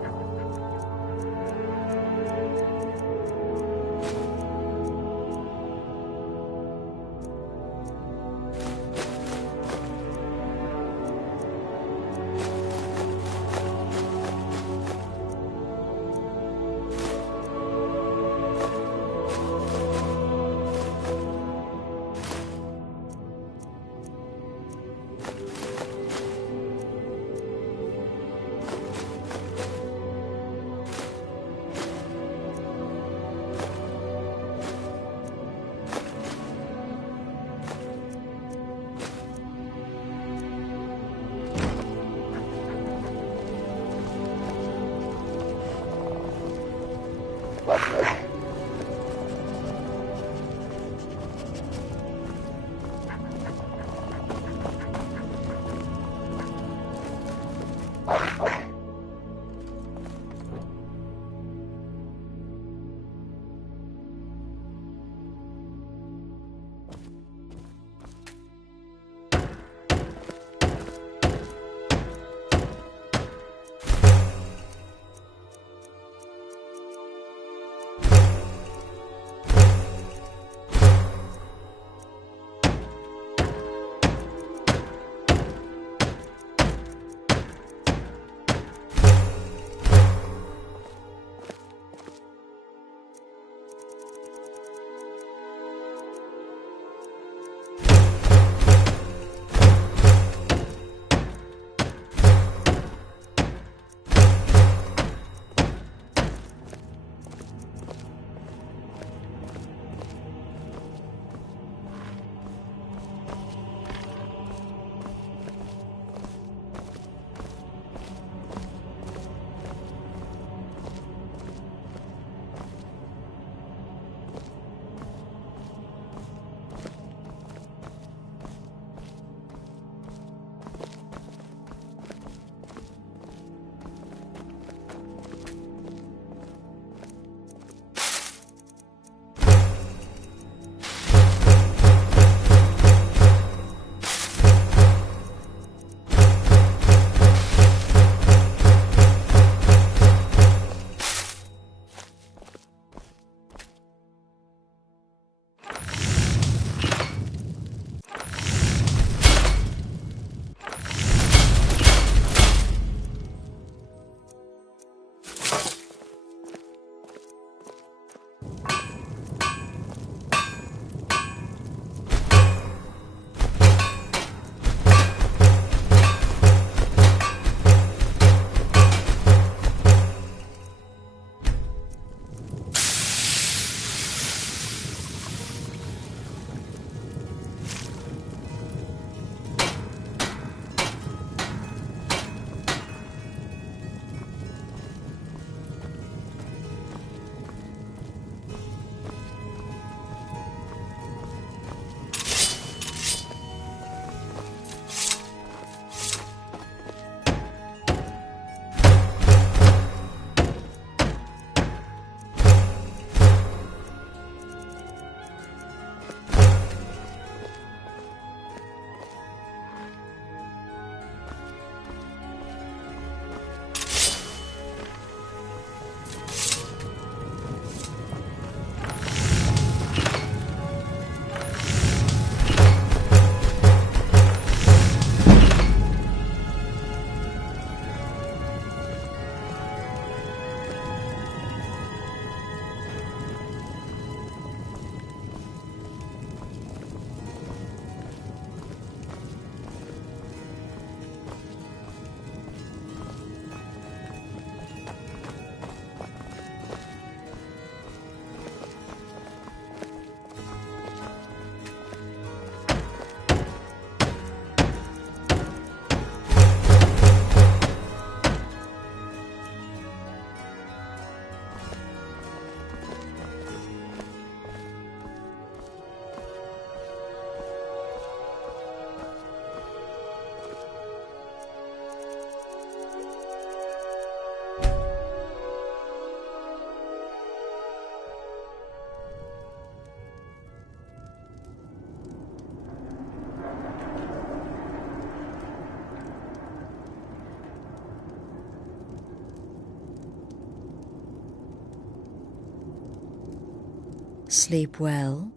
Sleep well?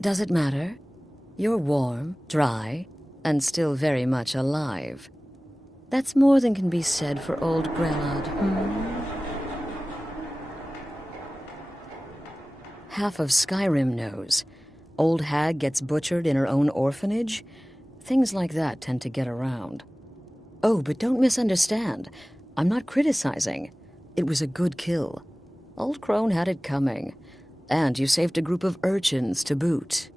Does it matter? You're warm, dry, and still very much alive. That's more than can be said for old Grelod, Half of Skyrim knows. Old hag gets butchered in her own orphanage. Things like that tend to get around. Oh, but don't misunderstand. I'm not criticizing. It was a good kill. Old Crone had it coming. And you saved a group of urchins to boot.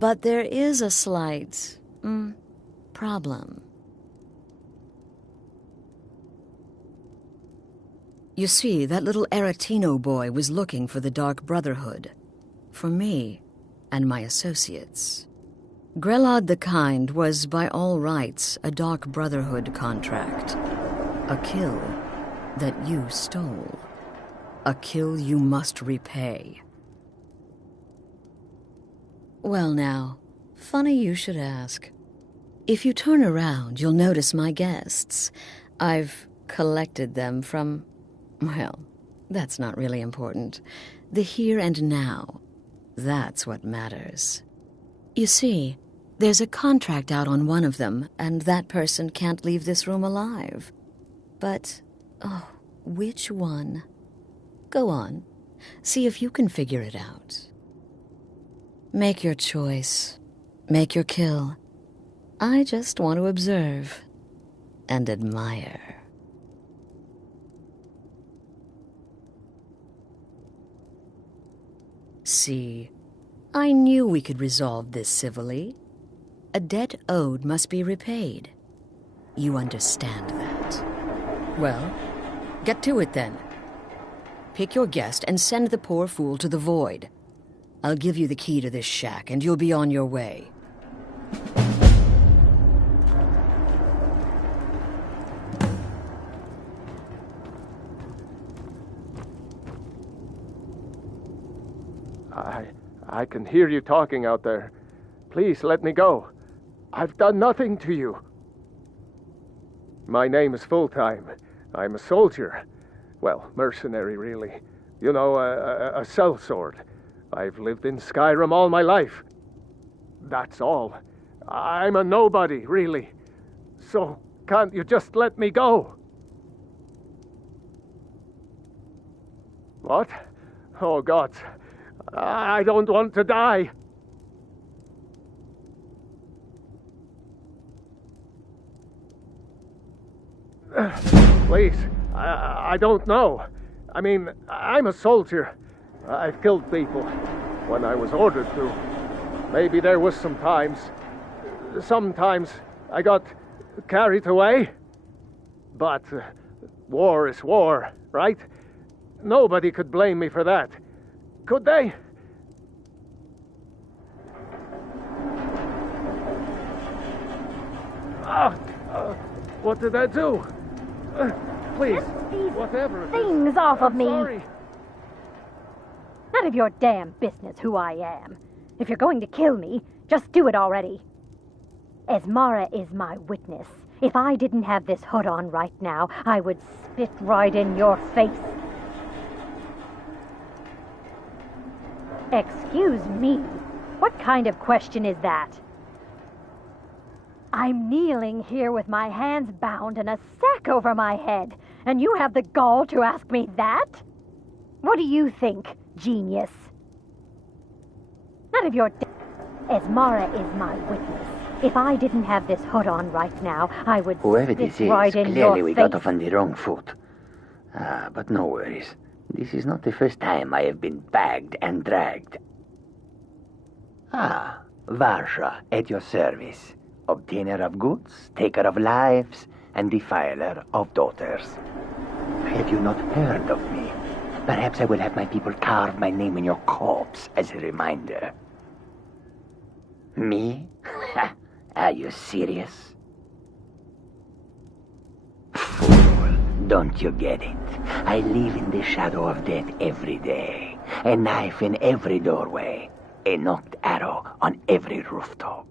But there is a slight, problem. You see, that little Aretino boy was looking for the Dark Brotherhood. For me and my associates. Grelod the Kind was, by all rights, a Dark Brotherhood contract. A kill that you stole. A kill you must repay. Well now, funny you should ask. If you turn around, you'll notice my guests. I've collected them from, well, that's not really important. The here and now. That's what matters. You see, there's a contract out on one of them, and that person can't leave this room alive. But, oh, which one? Go on. See if you can figure it out. Make your choice. Make your kill. I just want to observe and admire. See, I knew we could resolve this civilly. A debt owed must be repaid. You understand that. Well, get to it then. Pick your guest and send the poor fool to the void. I'll give you the key to this shack and you'll be on your way. I can hear you talking out there. Please let me go. I've done nothing to you. My name is Full-Time. I'm a soldier. Well, mercenary, really. You know, a sellsword. I've lived in Skyrim all my life. That's all. I'm a nobody, really. So, can't you just let me go? What? Oh, God. I don't want to die. Please, I don't know. I mean, I'm a soldier. I've killed people when I was ordered to. Maybe there was sometimes I got carried away. But war is war, right? Nobody could blame me for that. Could they? What did I do? Please, whatever. Things off of me. Sorry. None of your damn business who I am. If you're going to kill me, just do it already. Esmara is my witness. If I didn't have this hood on right now, I would spit right in your face. Excuse me, what kind of question is that? I'm kneeling here with my hands bound and a sack over my head, and you have the gall to ask me that? What do you think, genius? None of your... Esmara is my witness. If I didn't have this hood on right now, I would Whoever spit this is, right in clearly your we face. got off on the wrong foot. But no worries. This is not the first time I have been bagged and dragged. Varsha, at your service. Obtainer of goods, taker of lives, and defiler of daughters. Have you not heard of me? Perhaps I will have my people carve my name in your corpse as a reminder. Me? Are you serious? Fool, don't you get it? I live in the shadow of death every day. A knife in every doorway. A knocked arrow on every rooftop.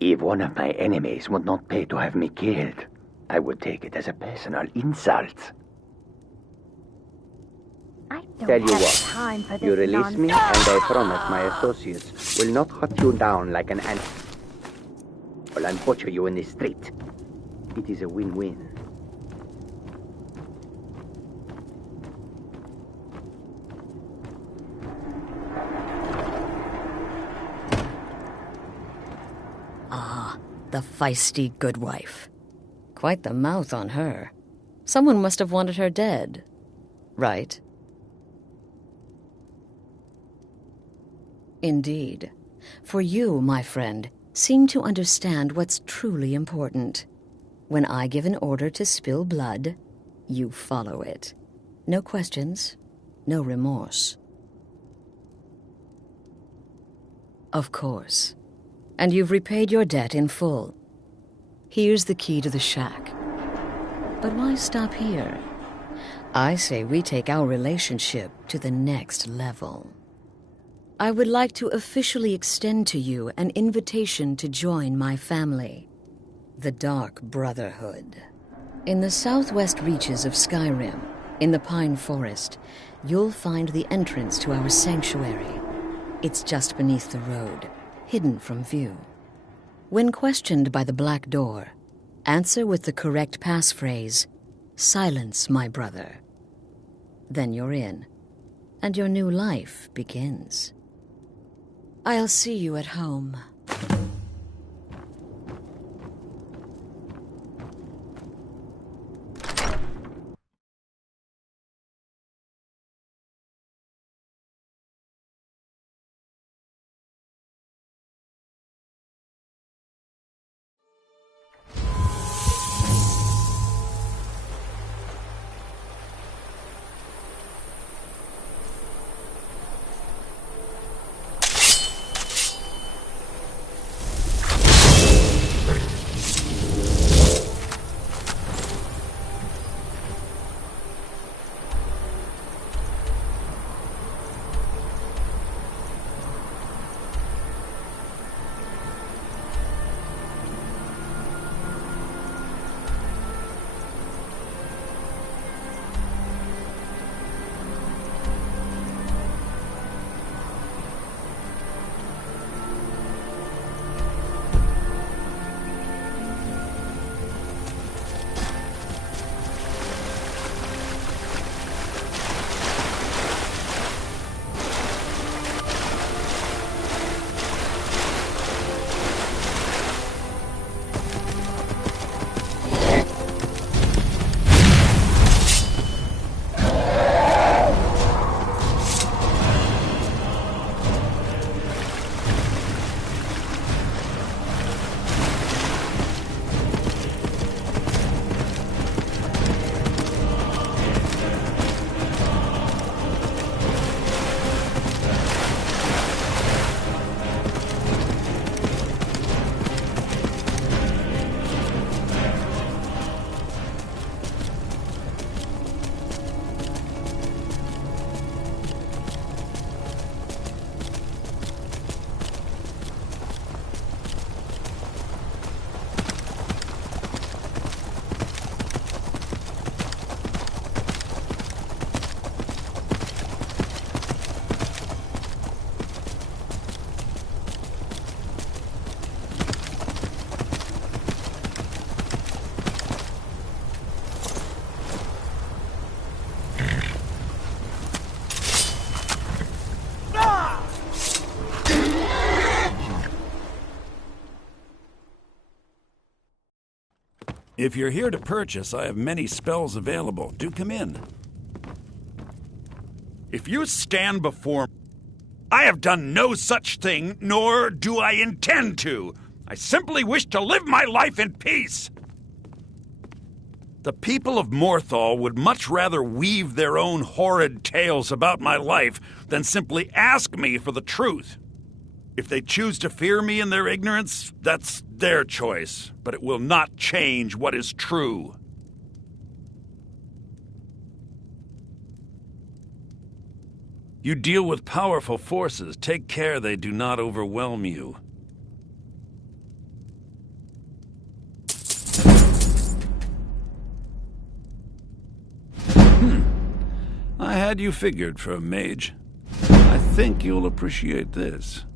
If one of my enemies would not pay to have me killed, I would take it as a personal insult. Tell you what, you release me, and I promise my associates will not hunt you down like an ant and butcher you in the street. It is a win-win. Ah, the feisty good wife. Quite the mouth on her. Someone must have wanted her dead. Right? Indeed. For you, my friend, seem to understand what's truly important. When I give an order to spill blood, you follow it. No questions, no remorse. Of course. And you've repaid your debt in full. Here's the key to the shack. But why stop here? I say we take our relationship to the next level. I would like to officially extend to you an invitation to join my family, the Dark Brotherhood. In the southwest reaches of Skyrim, in the Pine Forest, you'll find the entrance to our sanctuary. It's just beneath the road, hidden from view. When questioned by the Black Door, answer with the correct passphrase, "Silence, my brother." Then you're in, and your new life begins. I'll see you at home. If you're here to purchase, I have many spells available. Do come in. If you stand before me, I have done no such thing, nor do I intend to. I simply wish to live my life in peace. The people of Morthal would much rather weave their own horrid tales about my life than simply ask me for the truth. If they choose to fear me in their ignorance, that's their choice, but it will not change what is true. You deal with powerful forces. Take care they do not overwhelm you. I had glad you figured for a mage. I think you'll appreciate this.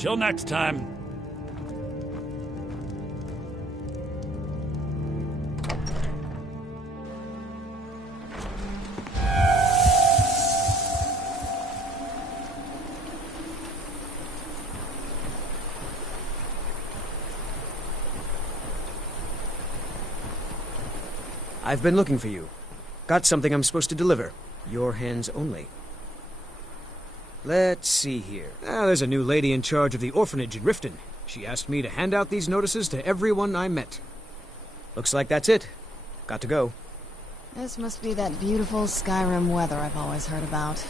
Till next time. I've been looking for you. Got something I'm supposed to deliver. Your hands only. Let's see here. There's a new lady in charge of the orphanage in Riften. She asked me to hand out these notices to everyone I met. Looks like that's it. Got to go. This must be that beautiful Skyrim weather I've always heard about.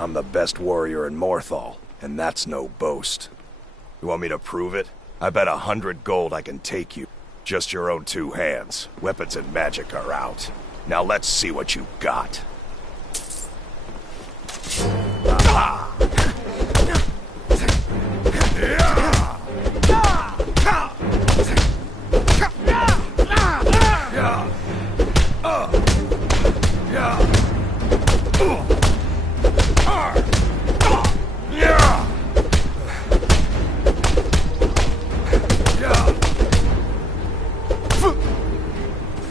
I'm the best warrior in Morthal, and that's no boast. You want me to prove it? I bet 100 gold I can take you. Just your own 2 hands. Weapons and magic are out. Now let's see what you got. Aha!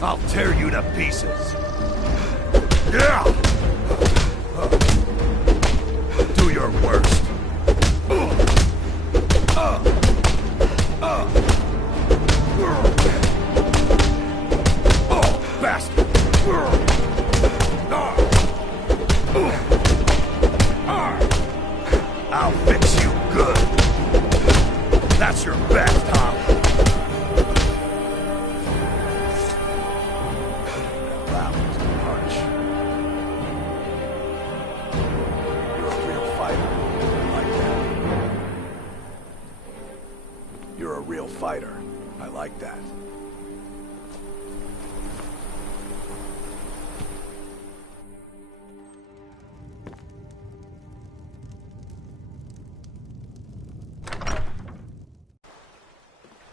I'll tear you to pieces. Do your worst. Oh, bastard! I'll fix you good. That's your best, huh? That was harsh. You're a real fighter. I like that. You're a real fighter. I like that.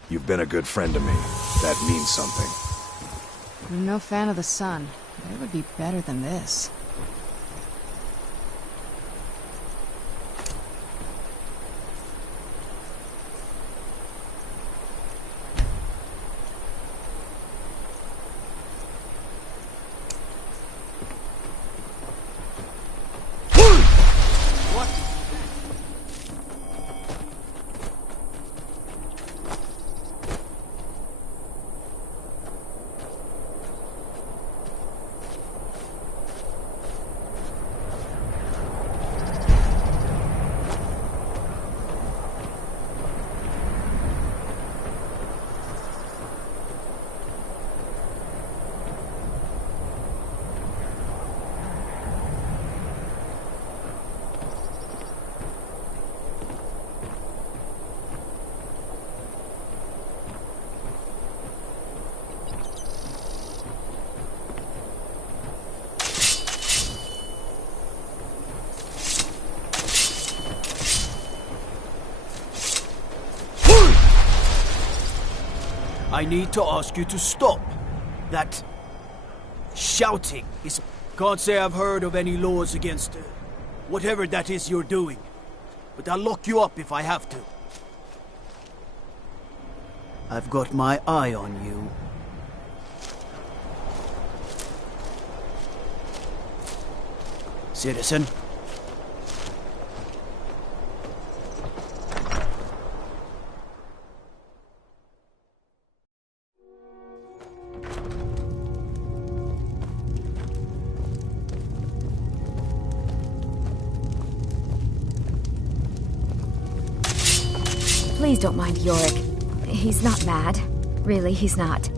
You've been a good friend to me. That means something. I'm no fan of the sun, but it would be better than this. I need to ask you to stop. That shouting is... Can't say I've heard of any laws against whatever that is you're doing. But I'll lock you up if I have to. I've got my eye on you. Citizen. Please don't mind Yorick. He's not mad. Really, he's not.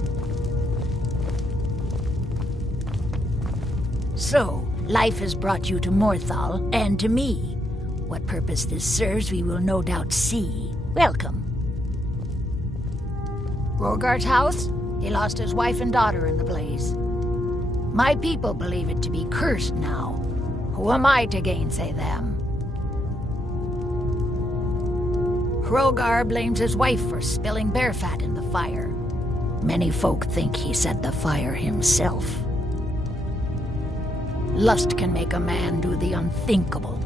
So, life has brought you to Morthal, and to me. What purpose this serves, we will no doubt see. Welcome. Rogar's house? He lost his wife and daughter in the blaze. My people believe it to be cursed now. Who am I to gainsay them? Rogar blames his wife for spilling bear fat in the fire. Many folk think he set the fire himself. Lust can make a man do the unthinkable.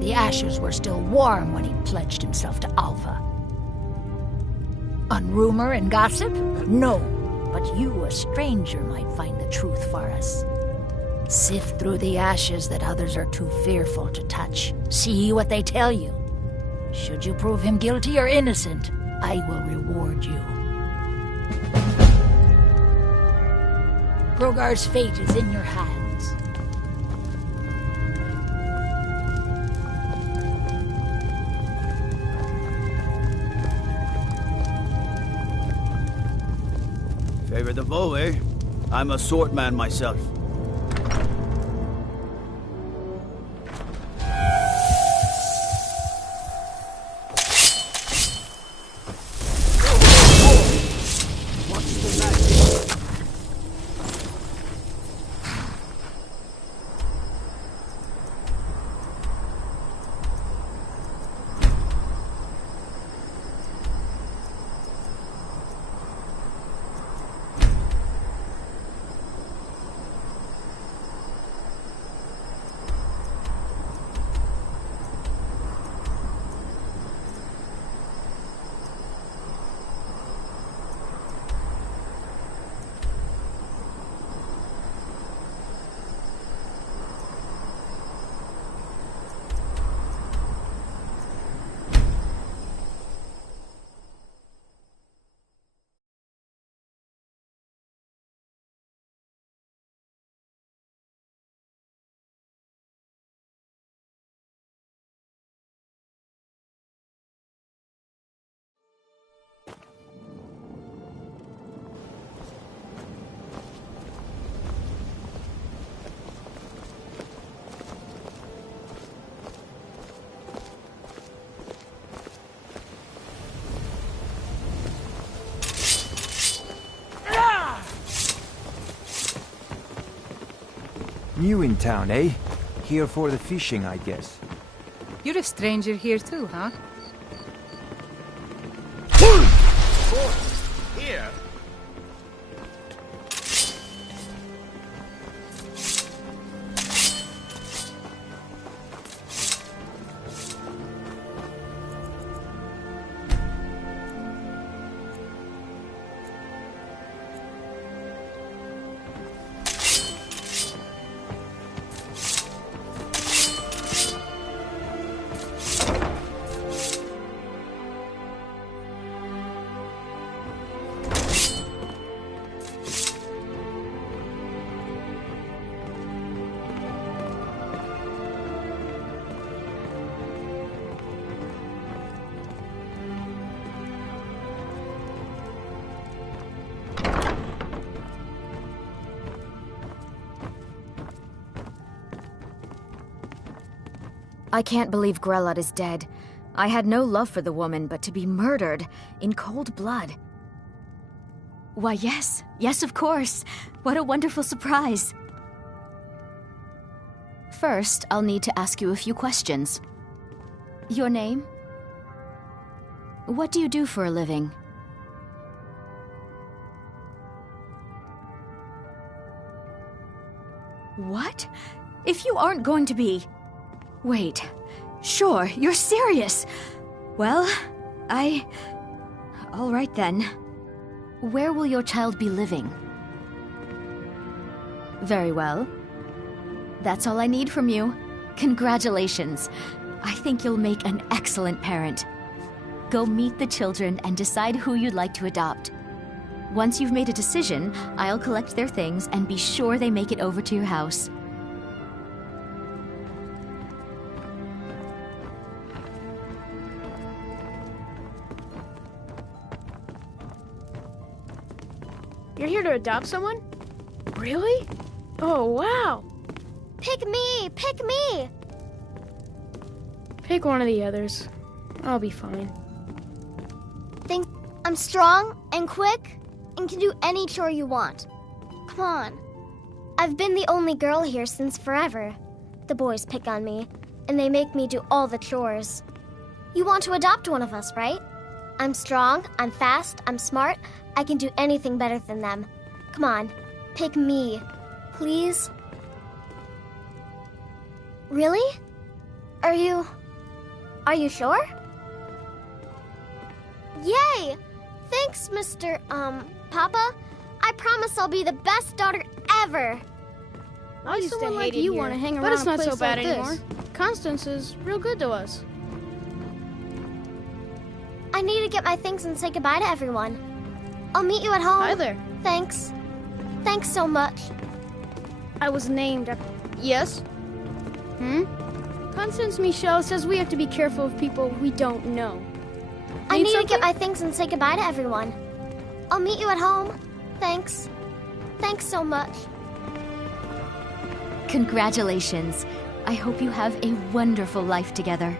The ashes were still warm when he pledged himself to Alpha. On rumor and gossip? No, but you, a stranger, might find the truth for us. Sift through the ashes that others are too fearful to touch. See what they tell you. Should you prove him guilty or innocent, I will reward you. Rogar's fate is in your hands. Favor the bow, eh? I'm a swordman myself. New in town, eh? Here for the fishing, I guess. You're a stranger here too, huh? Here? I can't believe Grelot is dead. I had no love for the woman, but to be murdered in cold blood. Why, yes. Yes, of course. What a wonderful surprise. First, I'll need to ask you a few questions. Your name? What do you do for a living? What? If you aren't going to be... Wait. Sure, you're serious. Well, all right then. Where will your child be living? Very well. That's all I need from you. Congratulations. I think you'll make an excellent parent. Go meet the children and decide who you'd like to adopt. Once you've made a decision, I'll collect their things and be sure they make it over to your house. You're here to adopt someone? Really? Oh, wow. Pick me! Pick me! Pick one of the others. I'll be fine. Think I'm strong and quick and can do any chore you want. Come on. I've been the only girl here since forever. The boys pick on me, and they make me do all the chores. You want to adopt one of us, right? I'm strong, I'm fast, I'm smart. I can do anything better than them. Come on, pick me, please. Really? Are you sure? Yay! Thanks, Mr. Papa. I promise I'll be the best daughter ever. I used to hate it you here, want to hang around but it's a not place so bad like this. anymore. Constance is real good to us. I need to get my things and say goodbye to everyone. I'll meet you at home. Hi there. Thanks. Thanks so much. I was named after... Yes? Constance Michelle says we have to be careful of people we don't know. I need to get my things and say goodbye to everyone. I'll meet you at home. Thanks. Thanks so much. Congratulations. I hope you have a wonderful life together.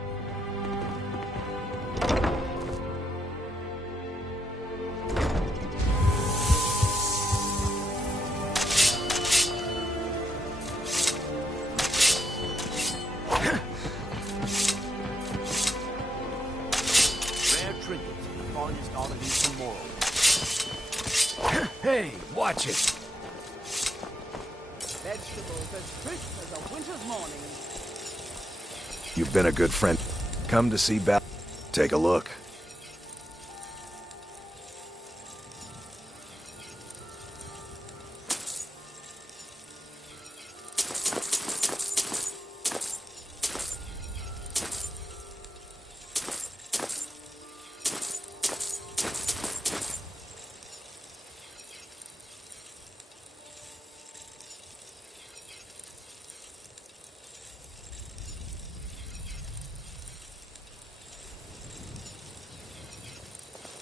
Hey, watch it. Vegetables as crisp as a winter's morning. You've been a good friend. Come to see Bal. Take a look.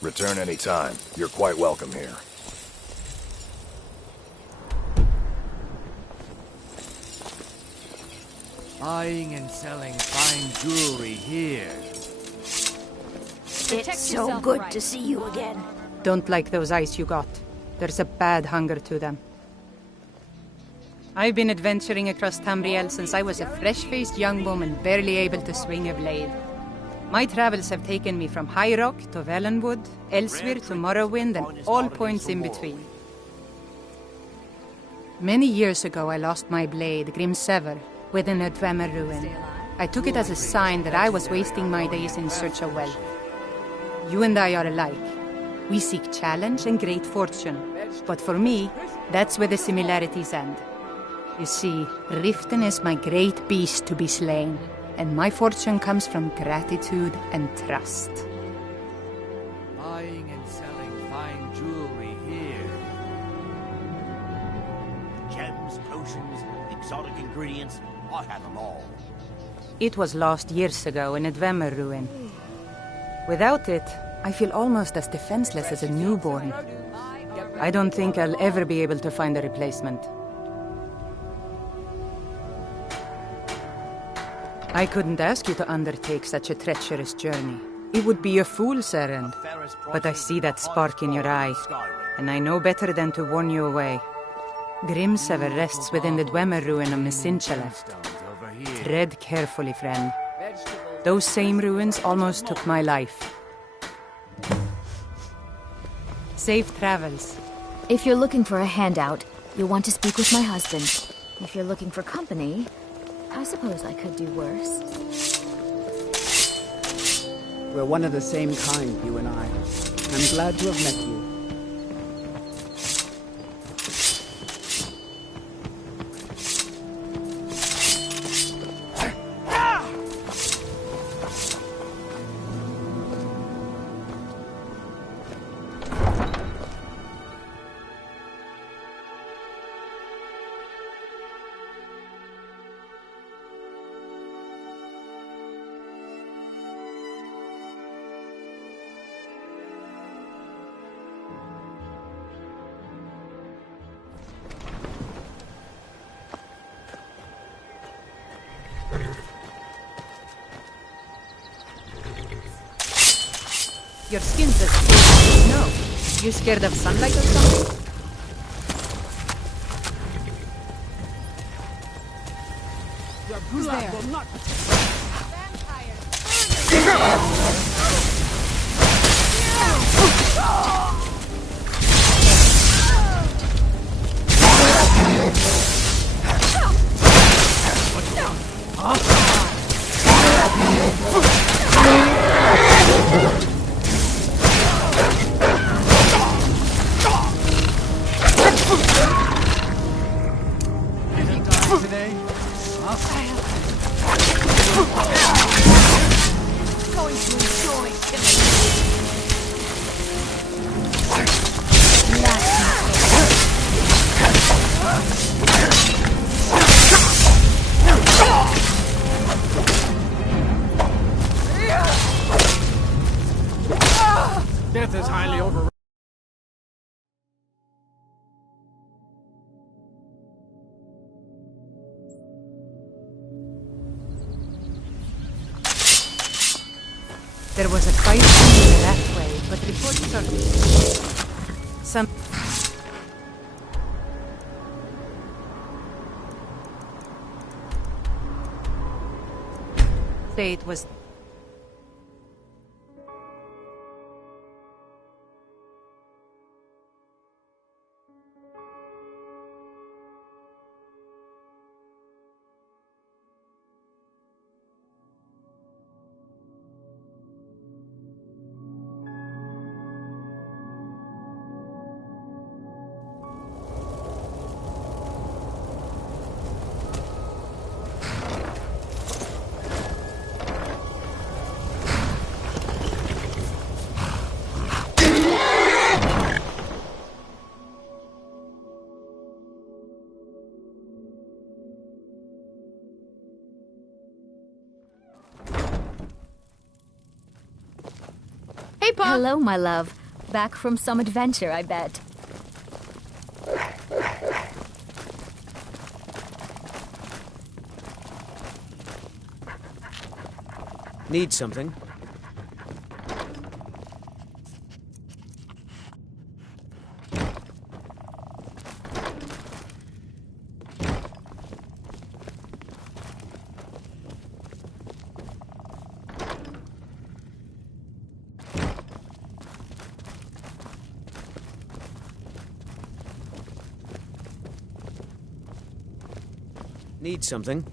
Return any time. You're quite welcome here. Buying and selling fine jewelry here. It's so good to see you again. Don't like those eyes you got. There's a bad hunger to them. I've been adventuring across Tamriel since I was a fresh-faced young woman barely able to swing a blade. My travels have taken me from High Rock to Valenwood, Elsewhere to Morrowind, and all points in between. Many years ago, I lost my blade, Grimsever, within a Dwemer ruin. I took it as a sign that I was wasting my days in search of wealth. You and I are alike. We seek challenge and great fortune. But for me, that's where the similarities end. You see, Riften is my great beast to be slain, and my fortune comes from gratitude and trust. Buying and selling fine jewelry here. Gems, potions, exotic ingredients, I have them all. It was lost years ago in a Dwemer ruin. Without it, I feel almost as defenseless as a newborn. I don't think I'll ever be able to find a replacement. I couldn't ask you to undertake such a treacherous journey. It would be a fool's errand. But I see that spark in your eye, and I know better than to warn you away. Grimsever rests within the Dwemer ruin of Mesinchala. Tread carefully, friend. Those same ruins almost took my life. Safe travels. If you're looking for a handout, you'll want to speak with my husband. If you're looking for company, I suppose I could do worse. We're one of the same kind, you and I. I'm glad to have met you. Your skin's as clear as snow. You scared of sunlight or something? Who's there? Death is highly overrated. There was a fight somewhere that way, but reports are... Some... say it was... Hey, Pa! Hello, my love. Back from some adventure, I bet. Need something? Need something?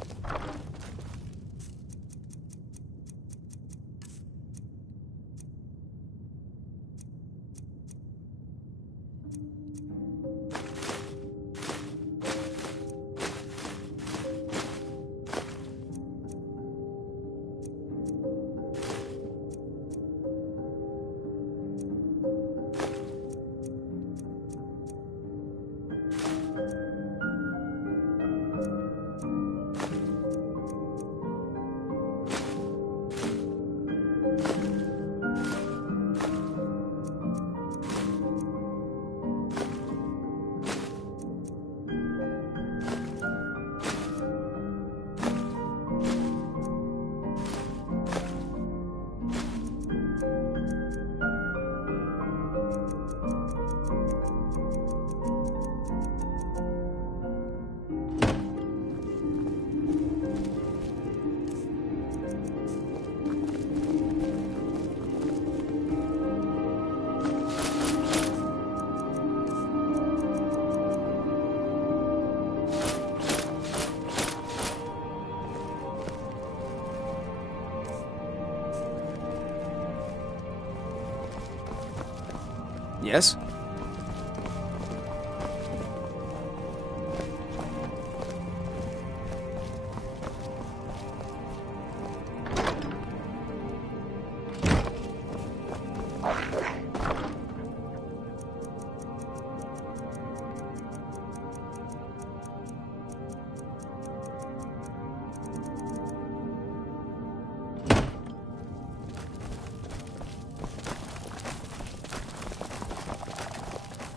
Yes?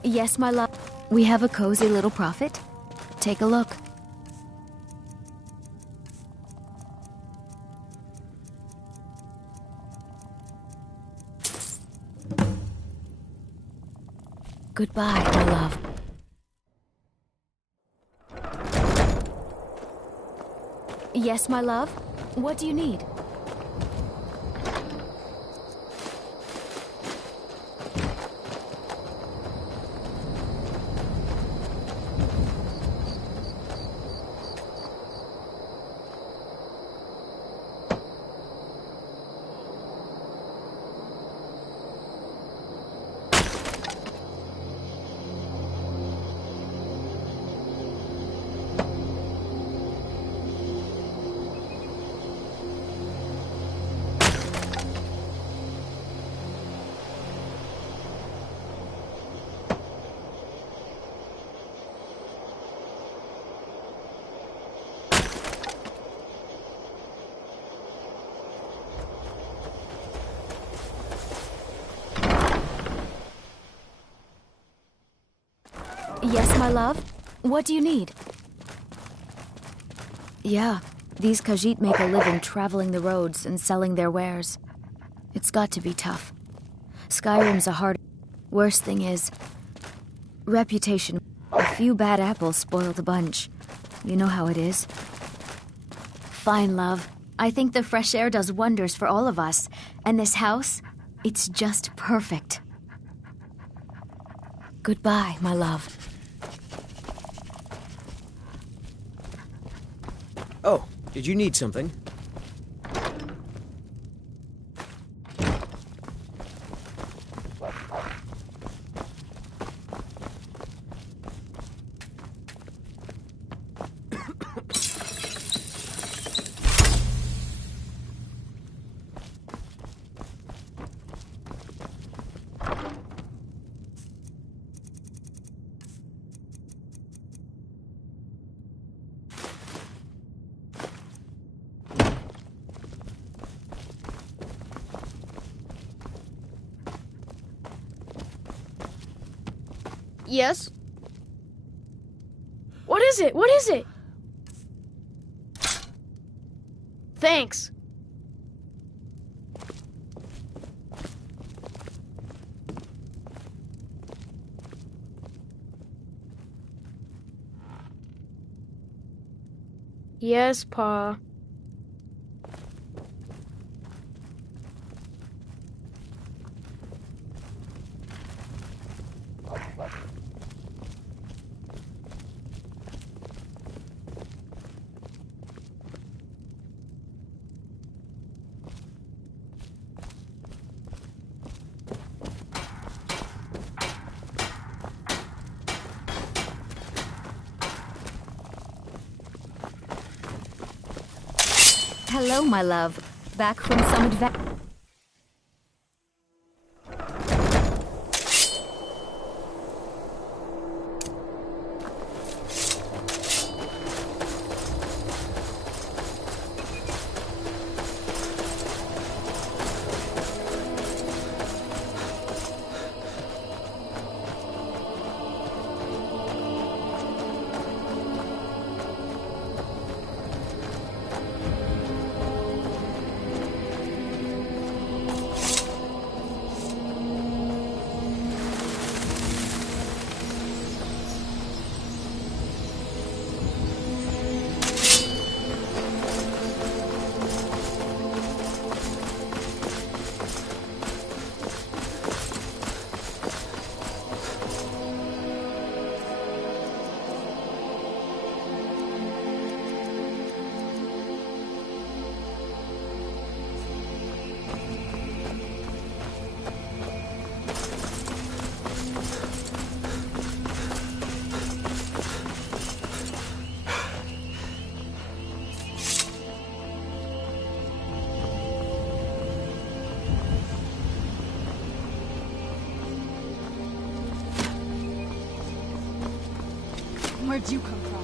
Yes, my love. We have a cozy little prophet. Take a look. Goodbye, my love. Yes, my love. What do you need? Yes, my love? What do you need? Yeah, these Khajiit make a living traveling the roads and selling their wares. It's got to be tough. Skyrim's a hard... Worst thing is... reputation. A few bad apples spoil the bunch. You know how it is. Fine, love. I think the fresh air does wonders for all of us. And this house, it's just perfect. Goodbye, my love. Oh, did you need something? Yes? What is it? What is it? Thanks. Yes, Pa. Hello, my love. Back from some adventure. Where'd you come from?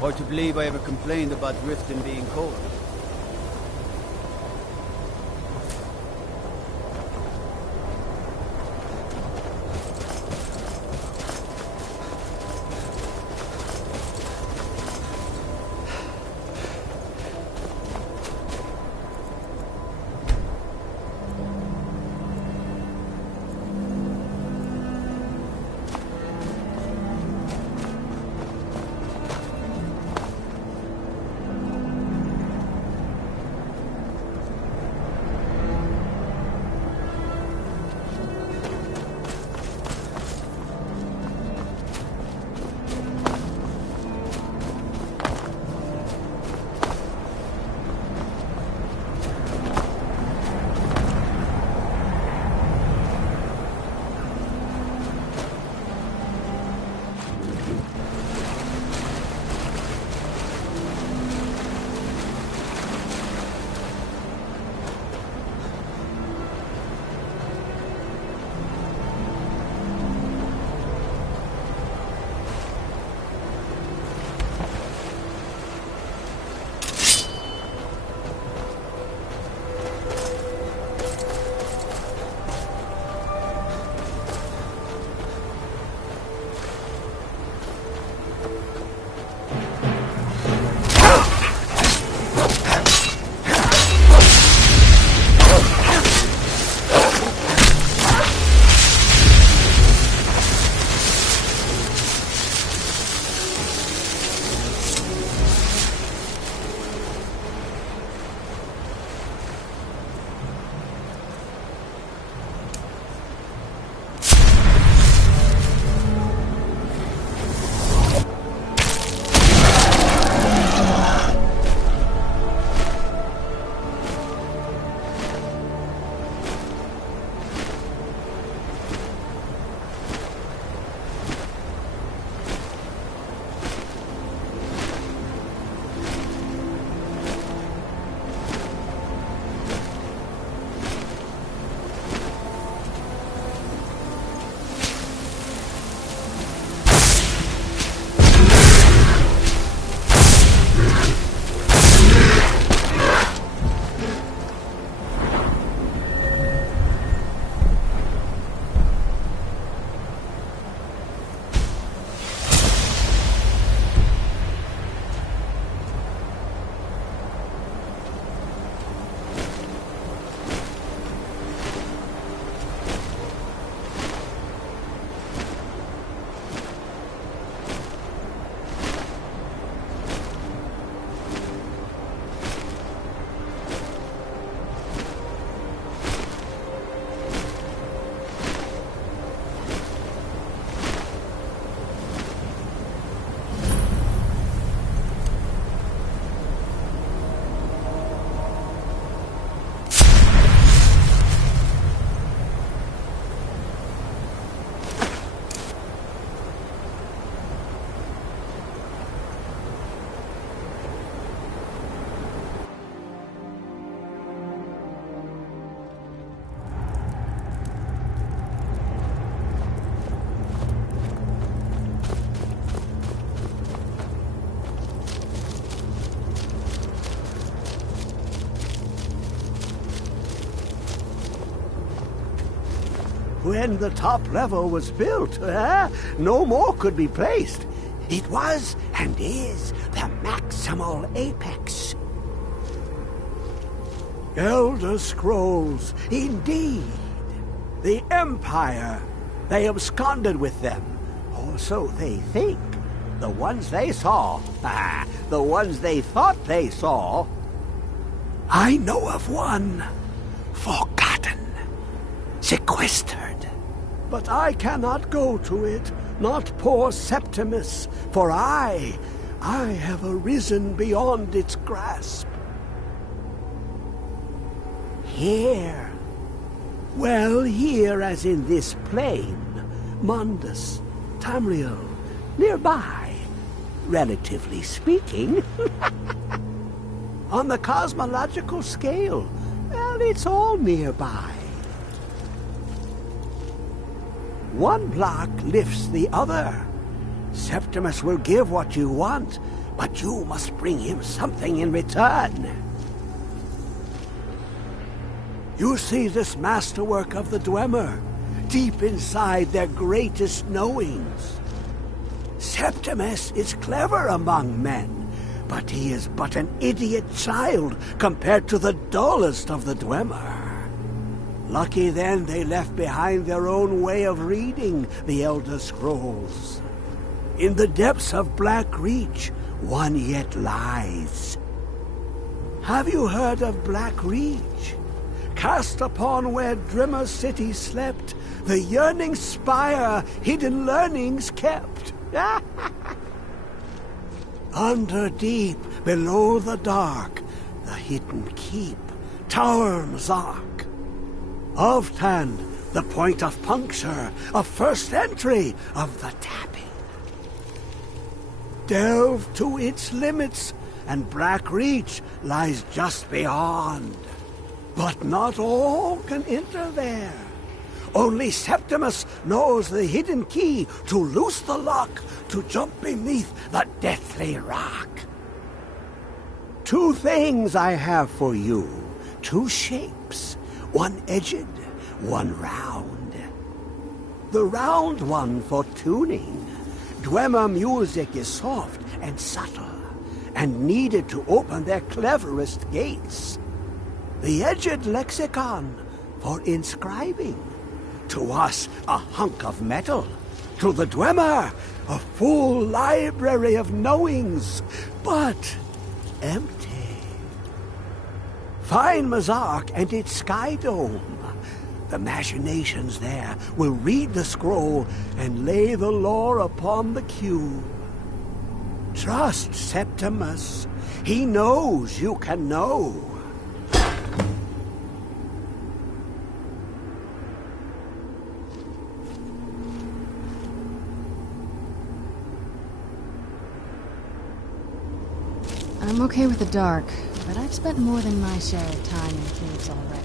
Hard to believe I ever complained about Riften being cold. When the top level was built, no more could be placed. It was and is the maximal apex. Elder Scrolls, indeed. The Empire. They absconded with them. Or so they think. The ones they saw. The ones they thought they saw. I know of one. Forgotten. Sequestered. But I cannot go to it, not poor Septimus, for I have arisen beyond its grasp. Here. Well, here as in this plain, Mundus, Tamriel, nearby, relatively speaking. On the cosmological scale, well, it's all nearby. One block lifts the other. Septimus will give what you want, but you must bring him something in return. You see this masterwork of the Dwemer, deep inside their greatest knowings. Septimus is clever among men, but he is but an idiot child compared to the dullest of the Dwemer. Lucky then they left behind their own way of reading the Elder Scrolls. In the depths of Black Reach, one yet lies. Have you heard of Black Reach? Cast upon where Drimmer City slept, the yearning spire hidden learnings kept. Under deep, below the dark, the hidden keep, Tower Mzark. Ovtan, the point of puncture, of first entry of the tapping. Delve to its limits, and Black Reach lies just beyond. But not all can enter there. Only Septimus knows the hidden key to loose the lock, to jump beneath the deathly rock. Two things I have for you, two shapes, one edged, one round. The round one for tuning. Dwemer music is soft and subtle, and needed to open their cleverest gates. The edged lexicon for inscribing. To us, a hunk of metal. To the Dwemer, a full library of knowings, but empty. Find Mzark and its sky dome. The machinations there will read the scroll and lay the lore upon the cube. Trust Septimus. He knows you can know. I'm okay with the dark, but I've spent more than my share of time in caves already.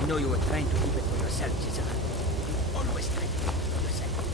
I know you were trying to keep it for yourself, Gisela. You always try to keep it for yourself.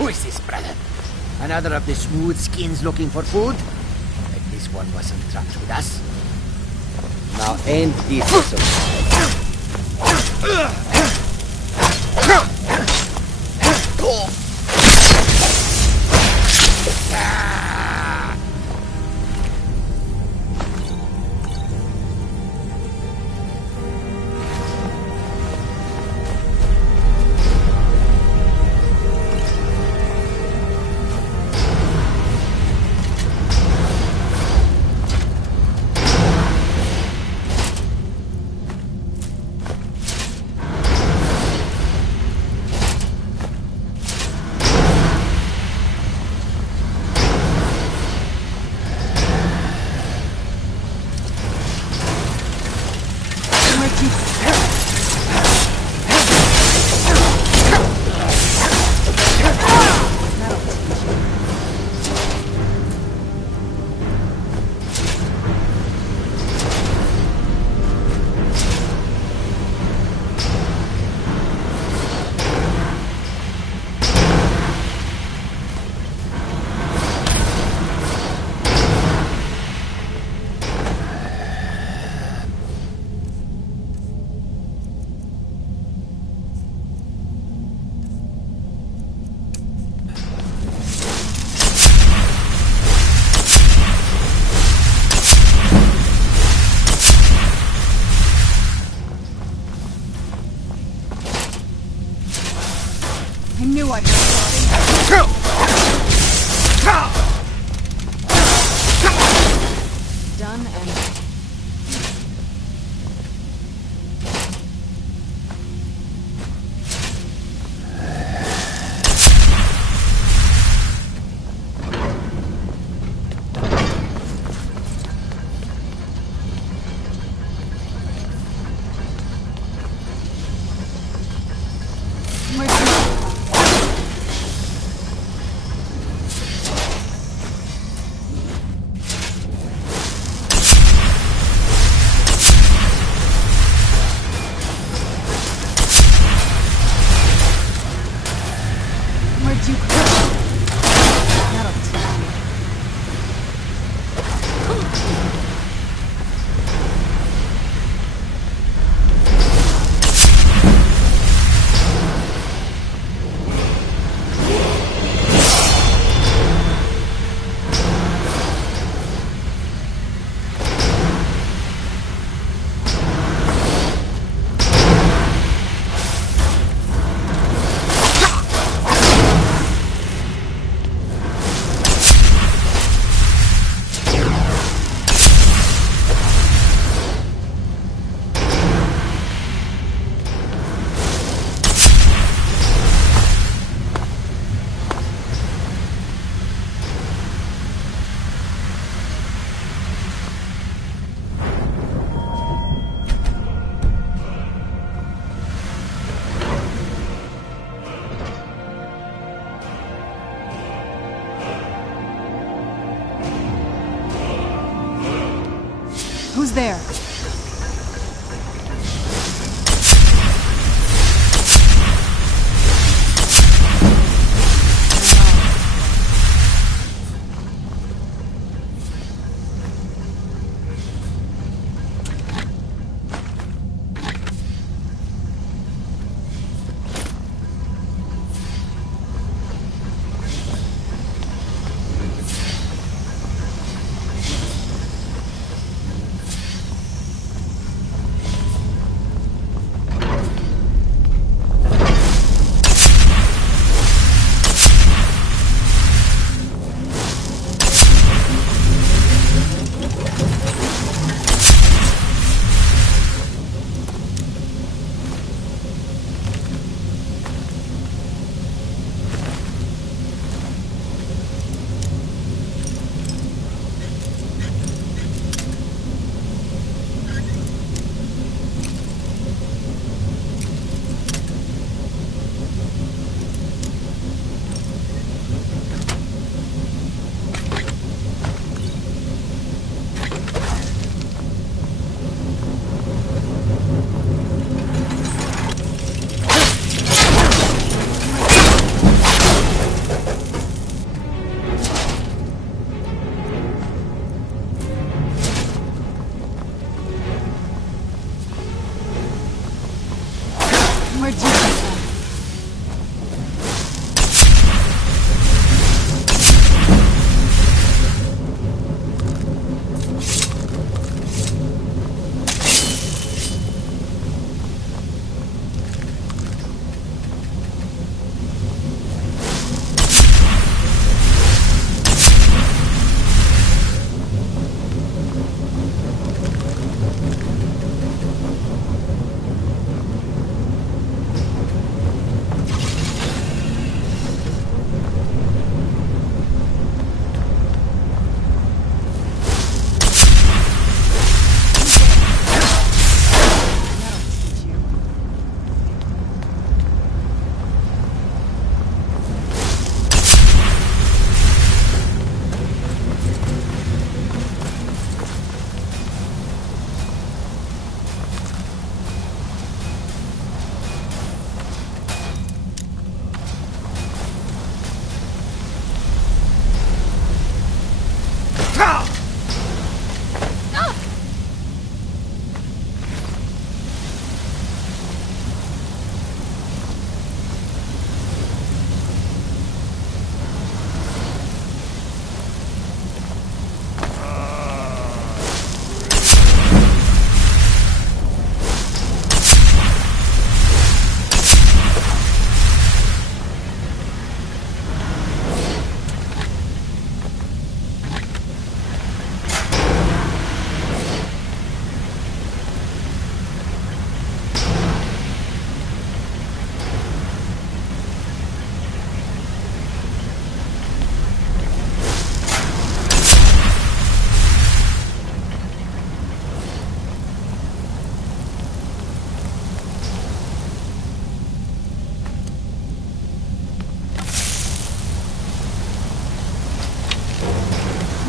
Who is this, brother? Another of the smooth skins looking for food? Like this one wasn't trapped with us. Now ain't this so Who's there?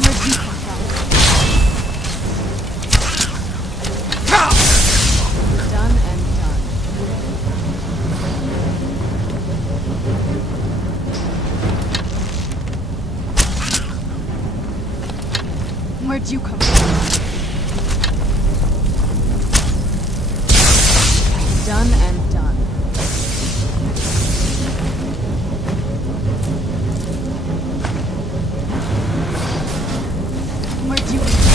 Where'd you come from? Where'd you come from? Done and done. Where'd you come from?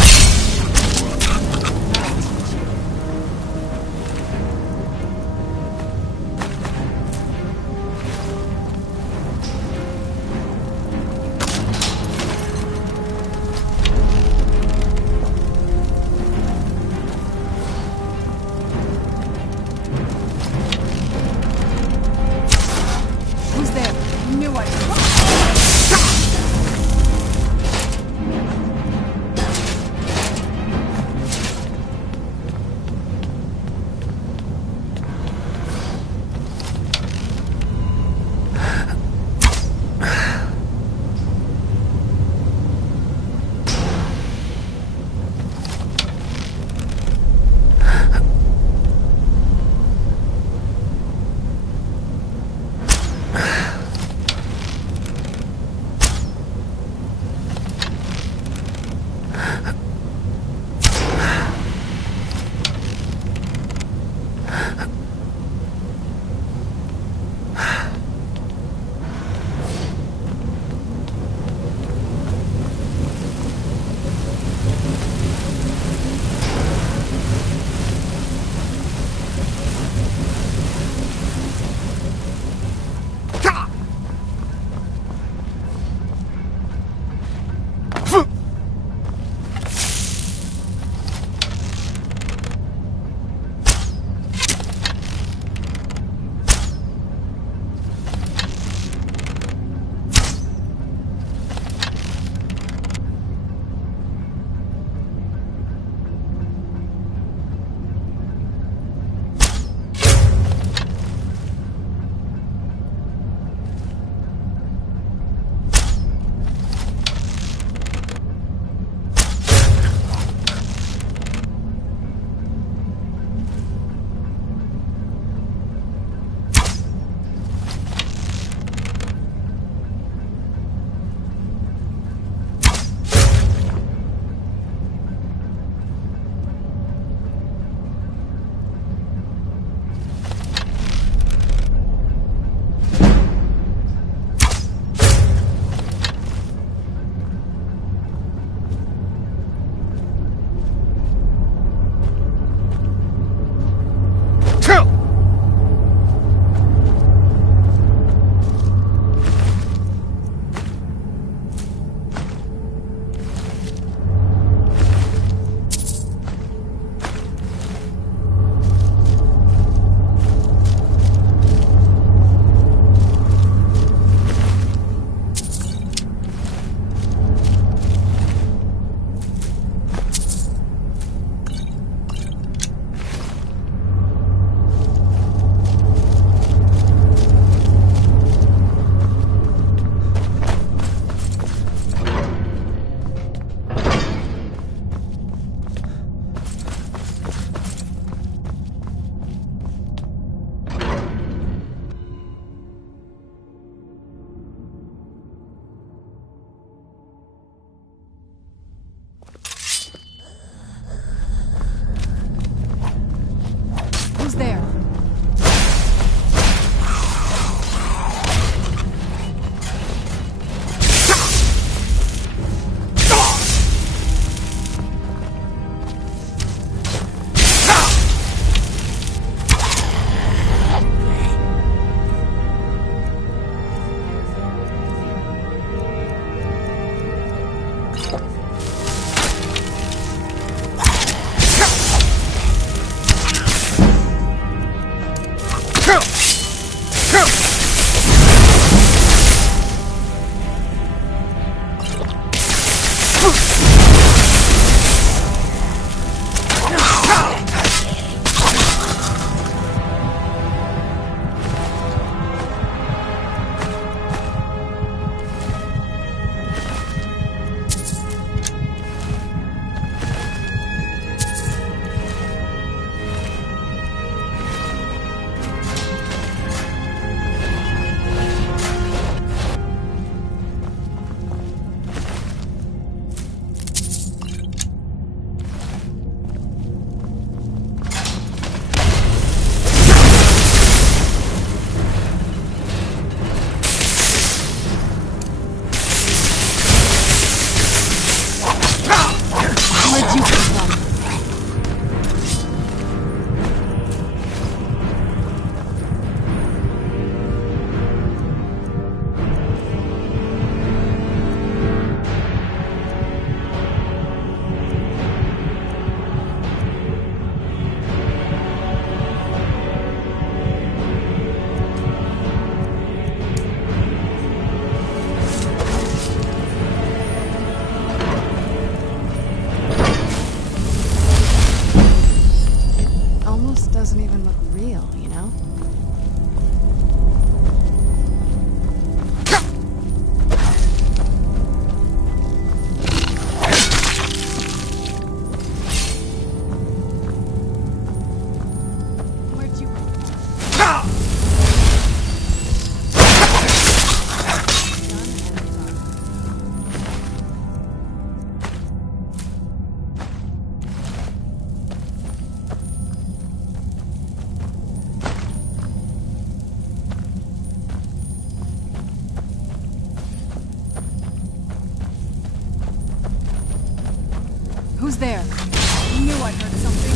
Who's there? I knew I heard something.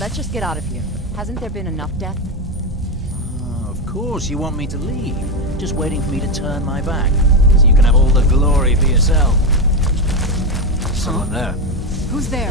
Let's just get out of here. Hasn't there been enough death? Of course you want me to leave. Just waiting for me to turn my back, so you can have all the glory for yourself. Someone there. Who's there?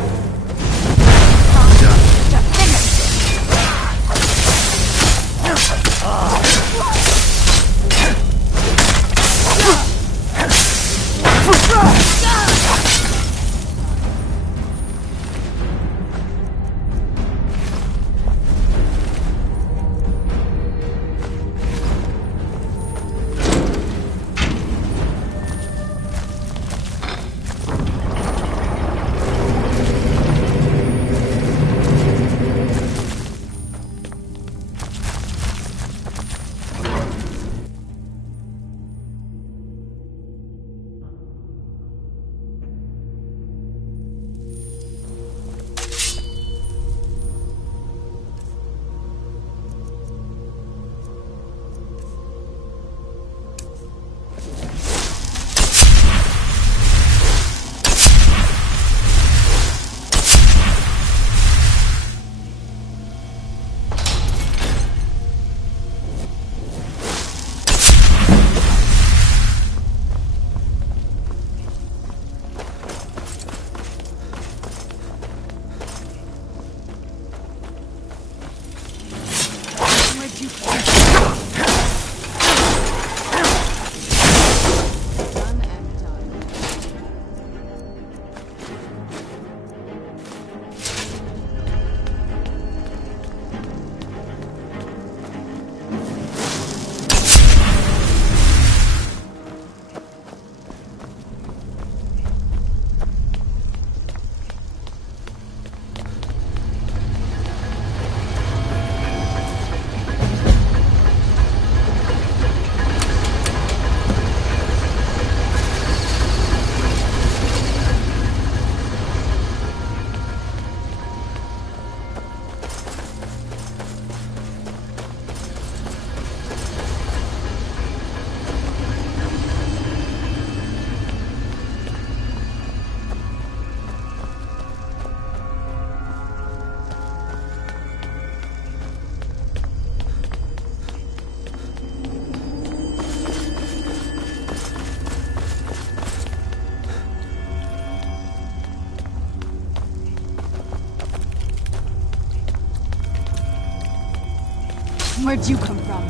Where'd you come from?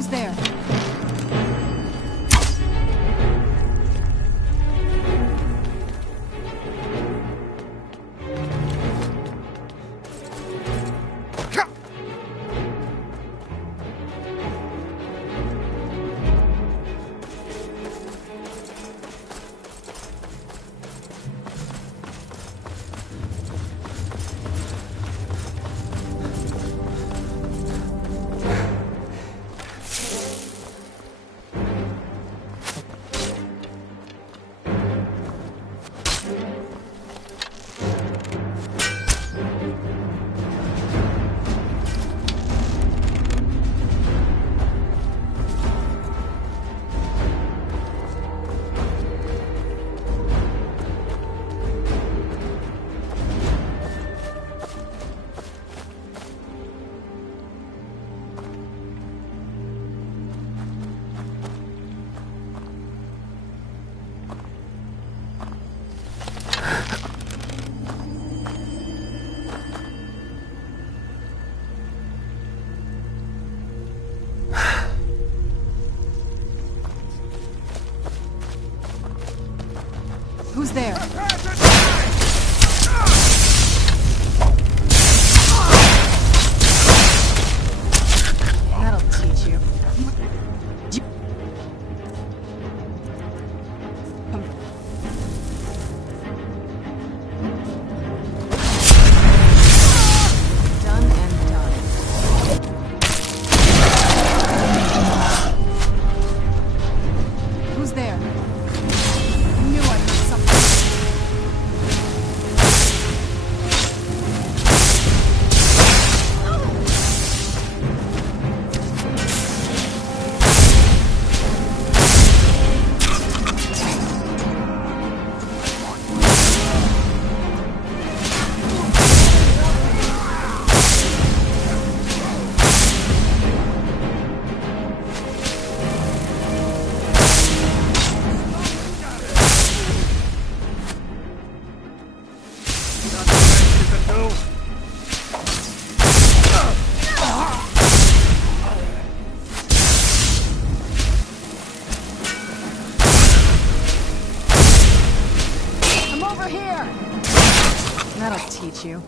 Who's there? Who's there? That'll teach you. Done and done. Who's there? I knew I heard something. I'm over here! That'll teach you.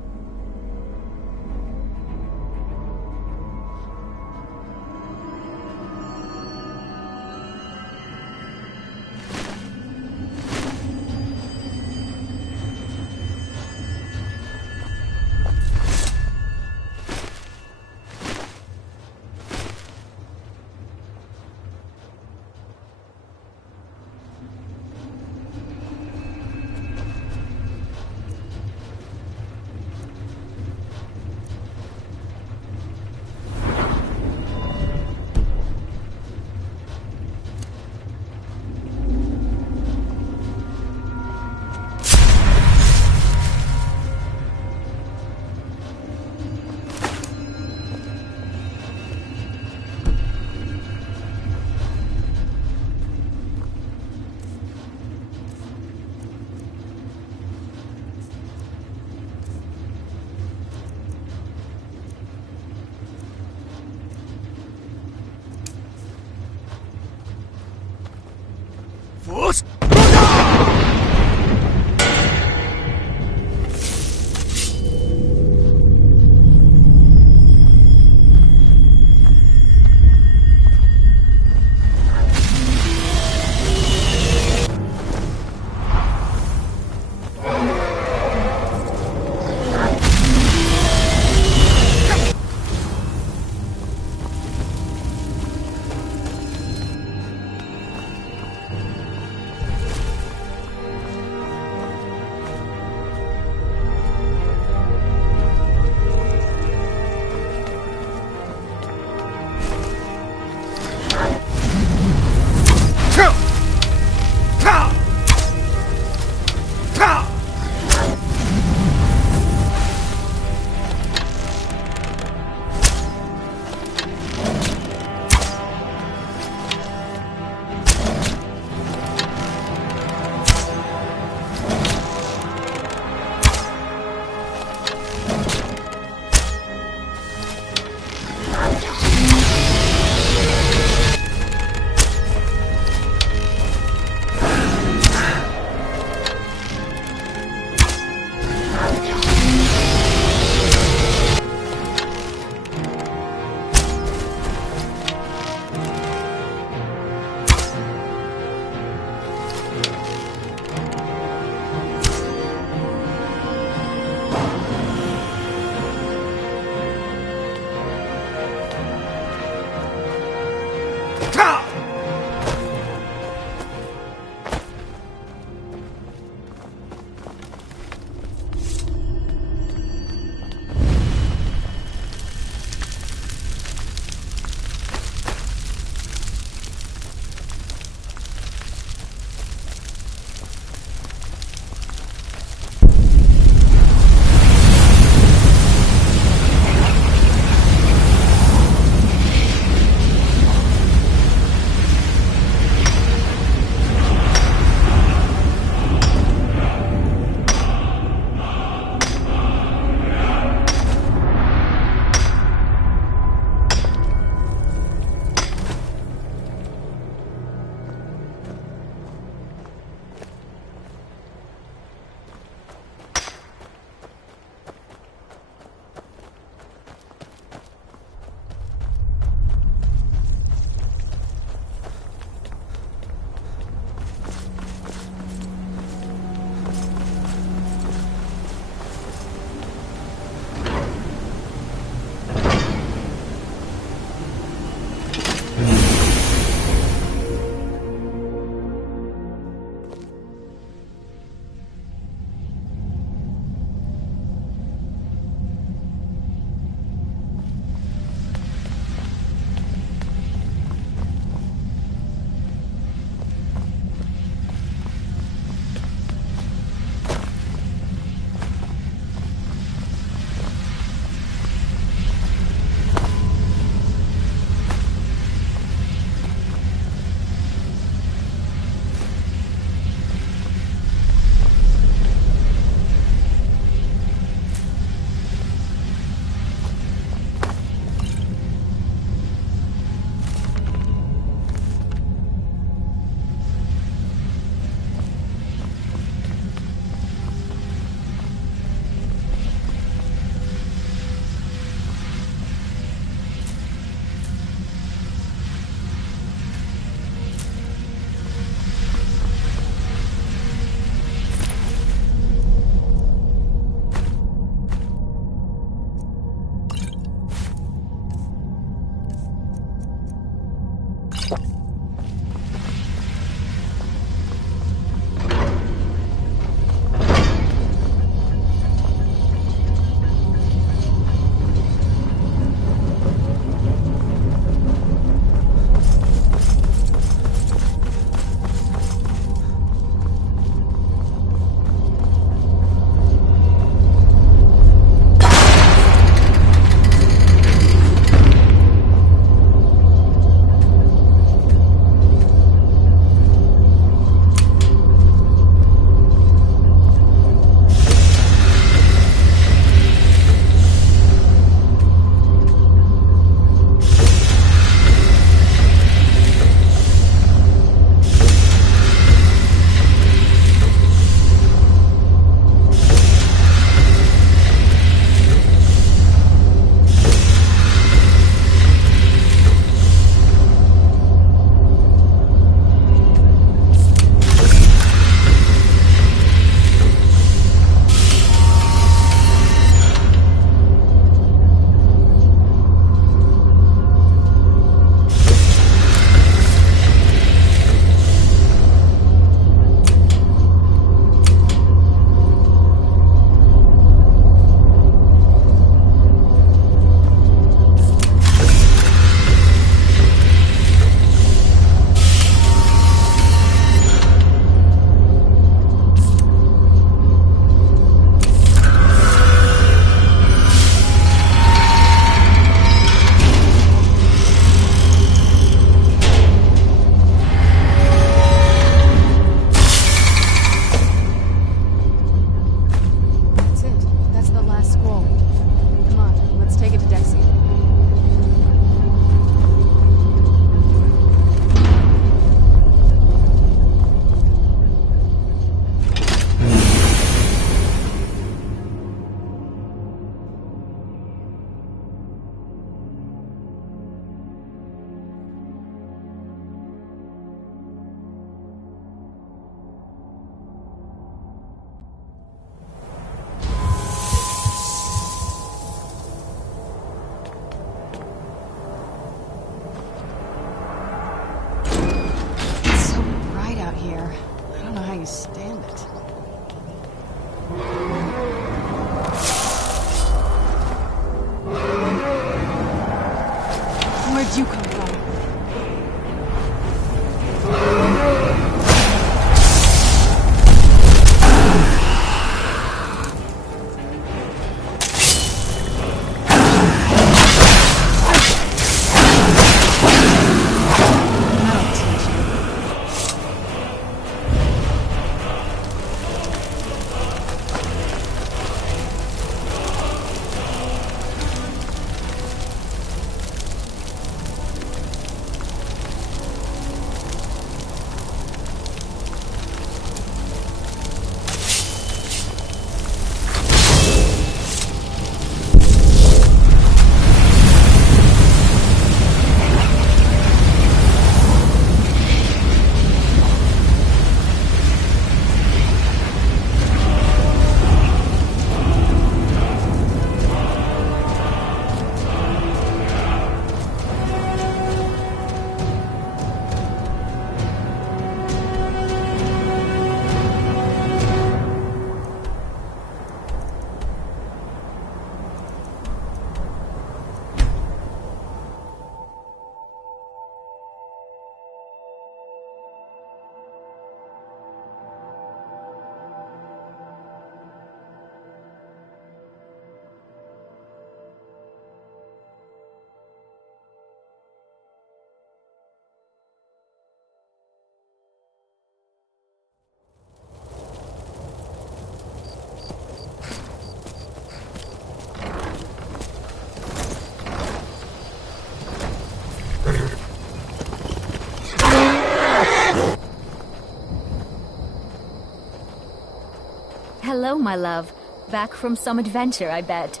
Hello, my love. Back from some adventure, I bet.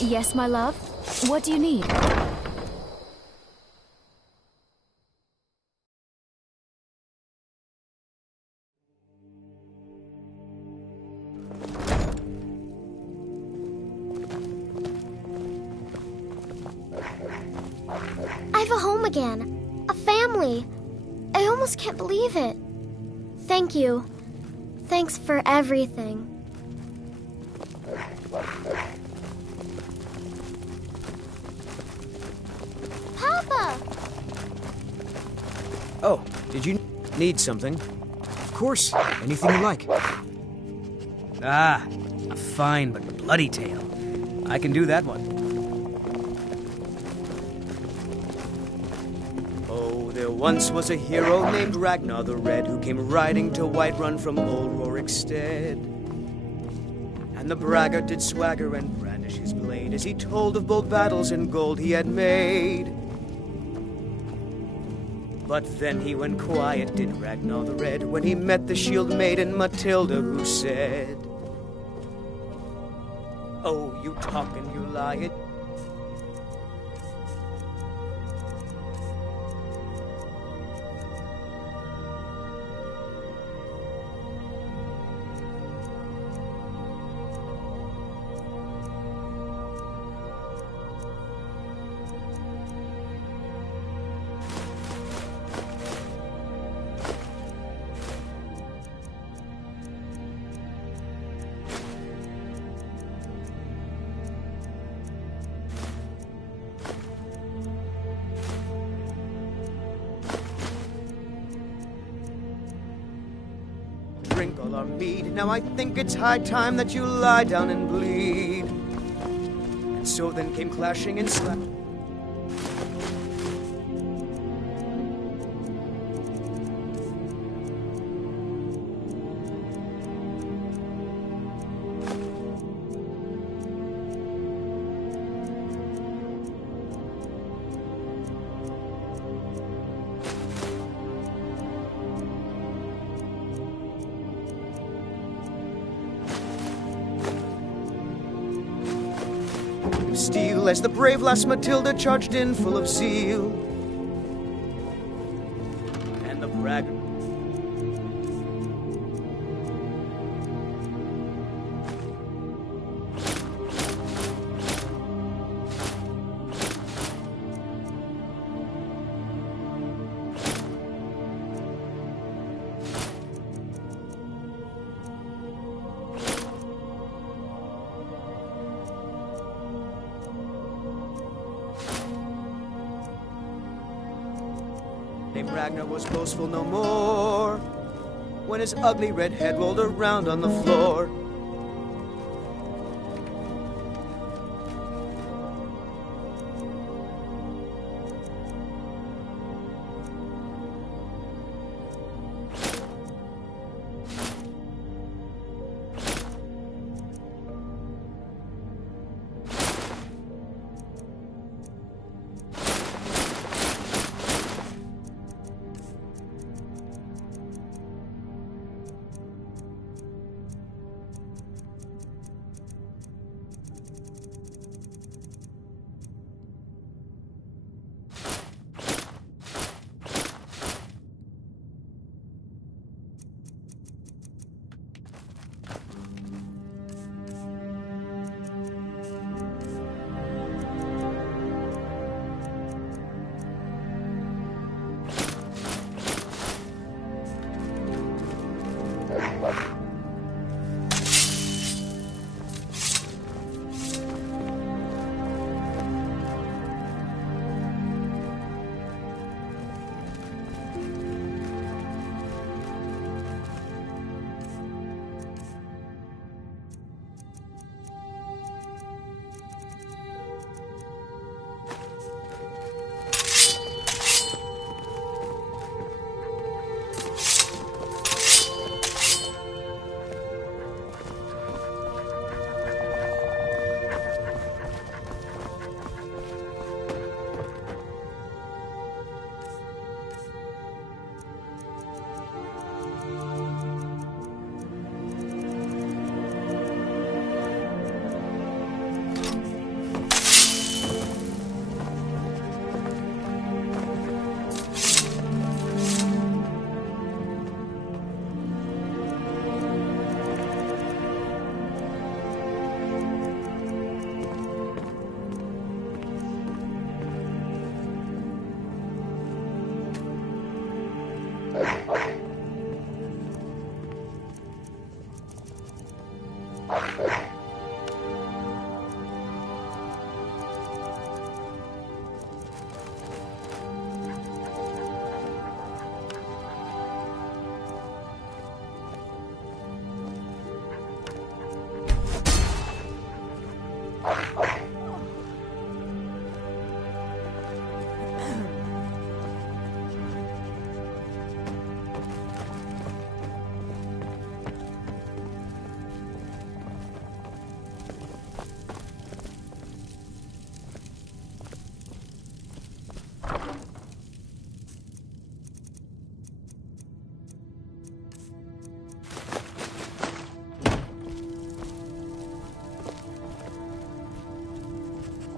Yes, my love? What do you need? I have a home again. A family. I almost can't believe it. Thank you. Thanks for everything. Papa! Oh, did you need something? Of course, anything you like. Ah, a fine but bloody tale. I can do that one. Oh, there once was a hero named Ragnar the Red who came riding to Whiterun from old Rorikstead. And the braggart did swagger and brandish his blade as he told of bold battles and gold he had made. But then he went quiet, did Ragnar the Red, when he met the shield maiden Matilda, who said, "Oh, you talk and you lie, it drink all our mead. Now I think it's high time that you lie down and bleed." And so then came clashing and slap. Steel as the brave lass Matilda charged in full of zeal. And the braggart named Ragnar was boastful no more when his ugly red head rolled around on the floor.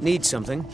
Need something?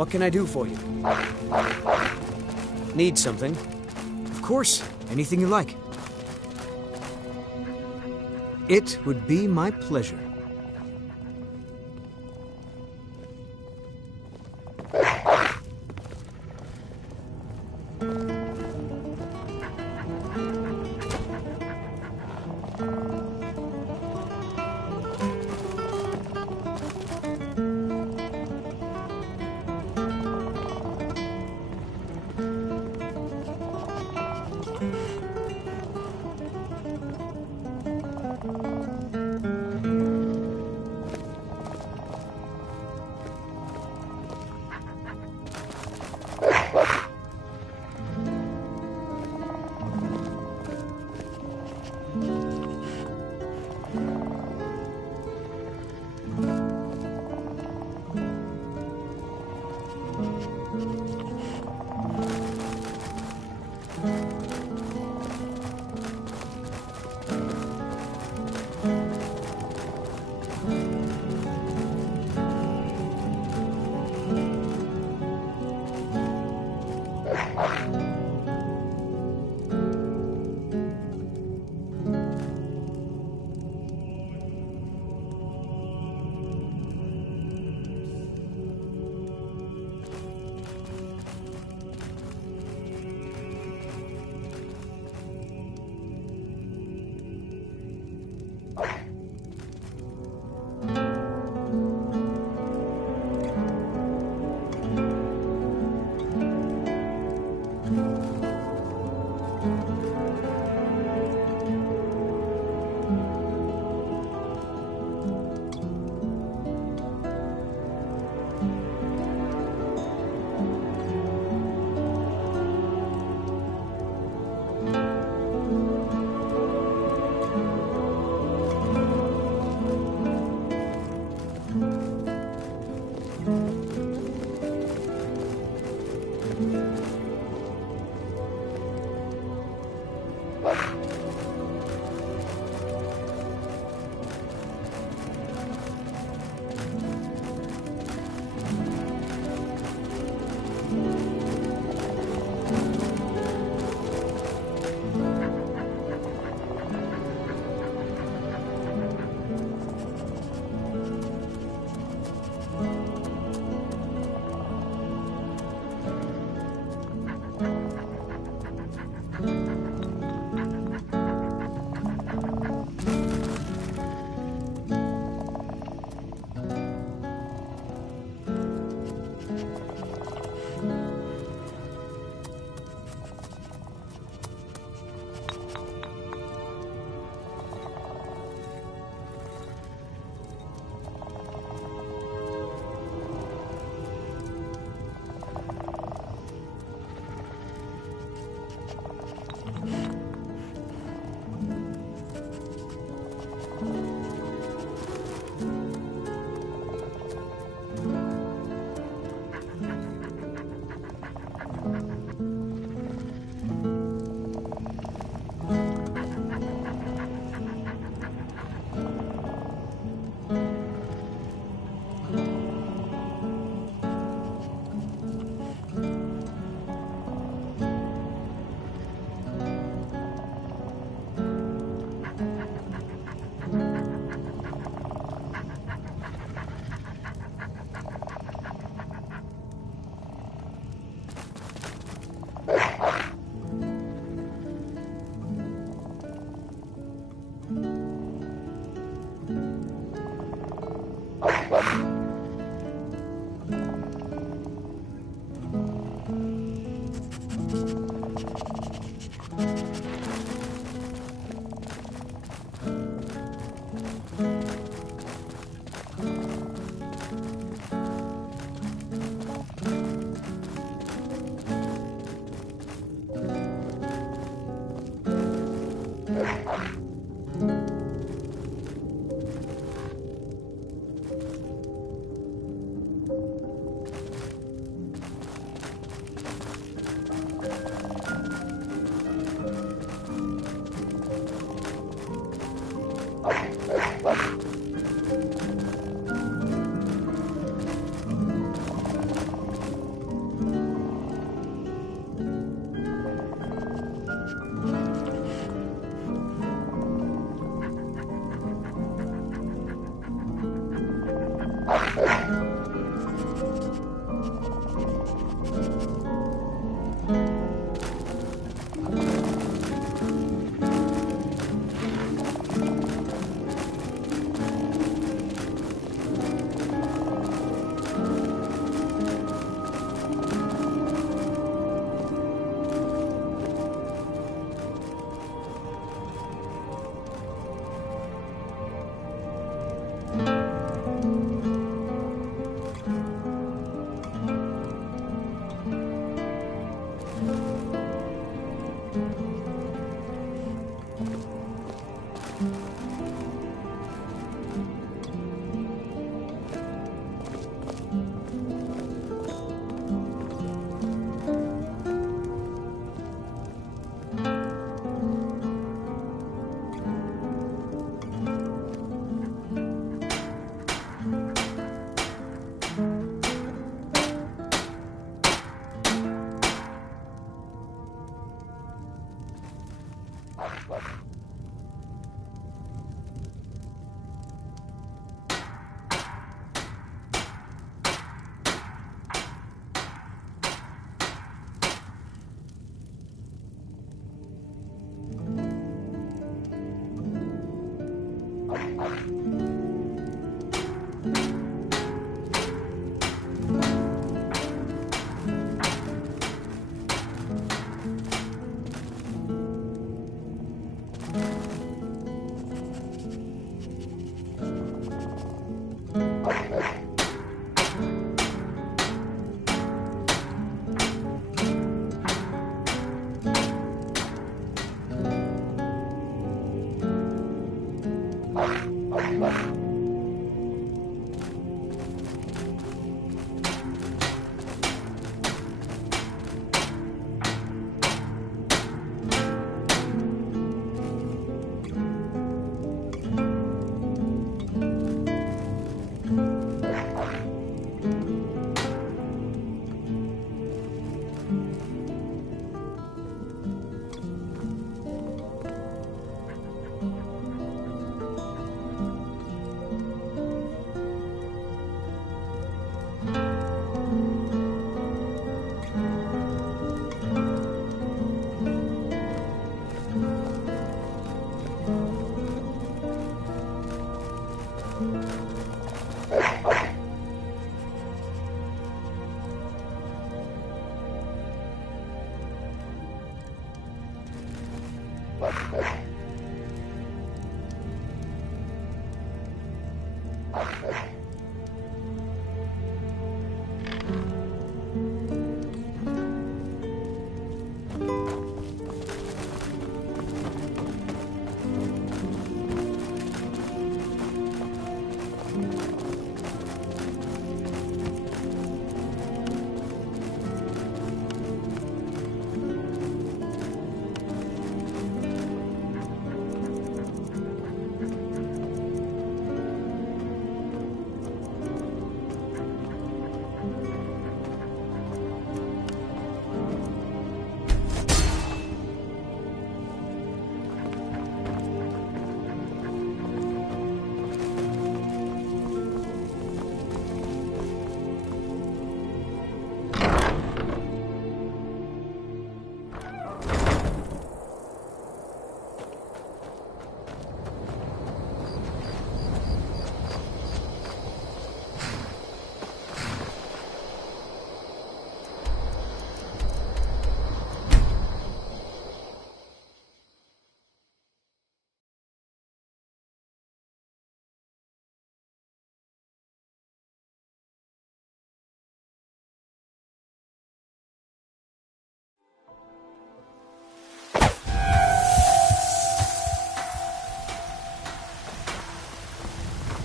What can I do for you? Need something? Of course, anything you like. It would be my pleasure.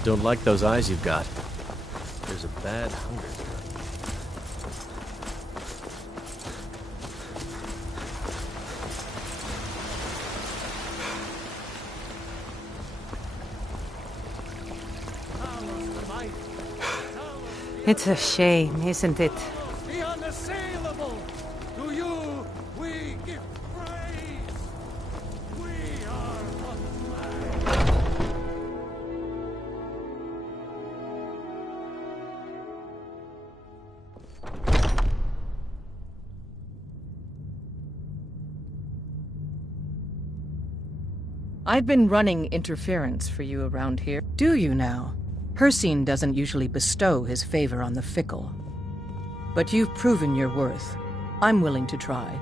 Don't like those eyes you've got. There's a bad hunger. It's a shame, isn't it? The unassailable! To you we give praise! We are the flag! I've been running interference for you around here. Do you now? Hircine doesn't usually bestow his favor on the fickle. But you've proven your worth. I'm willing to try.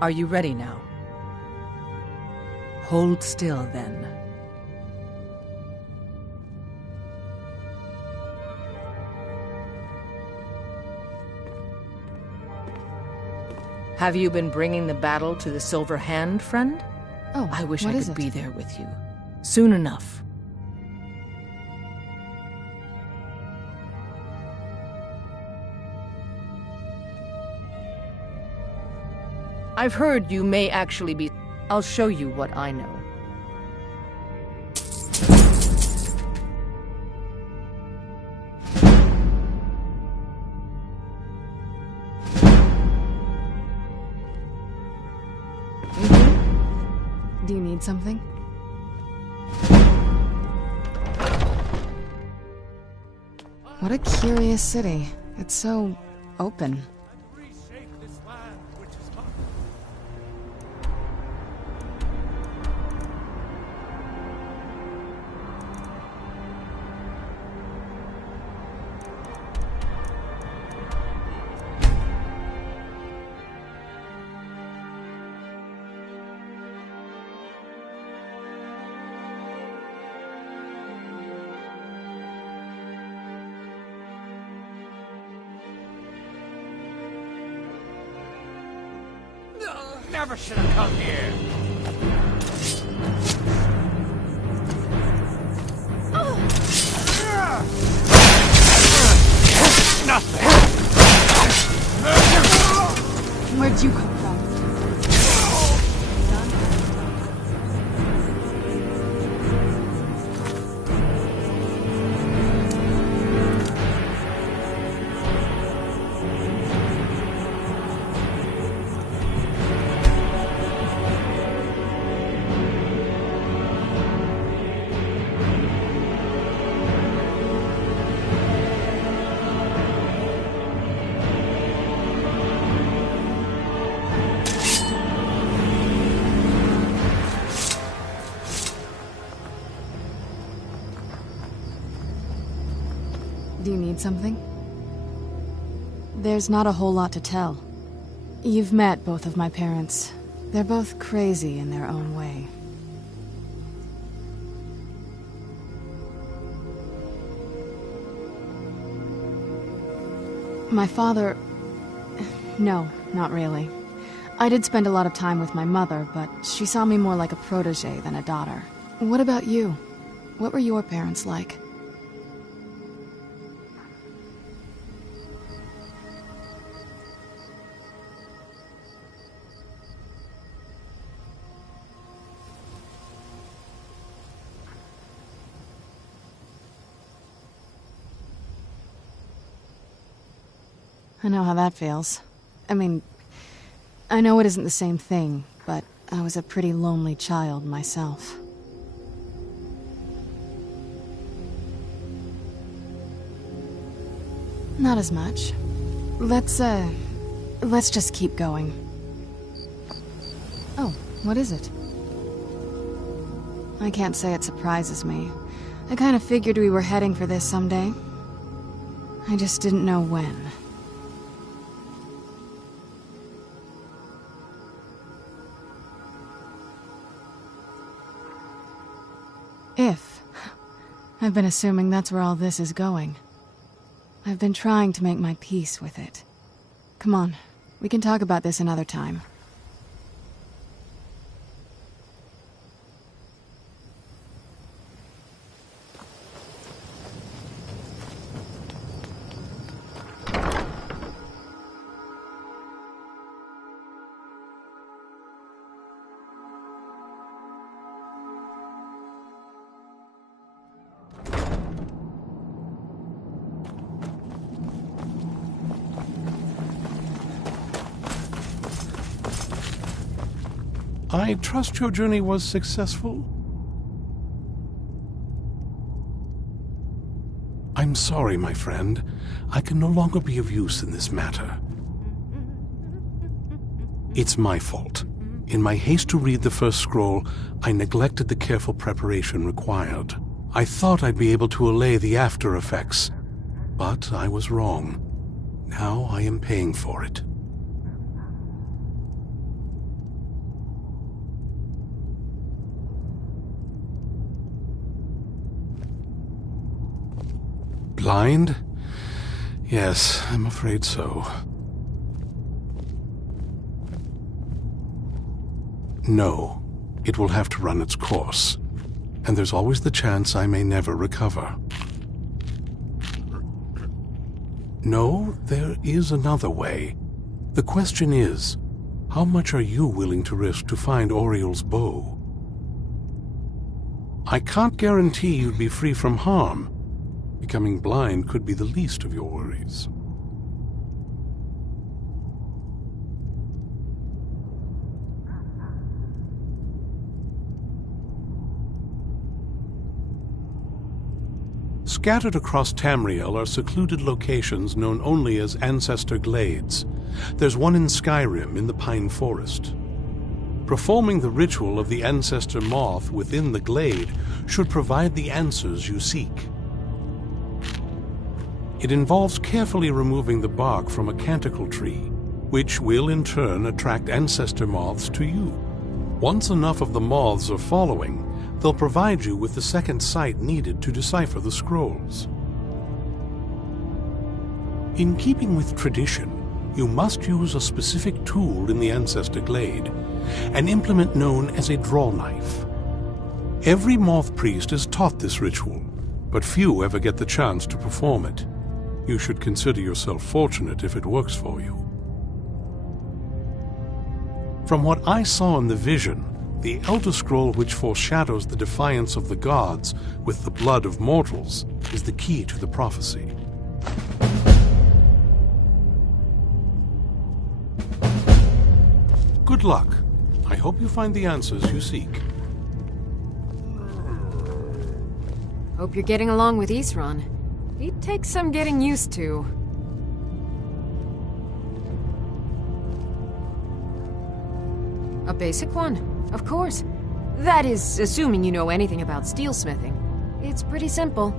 Are you ready now? Hold still, then. Have you been bringing the battle to the Silver Hand, friend? Oh, I wish what I is could it? be there with you. Soon enough. I've heard you may actually be... I'll show you what I know. Do you need something? What a curious city. It's so open. Never should have come here. Oh, nothing! Where'd you come from? Do you need something? There's not a whole lot to tell. You've met both of my parents. They're both crazy in their own way. My father... No, not really. I did spend a lot of time with my mother, but she saw me more like a protege than a daughter. What about you? What were your parents like? I know how that feels. I mean, I know it isn't the same thing, but I was a pretty lonely child myself. Not as much. Let's just keep going. Oh, what is it? I can't say it surprises me. I kind of figured we were heading for this someday. I just didn't know when. If. I've been assuming that's where all this is going. I've been trying to make my peace with it. Come on, we can talk about this another time. I trust your journey was successful? I'm sorry, my friend. I can no longer be of use in this matter. It's my fault. In my haste to read the first scroll, I neglected the careful preparation required. I thought I'd be able to allay the after effects, but I was wrong. Now I am paying for it. Blind? Yes, I'm afraid so. No, it will have to run its course. And there's always the chance I may never recover. No, there is another way. The question is, how much are you willing to risk to find Oriel's bow? I can't guarantee you'd be free from harm. Becoming blind could be the least of your worries. Scattered across Tamriel are secluded locations known only as Ancestor Glades. There's one in Skyrim in the Pine Forest. Performing the ritual of the Ancestor Moth within the glade should provide the answers you seek. It involves carefully removing the bark from a canticle tree, which will in turn attract ancestor moths to you. Once enough of the moths are following, they'll provide you with the second sight needed to decipher the scrolls. In keeping with tradition, you must use a specific tool in the Ancestor Glade, an implement known as a draw knife. Every moth priest is taught this ritual, but few ever get the chance to perform it. You should consider yourself fortunate if it works for you. From what I saw in the vision, the Elder Scroll which foreshadows the defiance of the gods with the blood of mortals is the key to the prophecy. Good luck. I hope you find the answers you seek. Hope you're getting along with Isran. He'd take some getting used to. A basic one, of course. That is, assuming you know anything about steelsmithing. It's pretty simple.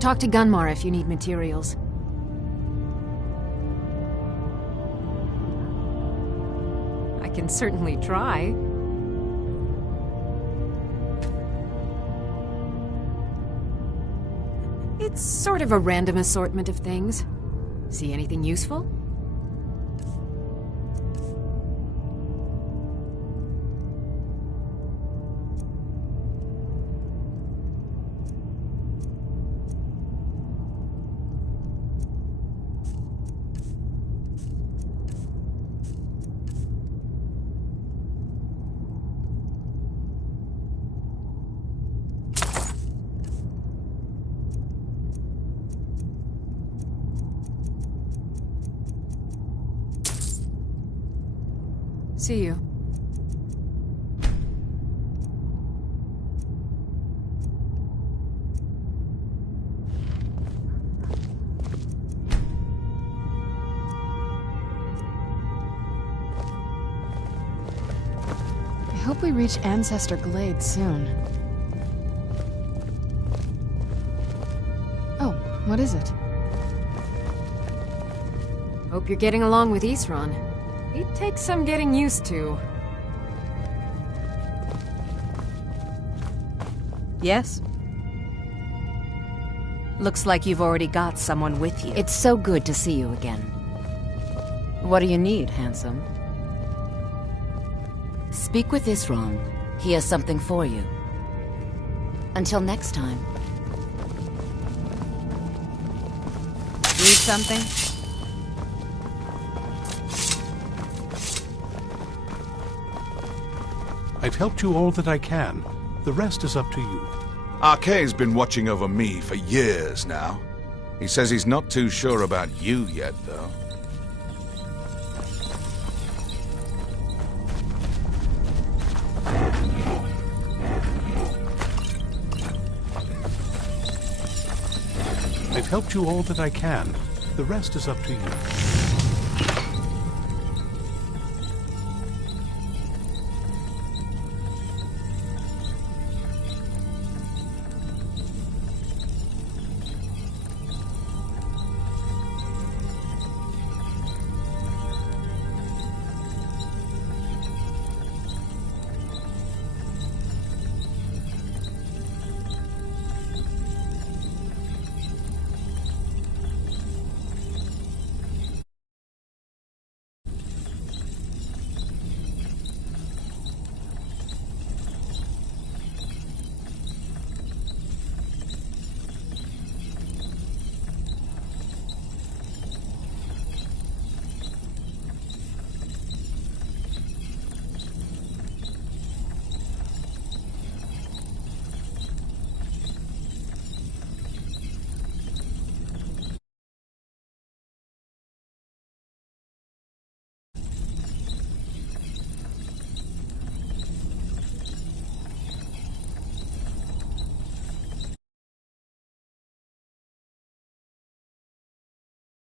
Talk to Gunmar if you need materials. I can certainly try. It's sort of a random assortment of things. See anything useful? See you. I hope we reach Ancestor Glade soon. Oh, what is it? Hope you're getting along with Isran. He'd take some getting used to. Yes? Looks like you've already got someone with you. It's so good to see you again. What do you need, handsome? Speak with Isran. He has something for you. Until next time. Need something? I've helped you all that I can. The rest is up to you. Arkay's been watching over me for years now. He says he's not too sure about you yet, though. I've helped you all that I can. The rest is up to you.